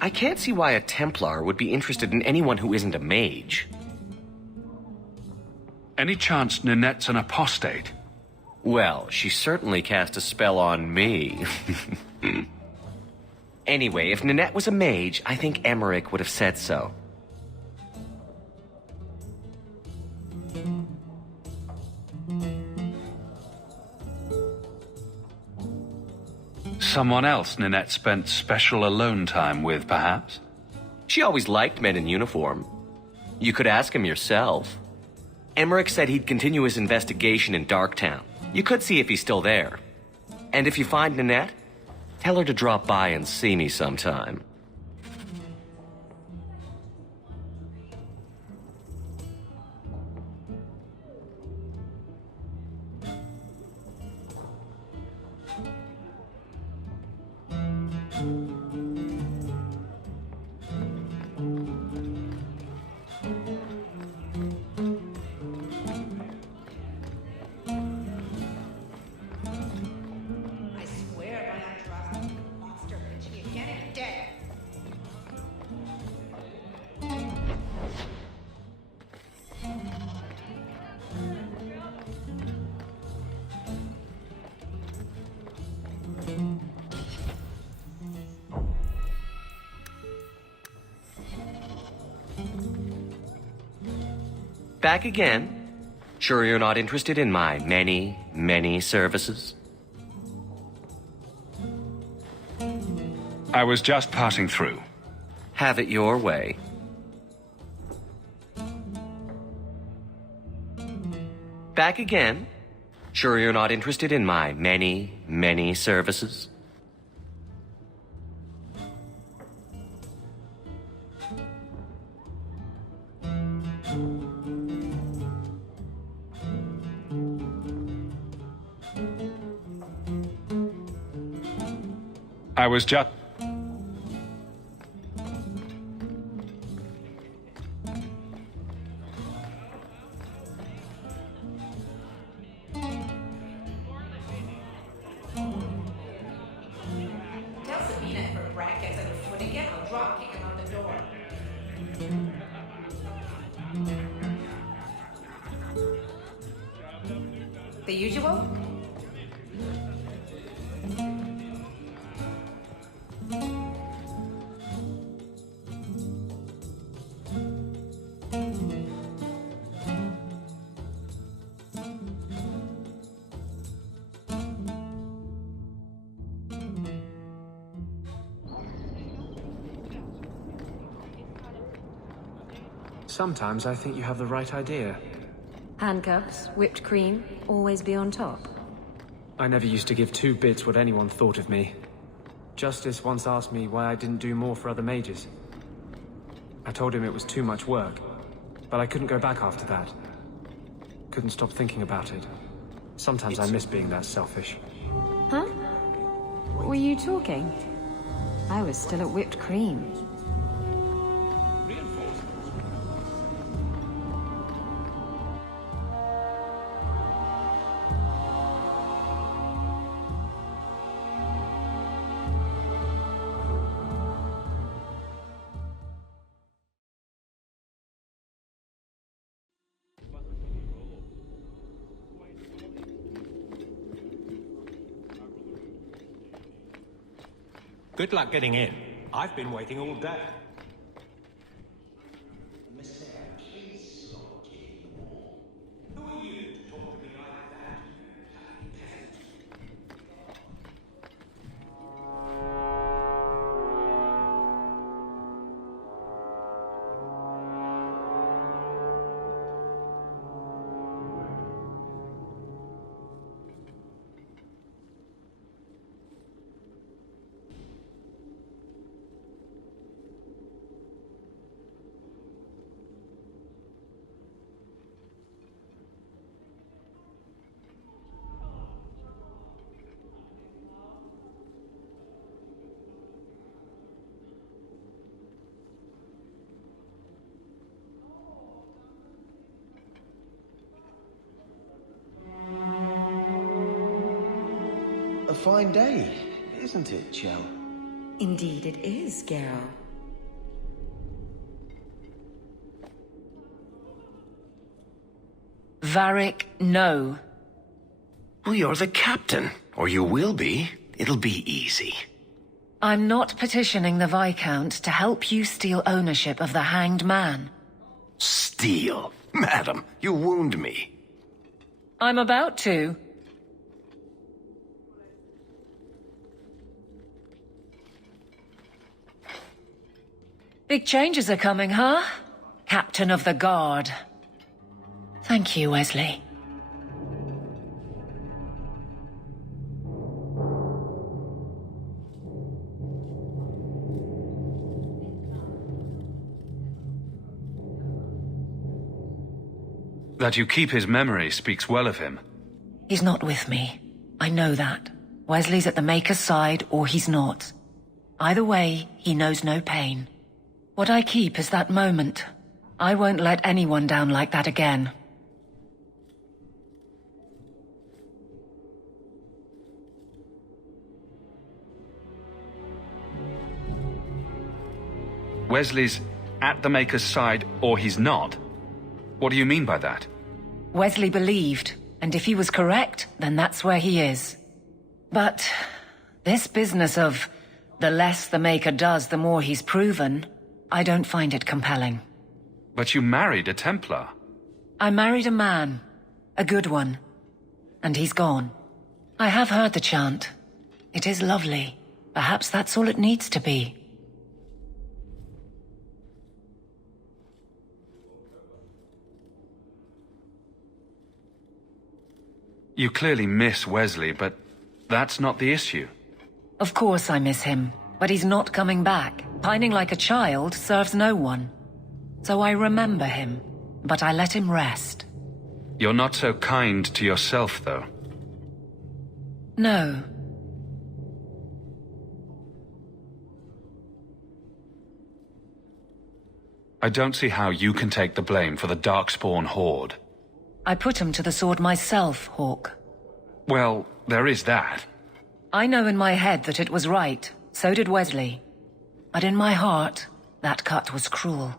I can't see why a Templar would be interested in anyone who isn't a mage. Any chance Ninette's an apostate? Well, she certainly cast a spell on me. Anyway, if Ninette was a mage, I think Emmerich would have said so. Someone else Ninette spent special alone time with, perhaps? She always liked men in uniform. You could ask him yourself. Emmerich said he'd continue his investigation in Darktown. You could see if he's still there. And if you find Ninette, tell her to drop by and see me sometime. Back again? Sure you're not interested in my many, many services? I was just passing through. Have it your way. back again? Sure you're not interested in my many, many services? I was just... Tell Sabina if her brat gets on your foot again, I'll drop kick him out the door. The usual? Sometimes I think you have the right idea. Handcuffs, whipped cream, always be on top. I never used to give two bits what anyone thought of me. Justice once asked me why I didn't do more for other mages. I told him it was too much work, but I couldn't go back after that. Couldn't stop thinking about it. Sometimes I miss being that selfish. Huh? Were you talking? I was still at whipped cream. Good luck getting in. I've been waiting all day. A fine day, isn't it, Chell? Indeed it is, Garrow. Varric, no. Well, you're the captain. Or you will be. It'll be easy. I'm not petitioning the Viscount to help you steal ownership of the Hanged Man. Steal? Madam, you wound me. I'm about to. Big changes are coming, huh? Captain of the Guard. Thank you, Wesley. That you keep his memory speaks well of him. He's not with me. I know that. Wesley's at the Maker's side, or he's not. Either way, he knows no pain. What I keep is that moment. I won't let anyone down like that again. Wesley's at the Maker's side, or he's not? What do you mean by that? Wesley believed, and if he was correct, then that's where he is. But this business of the less the Maker does, the more he's proven, I don't find it compelling. But you married a Templar. I married a man. A good one. And he's gone. I have heard the chant. It is lovely. Perhaps that's all it needs to be. You clearly miss Wesley, but that's not the issue. Of course I miss him, but he's not coming back. Pining like a child serves no one. So I remember him, but I let him rest. You're not so kind to yourself, though. No. I don't see how you can take the blame for the Darkspawn Horde. I put him to the sword myself, Hawk. Well, there is that. I know in my head that it was right. So did Wesley. But in my heart, that cut was cruel.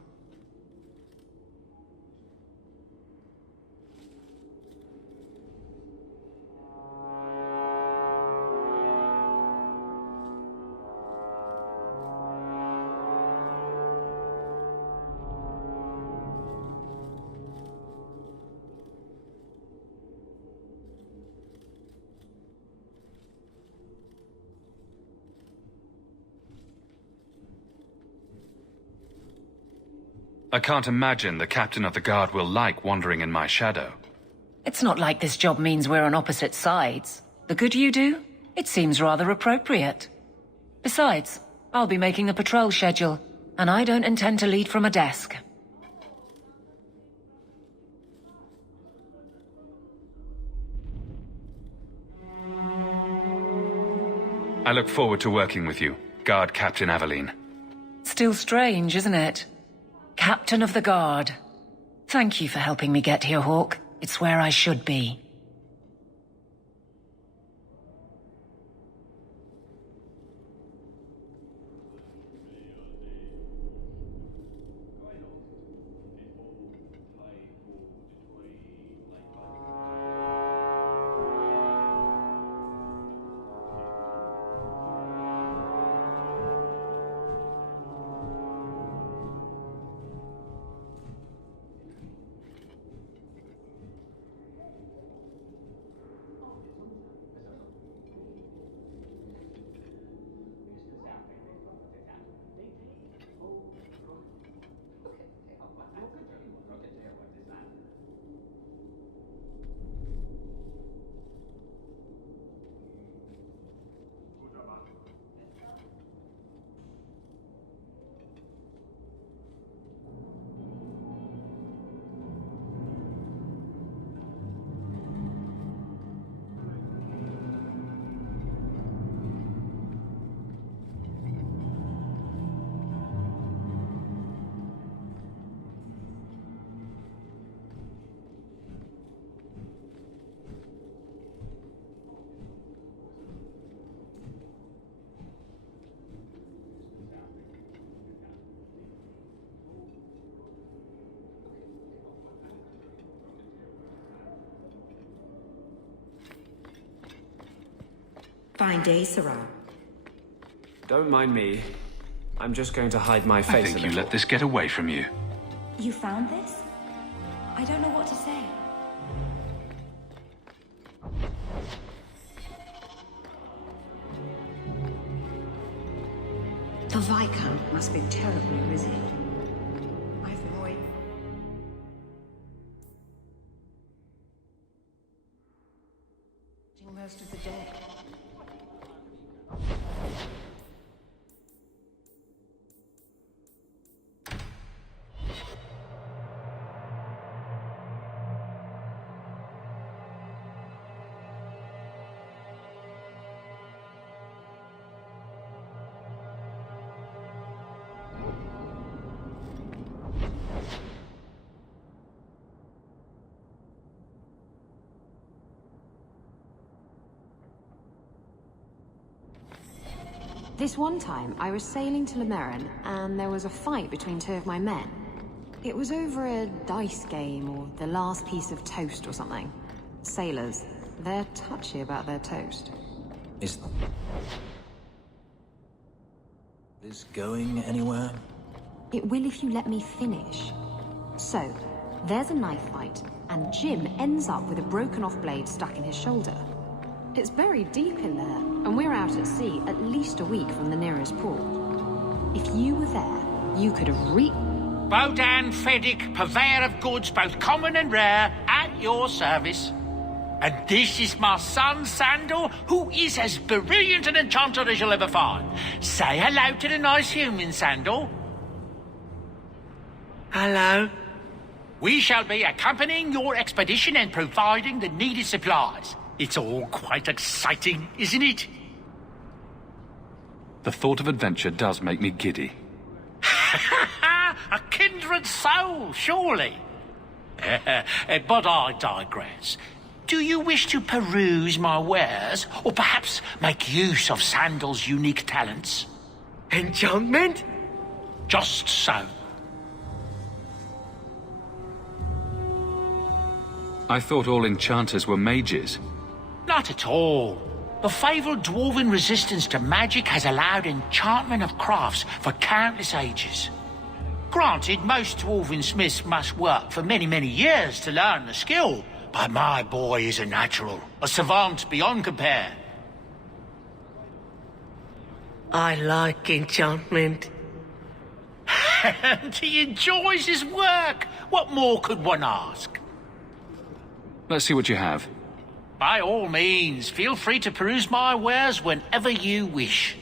I can't imagine the captain of the guard will like wandering in my shadow. It's not like this job means we're on opposite sides. The good you do, it seems rather appropriate. Besides, I'll be making the patrol schedule, and I don't intend to lead from a desk. I look forward to working with you, Guard Captain Aveline. Still strange, isn't it? Captain of the Guard. Thank you for helping me get here, Hawk. It's where I should be. Fine day, Sarah. Don't mind me. I'm just going to hide my face I think you let this get away from you. You found this? I don't know what to say. The Viscount must be terribly busy. I've been waiting most of the day. This one time, I was sailing to Lemerin, and there was a fight between two of my men. It was over a dice game, or the last piece of toast or something. Sailors, they're touchy about their toast. Is this going anywhere? It will if you let me finish. So, there's a knife fight, and Jim ends up with a broken-off blade stuck in his shoulder. It's buried deep in there, and we're out at sea at least a week from the nearest port. If you were there, you could have Bodan Feddick, purveyor of goods both common and rare, at your service. And this is my son, Sandal, who is as brilliant an enchanter as you'll ever find. Say hello to the nice human, Sandal. Hello. We shall be accompanying your expedition and providing the needed supplies. It's all quite exciting, isn't it? The thought of adventure does make me giddy. A kindred soul, surely. But I digress. Do you wish to peruse my wares, or perhaps make use of Sandal's unique talents? Enchantment? Just so. I thought all enchanters were mages. Not at all. The fabled dwarven resistance to magic has allowed enchantment of crafts for countless ages. Granted, most dwarven smiths must work for many, many years to learn the skill, but my boy is a natural, a savant beyond compare. I like enchantment. And he enjoys his work. What more could one ask? Let's see what you have. By all means, feel free to peruse my wares whenever you wish.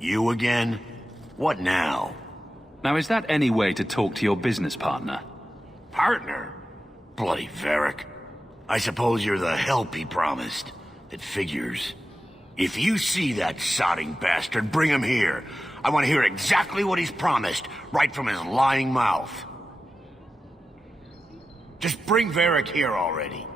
You again? What now? Now, is that any way to talk to your business partner? Partner? Bloody Varric. I suppose you're the help he promised. It figures. If you see that sodding bastard, bring him here. I want to hear exactly what he's promised, right from his lying mouth. Just bring Varric here already.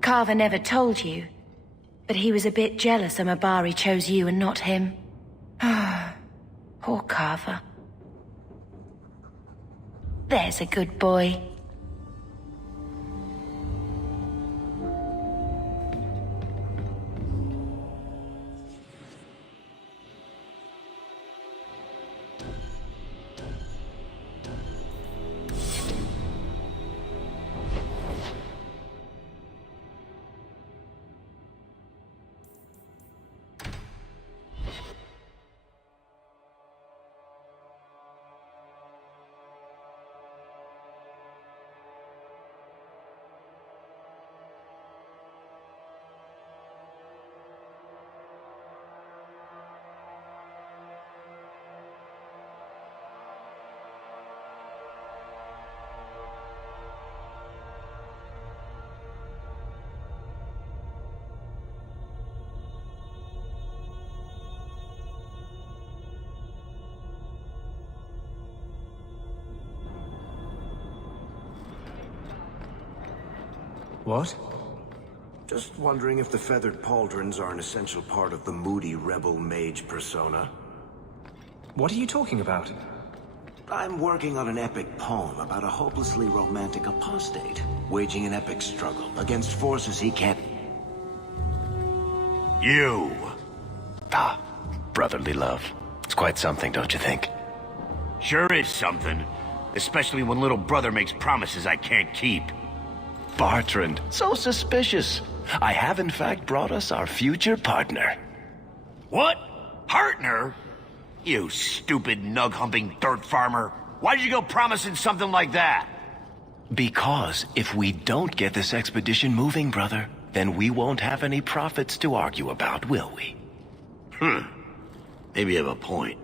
Carver never told you, but he was a bit jealous Amabari chose you and not him. Poor Carver. There's a good boy. What? Just wondering if the feathered pauldrons are an essential part of the moody rebel mage persona. What are you talking about? I'm working on an epic poem about a hopelessly romantic apostate, waging an epic struggle against forces he can't... You! Ah, brotherly love. It's quite something, don't you think? Sure is something. Especially when little brother makes promises I can't keep. Bartrand, so suspicious. I have in fact brought us our future partner. What? Partner? You stupid nug-humping dirt farmer. Why'd you go promising something like that? Because if we don't get this expedition moving, brother, then we won't have any profits to argue about, will we? Maybe you have a point.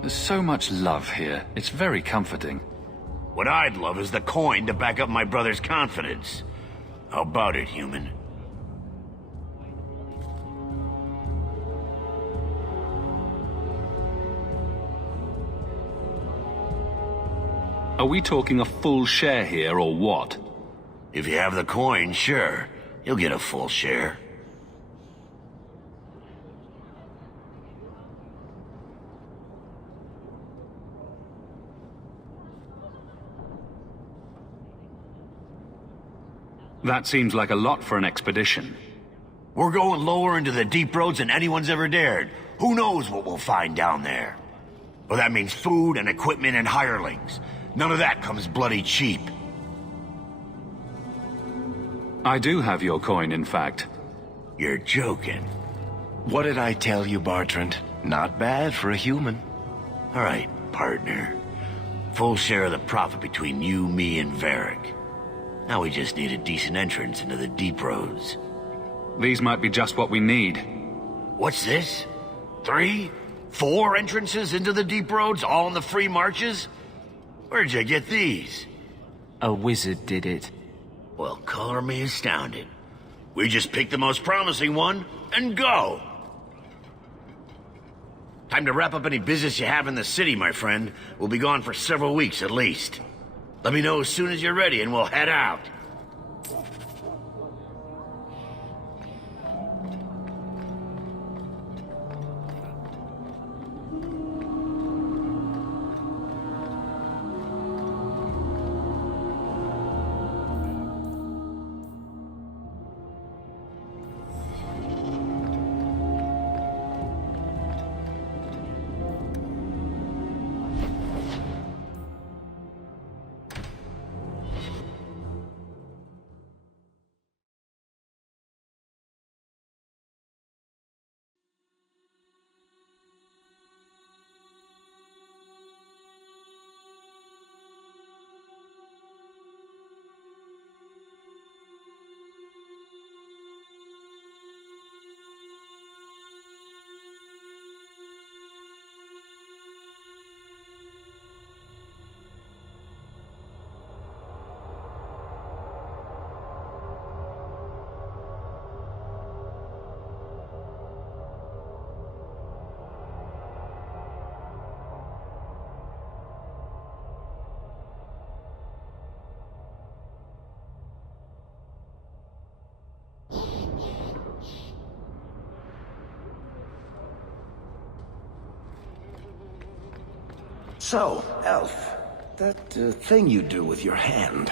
There's so much love here. It's very comforting. What I'd love is the coin to back up my brother's confidence. How about it, human? Are we talking a full share here, or what? If you have the coin, sure. You'll get a full share. That seems like a lot for an expedition. We're going lower into the deep roads than anyone's ever dared. Who knows what we'll find down there? Well, that means food and equipment and hirelings. None of that comes bloody cheap. I do have your coin, in fact. You're joking. What did I tell you, Bartrand? Not bad for a human. All right, partner. Full share of the profit between you, me, and Varric. Now we just need a decent entrance into the deep roads. These might be just what we need. What's this? 3? 4 entrances into the deep roads, all in the free marches? Where'd you get these? A wizard did it. Well, color me astounded. We just picked the most promising one, and go! Time to wrap up any business you have in the city, my friend. We'll be gone for several weeks at least. Let me know as soon as you're ready and we'll head out. So, Elf, that thing you do with your hand.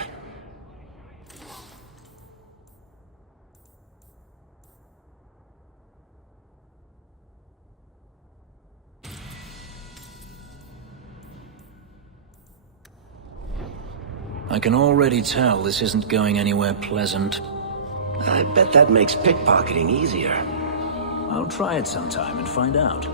I can already tell this isn't going anywhere pleasant. I bet that makes pickpocketing easier. I'll try it sometime and find out.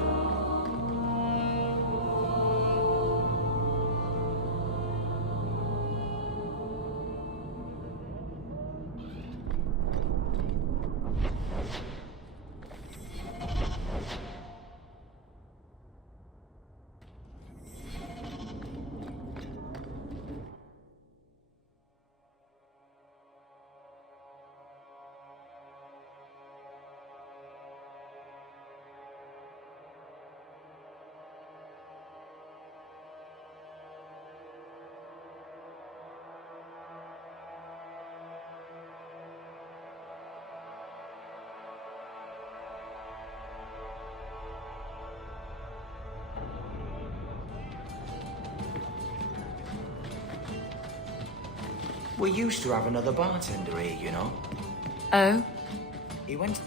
We used to have another bartender here, you know. Oh? He went...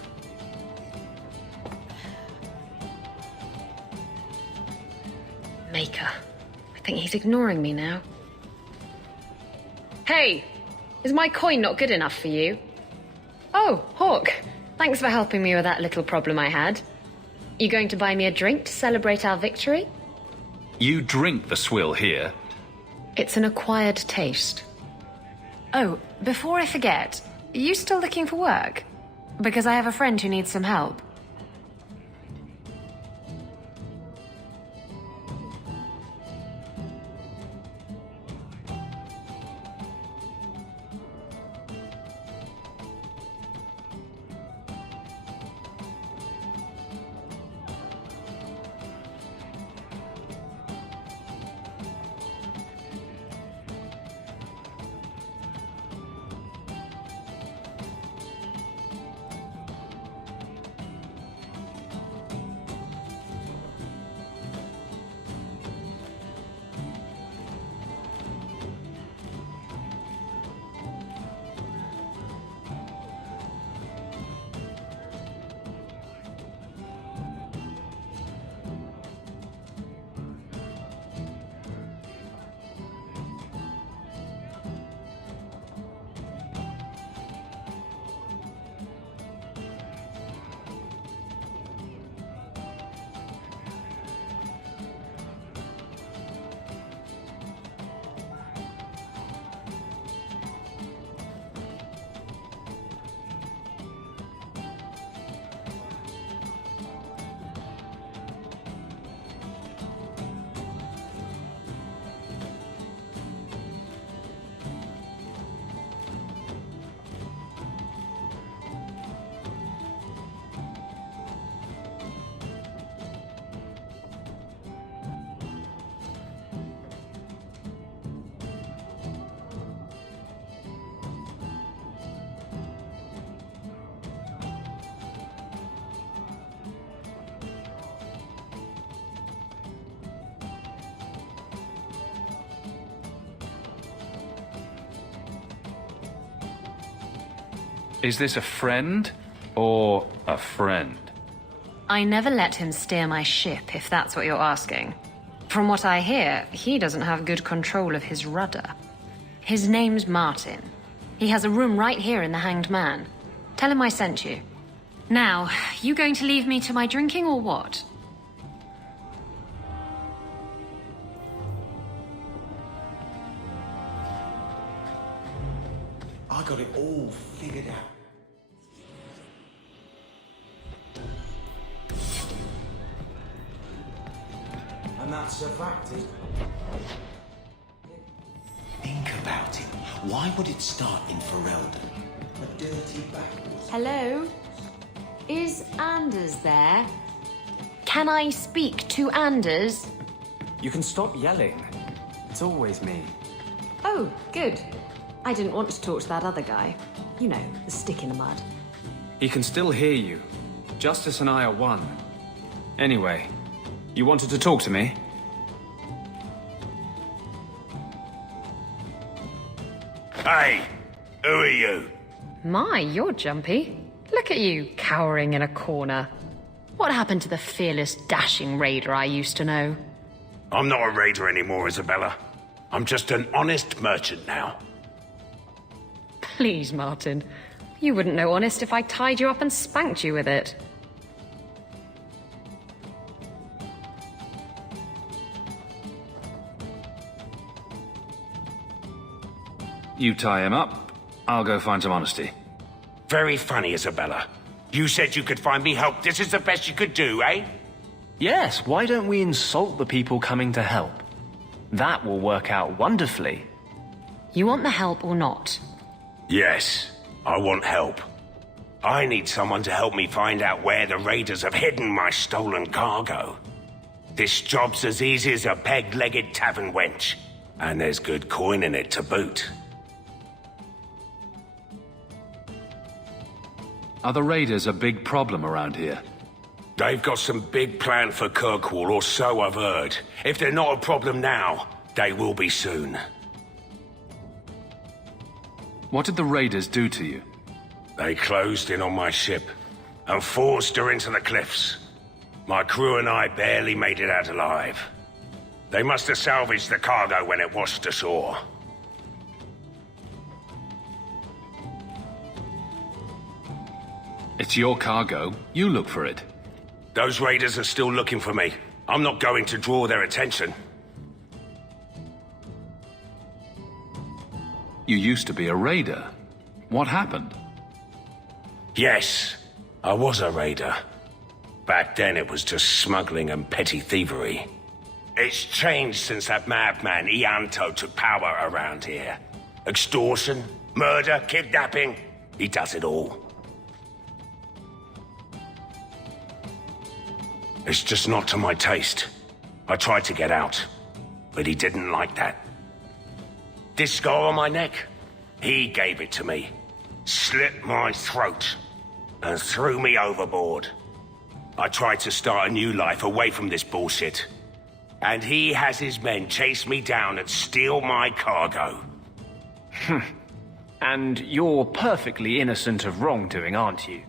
Maker. I think he's ignoring me now. Hey! Is my coin not good enough for you? Oh, Hawk. Thanks for helping me with that little problem I had. You going to buy me a drink to celebrate our victory? You drink the swill here. It's an acquired taste. Oh, before I forget, are you still looking for work? Because I have a friend who needs some help. Is this a friend or a friend? I never let him steer my ship, if that's what you're asking. From what I hear, he doesn't have good control of his rudder. His name's Martin. He has a room right here in the Hanged Man. Tell him I sent you. Now, you going to leave me to my drinking or what? I got it all figured out. And that's a fact. Think about it. Why would it start in Ferelden? A dirty backwards. Hello? Is Anders there? Can I speak to Anders? You can stop yelling. It's always me. Oh, good. I didn't want to talk to that other guy. You know, the stick in the mud. He can still hear you. Justice and I are one. Anyway, you wanted to talk to me? Hey, who are you? My, you're jumpy. Look at you, cowering in a corner. What happened to the fearless, dashing raider I used to know? I'm not a raider anymore, Isabella. I'm just an honest merchant now. Please, Martin. You wouldn't know honest if I tied you up and spanked you with it. You tie him up, I'll go find some honesty. Very funny, Isabella. You said you could find me help. This is the best you could do, eh? Yes, why don't we insult the people coming to help? That will work out wonderfully. You want the help or not? Yes, I want help. I need someone to help me find out where the raiders have hidden my stolen cargo. This job's as easy as a peg-legged tavern wench. And there's good coin in it to boot. Are the raiders a big problem around here? They've got some big plan for Kirkwall, or so I've heard. If they're not a problem now, they will be soon. What did the raiders do to you? They closed in on my ship and forced her into the cliffs. My crew and I barely made it out alive. They must have salvaged the cargo when it washed ashore. It's your cargo. You look for it. Those raiders are still looking for me. I'm not going to draw their attention. You used to be a raider. What happened? Yes, I was a raider. Back then it was just smuggling and petty thievery. It's changed since that madman Ianto took power around here. Extortion, murder, kidnapping. He does it all. It's just not to my taste. I tried to get out, but he didn't like that. This scar on my neck, he gave it to me. Slit my throat and threw me overboard. I tried to start a new life away from this bullshit. And he has his men chase me down and steal my cargo. And you're perfectly innocent of wrongdoing, aren't you?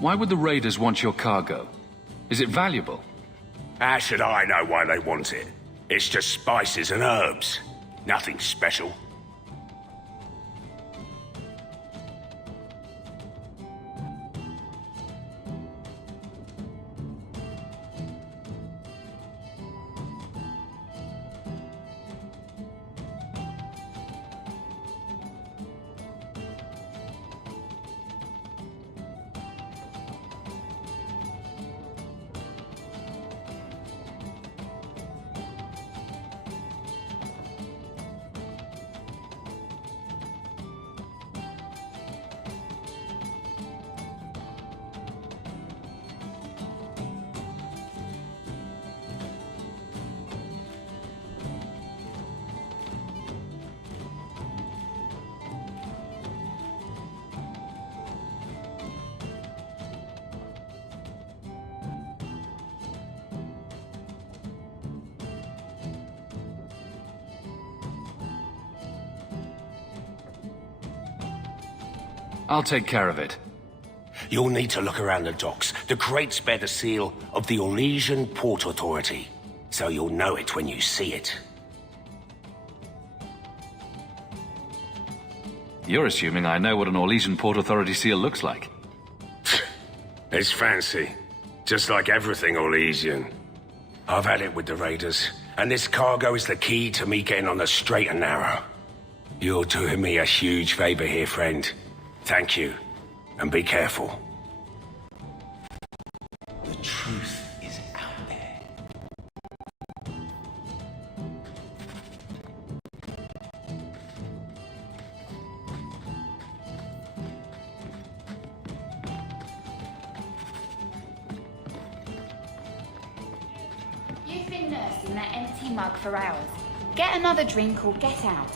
Why would the raiders want your cargo? Is it valuable? How should I know why they want it? It's just spices and herbs. Nothing special. I'll take care of it. You'll need to look around the docks. The crates bear the seal of the Orlesian Port Authority, so you'll know it when you see it. You're assuming I know what an Orlesian Port Authority seal looks like. It's fancy. Just like everything Orlesian. I've had it with the raiders, and this cargo is the key to me getting on the straight and narrow. You're doing me a huge favor here, friend. Thank you, and be careful. The truth is out there. You've been nursing that empty mug for hours. Get another drink or get out.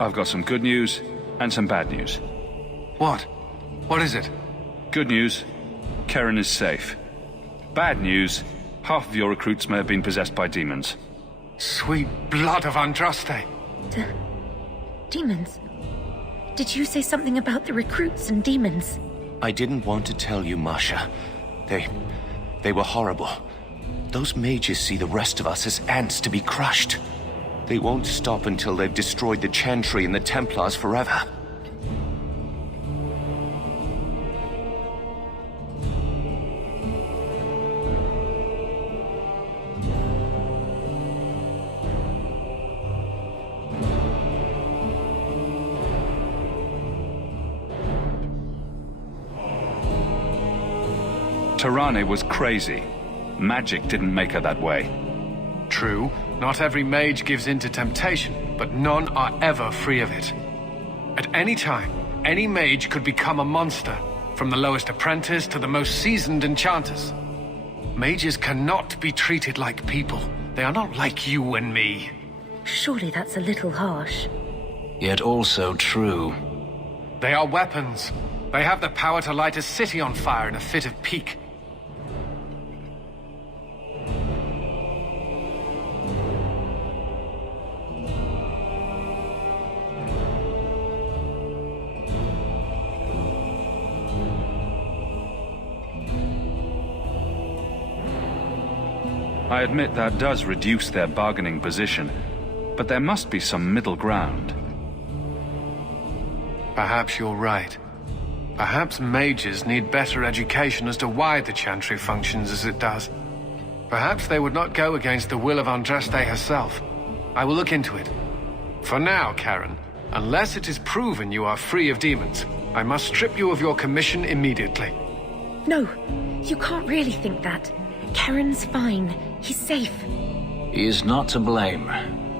I've got some good news and some bad news. What? What is it? Good news, Karen is safe. Bad news, half of your recruits may have been possessed by demons. Sweet blood of Andraste. Demons? Did you say something about the recruits and demons? I didn't want to tell you, Masha. They were horrible. Those mages see the rest of us as ants to be crushed. They won't stop until they've destroyed the Chantry and the Templars forever. Tirane was crazy. Magic didn't make her that way. True, not every mage gives in to temptation, but none are ever free of it. At any time, any mage could become a monster, from the lowest apprentice to the most seasoned enchanters. Mages cannot be treated like people. They are not like you and me. Surely that's a little harsh. Yet also true. They are weapons. They have the power to light a city on fire in a fit of pique. I admit that does reduce their bargaining position, but there must be some middle ground. Perhaps you're right. Perhaps mages need better education as to why the Chantry functions as it does. Perhaps they would not go against the will of Andraste herself. I will look into it. For now, Karen, unless it is proven you are free of demons, I must strip you of your commission immediately. No, you can't really think that. Karen's fine. He's safe. He is not to blame,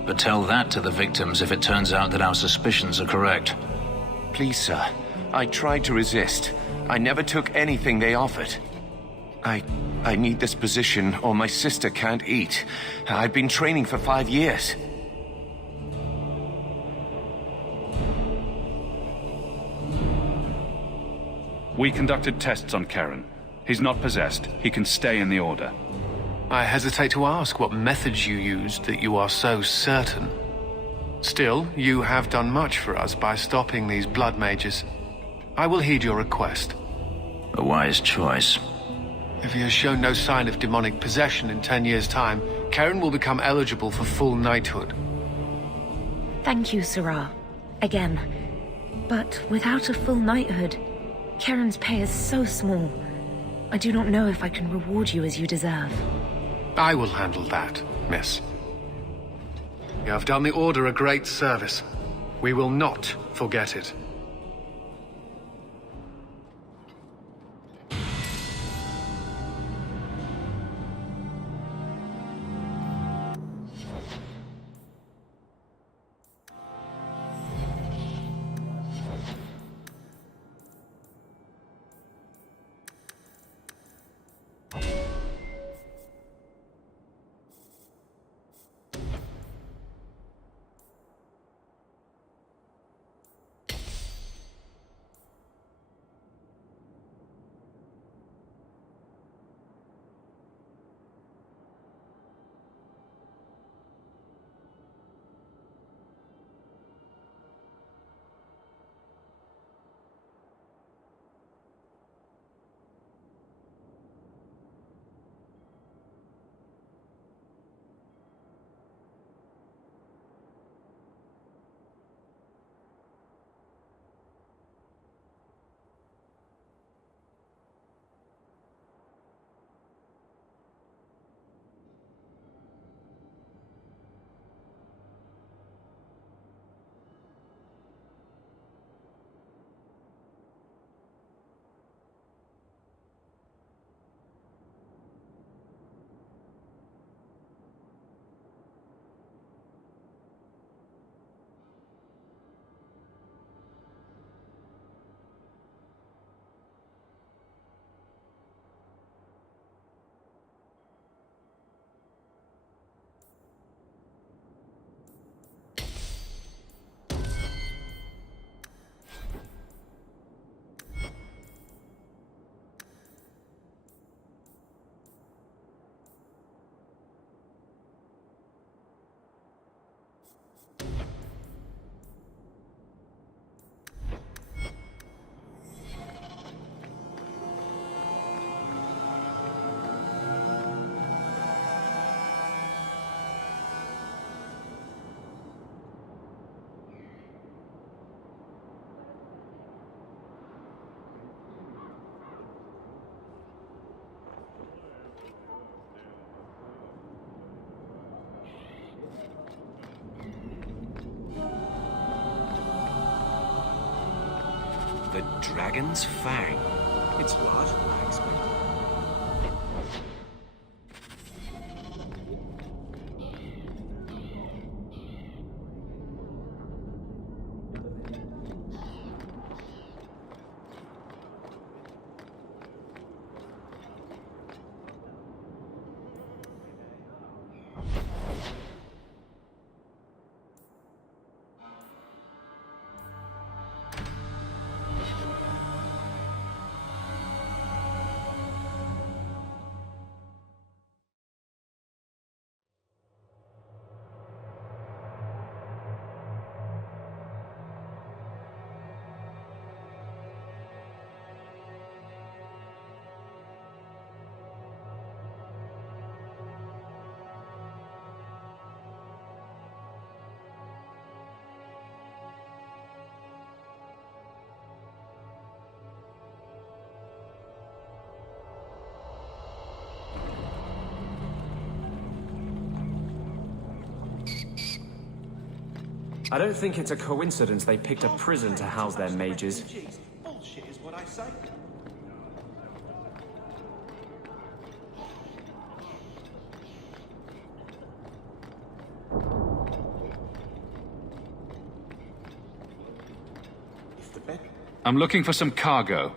but tell that to the victims if it turns out that our suspicions are correct. Please, sir. I tried to resist. I never took anything they offered. I need this position or my sister can't eat. I've been training for 5 years. We conducted tests on Karen. He's not possessed. He can stay in the Order. I hesitate to ask what methods you used that you are so certain. Still, you have done much for us by stopping these blood mages. I will heed your request. A wise choice. If he has shown no sign of demonic possession in 10 years' time, Karen will become eligible for full knighthood. Thank you, Sirrah. Again. But without a full knighthood, Karen's pay is so small. I do not know if I can reward you as you deserve. I will handle that, miss. You have done the Order a great service. We will not forget it. The Dragon's Fang. It's larger than I expected. I don't think it's a coincidence they picked a prison to house their mages. Bullshit is what I say. I'm looking for some cargo.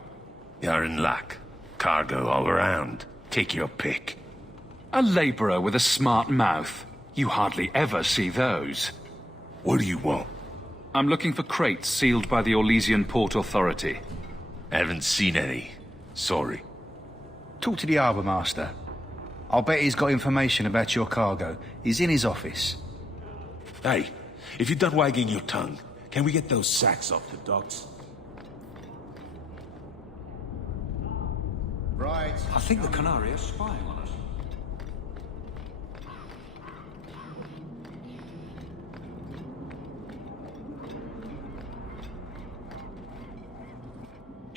You're in luck. Cargo all around. Take your pick. A laborer with a smart mouth. You hardly ever see those. What do you want? I'm looking for crates sealed by the Orlesian Port Authority. Haven't seen any. Sorry. Talk to the harbour master. I'll bet he's got information about your cargo. He's in his office. Hey, if you're done wagging your tongue, can we get those sacks off the docks? Right. I think the Canary are spying on us.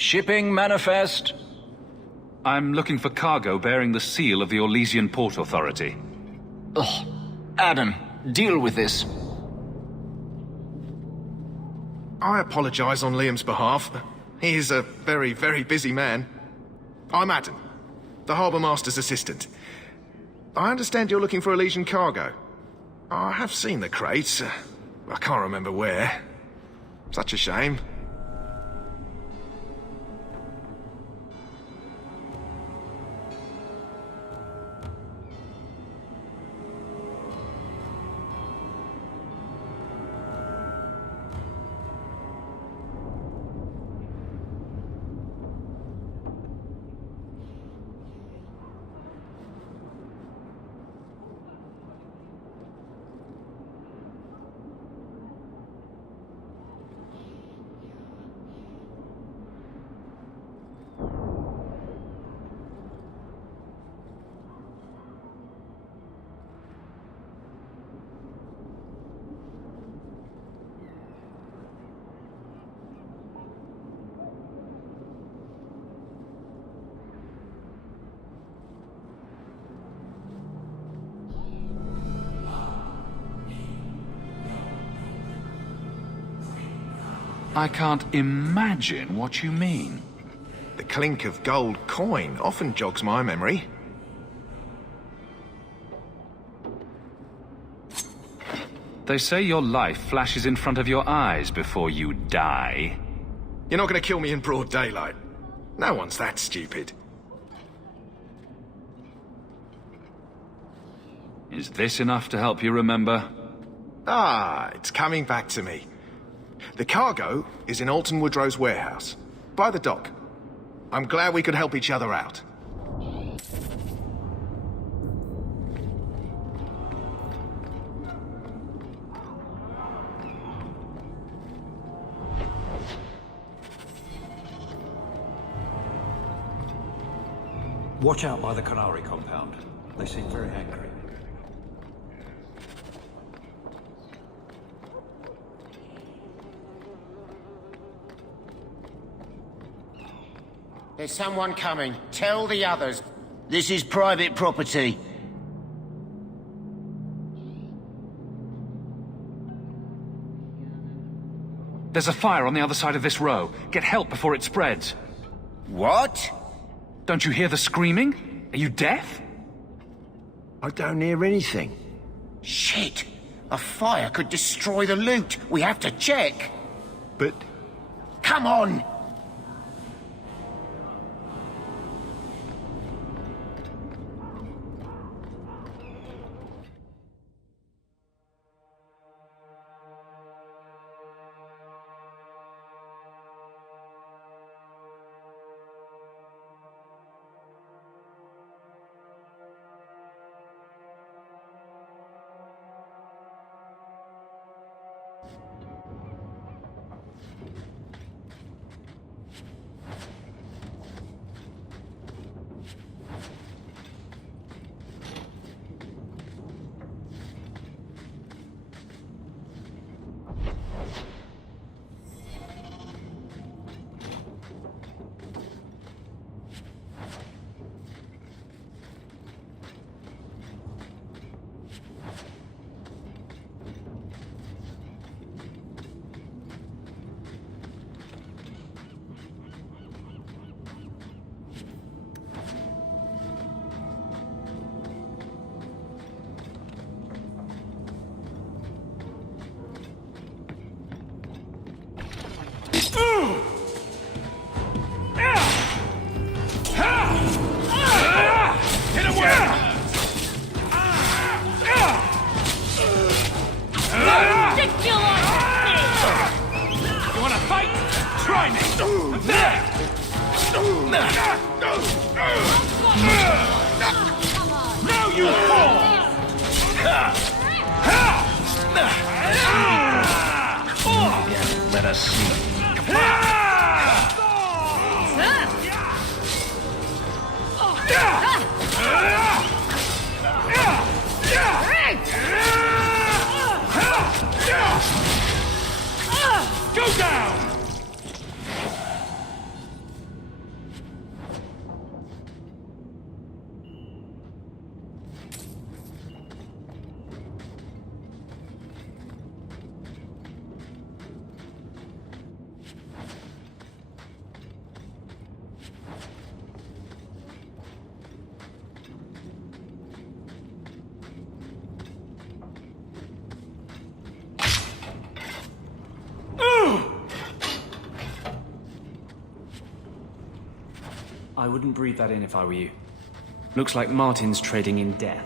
Shipping manifest. I'm looking for cargo bearing the seal of the Orlesian Port Authority. Ugh. Adam, deal with this. I apologize on Liam's behalf. He is a very, very busy man. I'm Adam, the Harbour Master's assistant. I understand you're looking for Elysian cargo. I have seen the crates. I can't remember where. Such a shame. I can't imagine what you mean. The clink of gold coin often jogs my memory. They say your life flashes in front of your eyes before you die. You're not going to kill me in broad daylight. No one's that stupid. Is this enough to help you remember? Ah, it's coming back to me. The cargo is in Alton Woodrow's warehouse, by the dock. I'm glad we could help each other out. Watch out by the Canary compound. They seem very angry. There's someone coming. Tell the others. This is private property. There's a fire on the other side of this row. Get help before it spreads. What? Don't you hear the screaming? Are you deaf? I don't hear anything. Shit! A fire could destroy the loot. We have to check. But... Come on! Let us see. Go down! I wouldn't breathe that in if I were you. Looks like Martin's trading in death.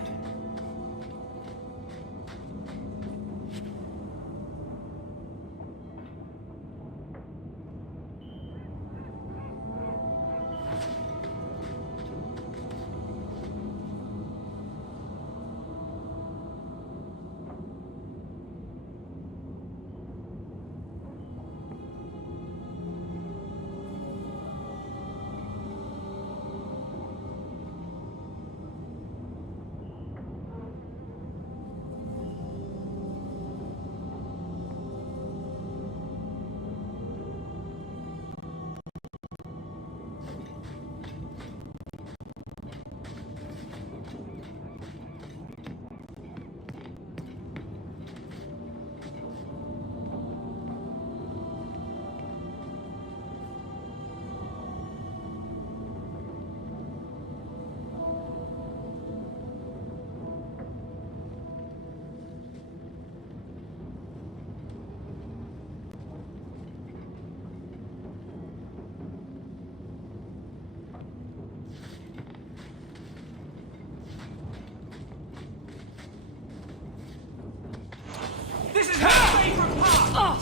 This is her favorite part!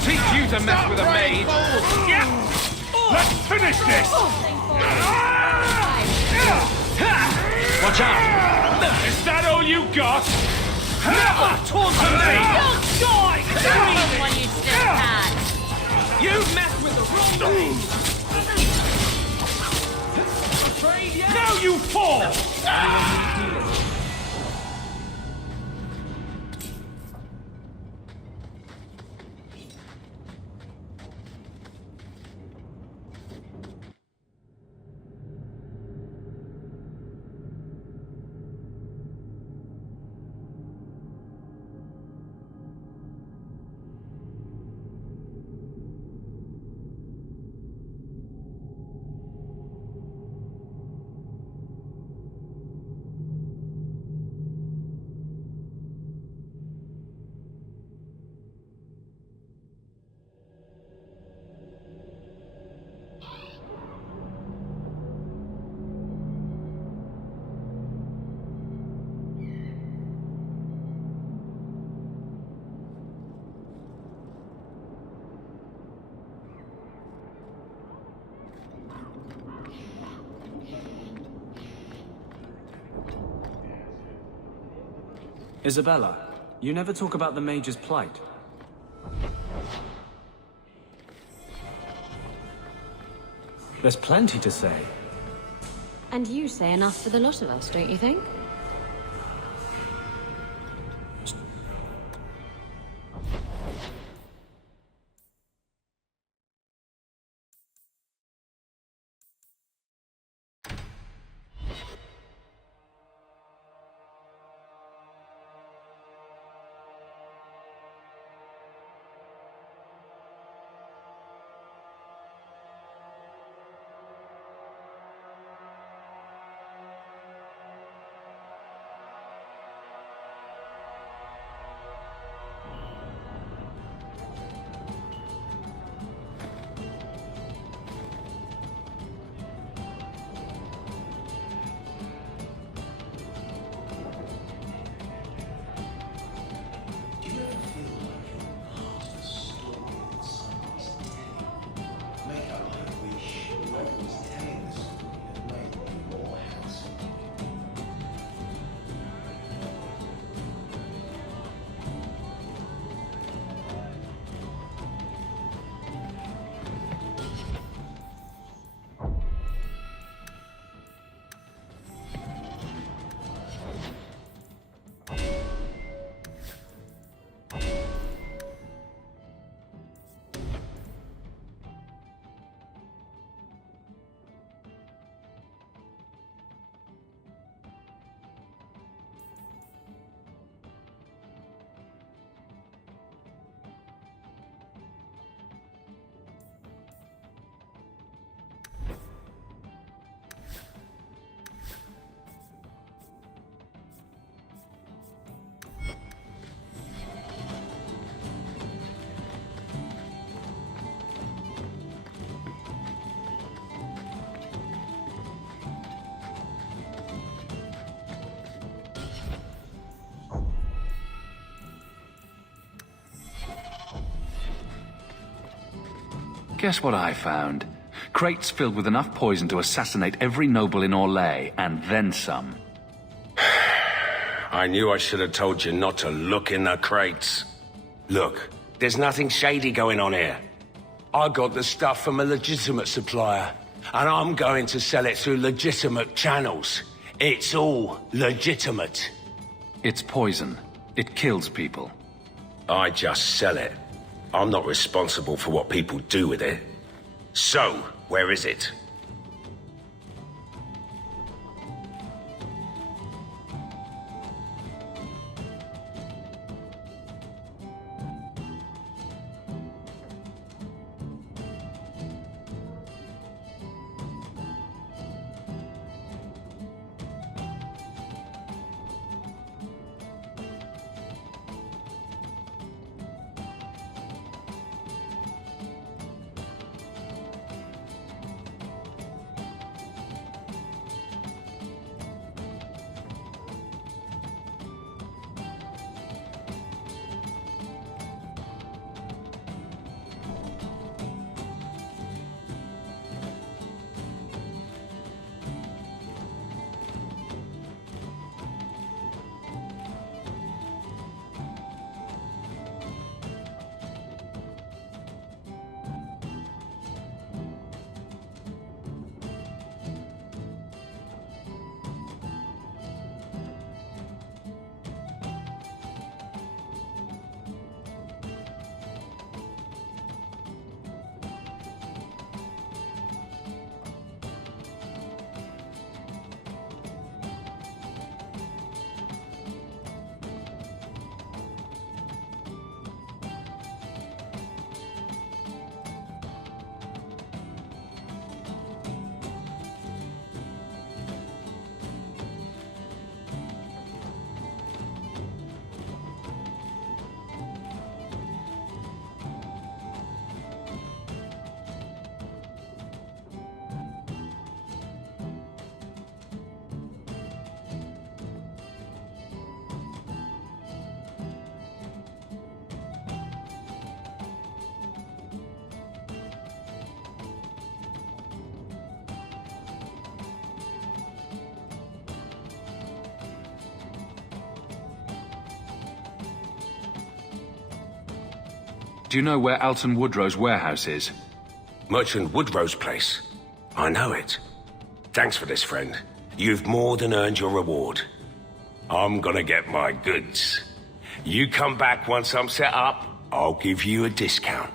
Teach you to mess with a maid! Let's finish this! Watch out! Is that all you got? Never taunting me! Don't die! Even when you still can! You mess with the wrong Afraid yet? Now you fall! Isabella, you never talk about the Major's plight. There's plenty to say. And you say enough for the lot of us, don't you think? Guess what I found? Crates filled with enough poison to assassinate every noble in Orlais, and then some. I knew I should have told you not to look in the crates. Look, there's nothing shady going on here. I got the stuff from a legitimate supplier, and I'm going to sell it through legitimate channels. It's all legitimate. It's poison. It kills people. I just sell it. I'm not responsible for what people do with it. So, where is it? Do you know where Alton Woodrow's warehouse is? Merchant Woodrow's place. I know it. Thanks for this, friend. You've more than earned your reward. I'm gonna get my goods. You come back once I'm set up, I'll give you a discount.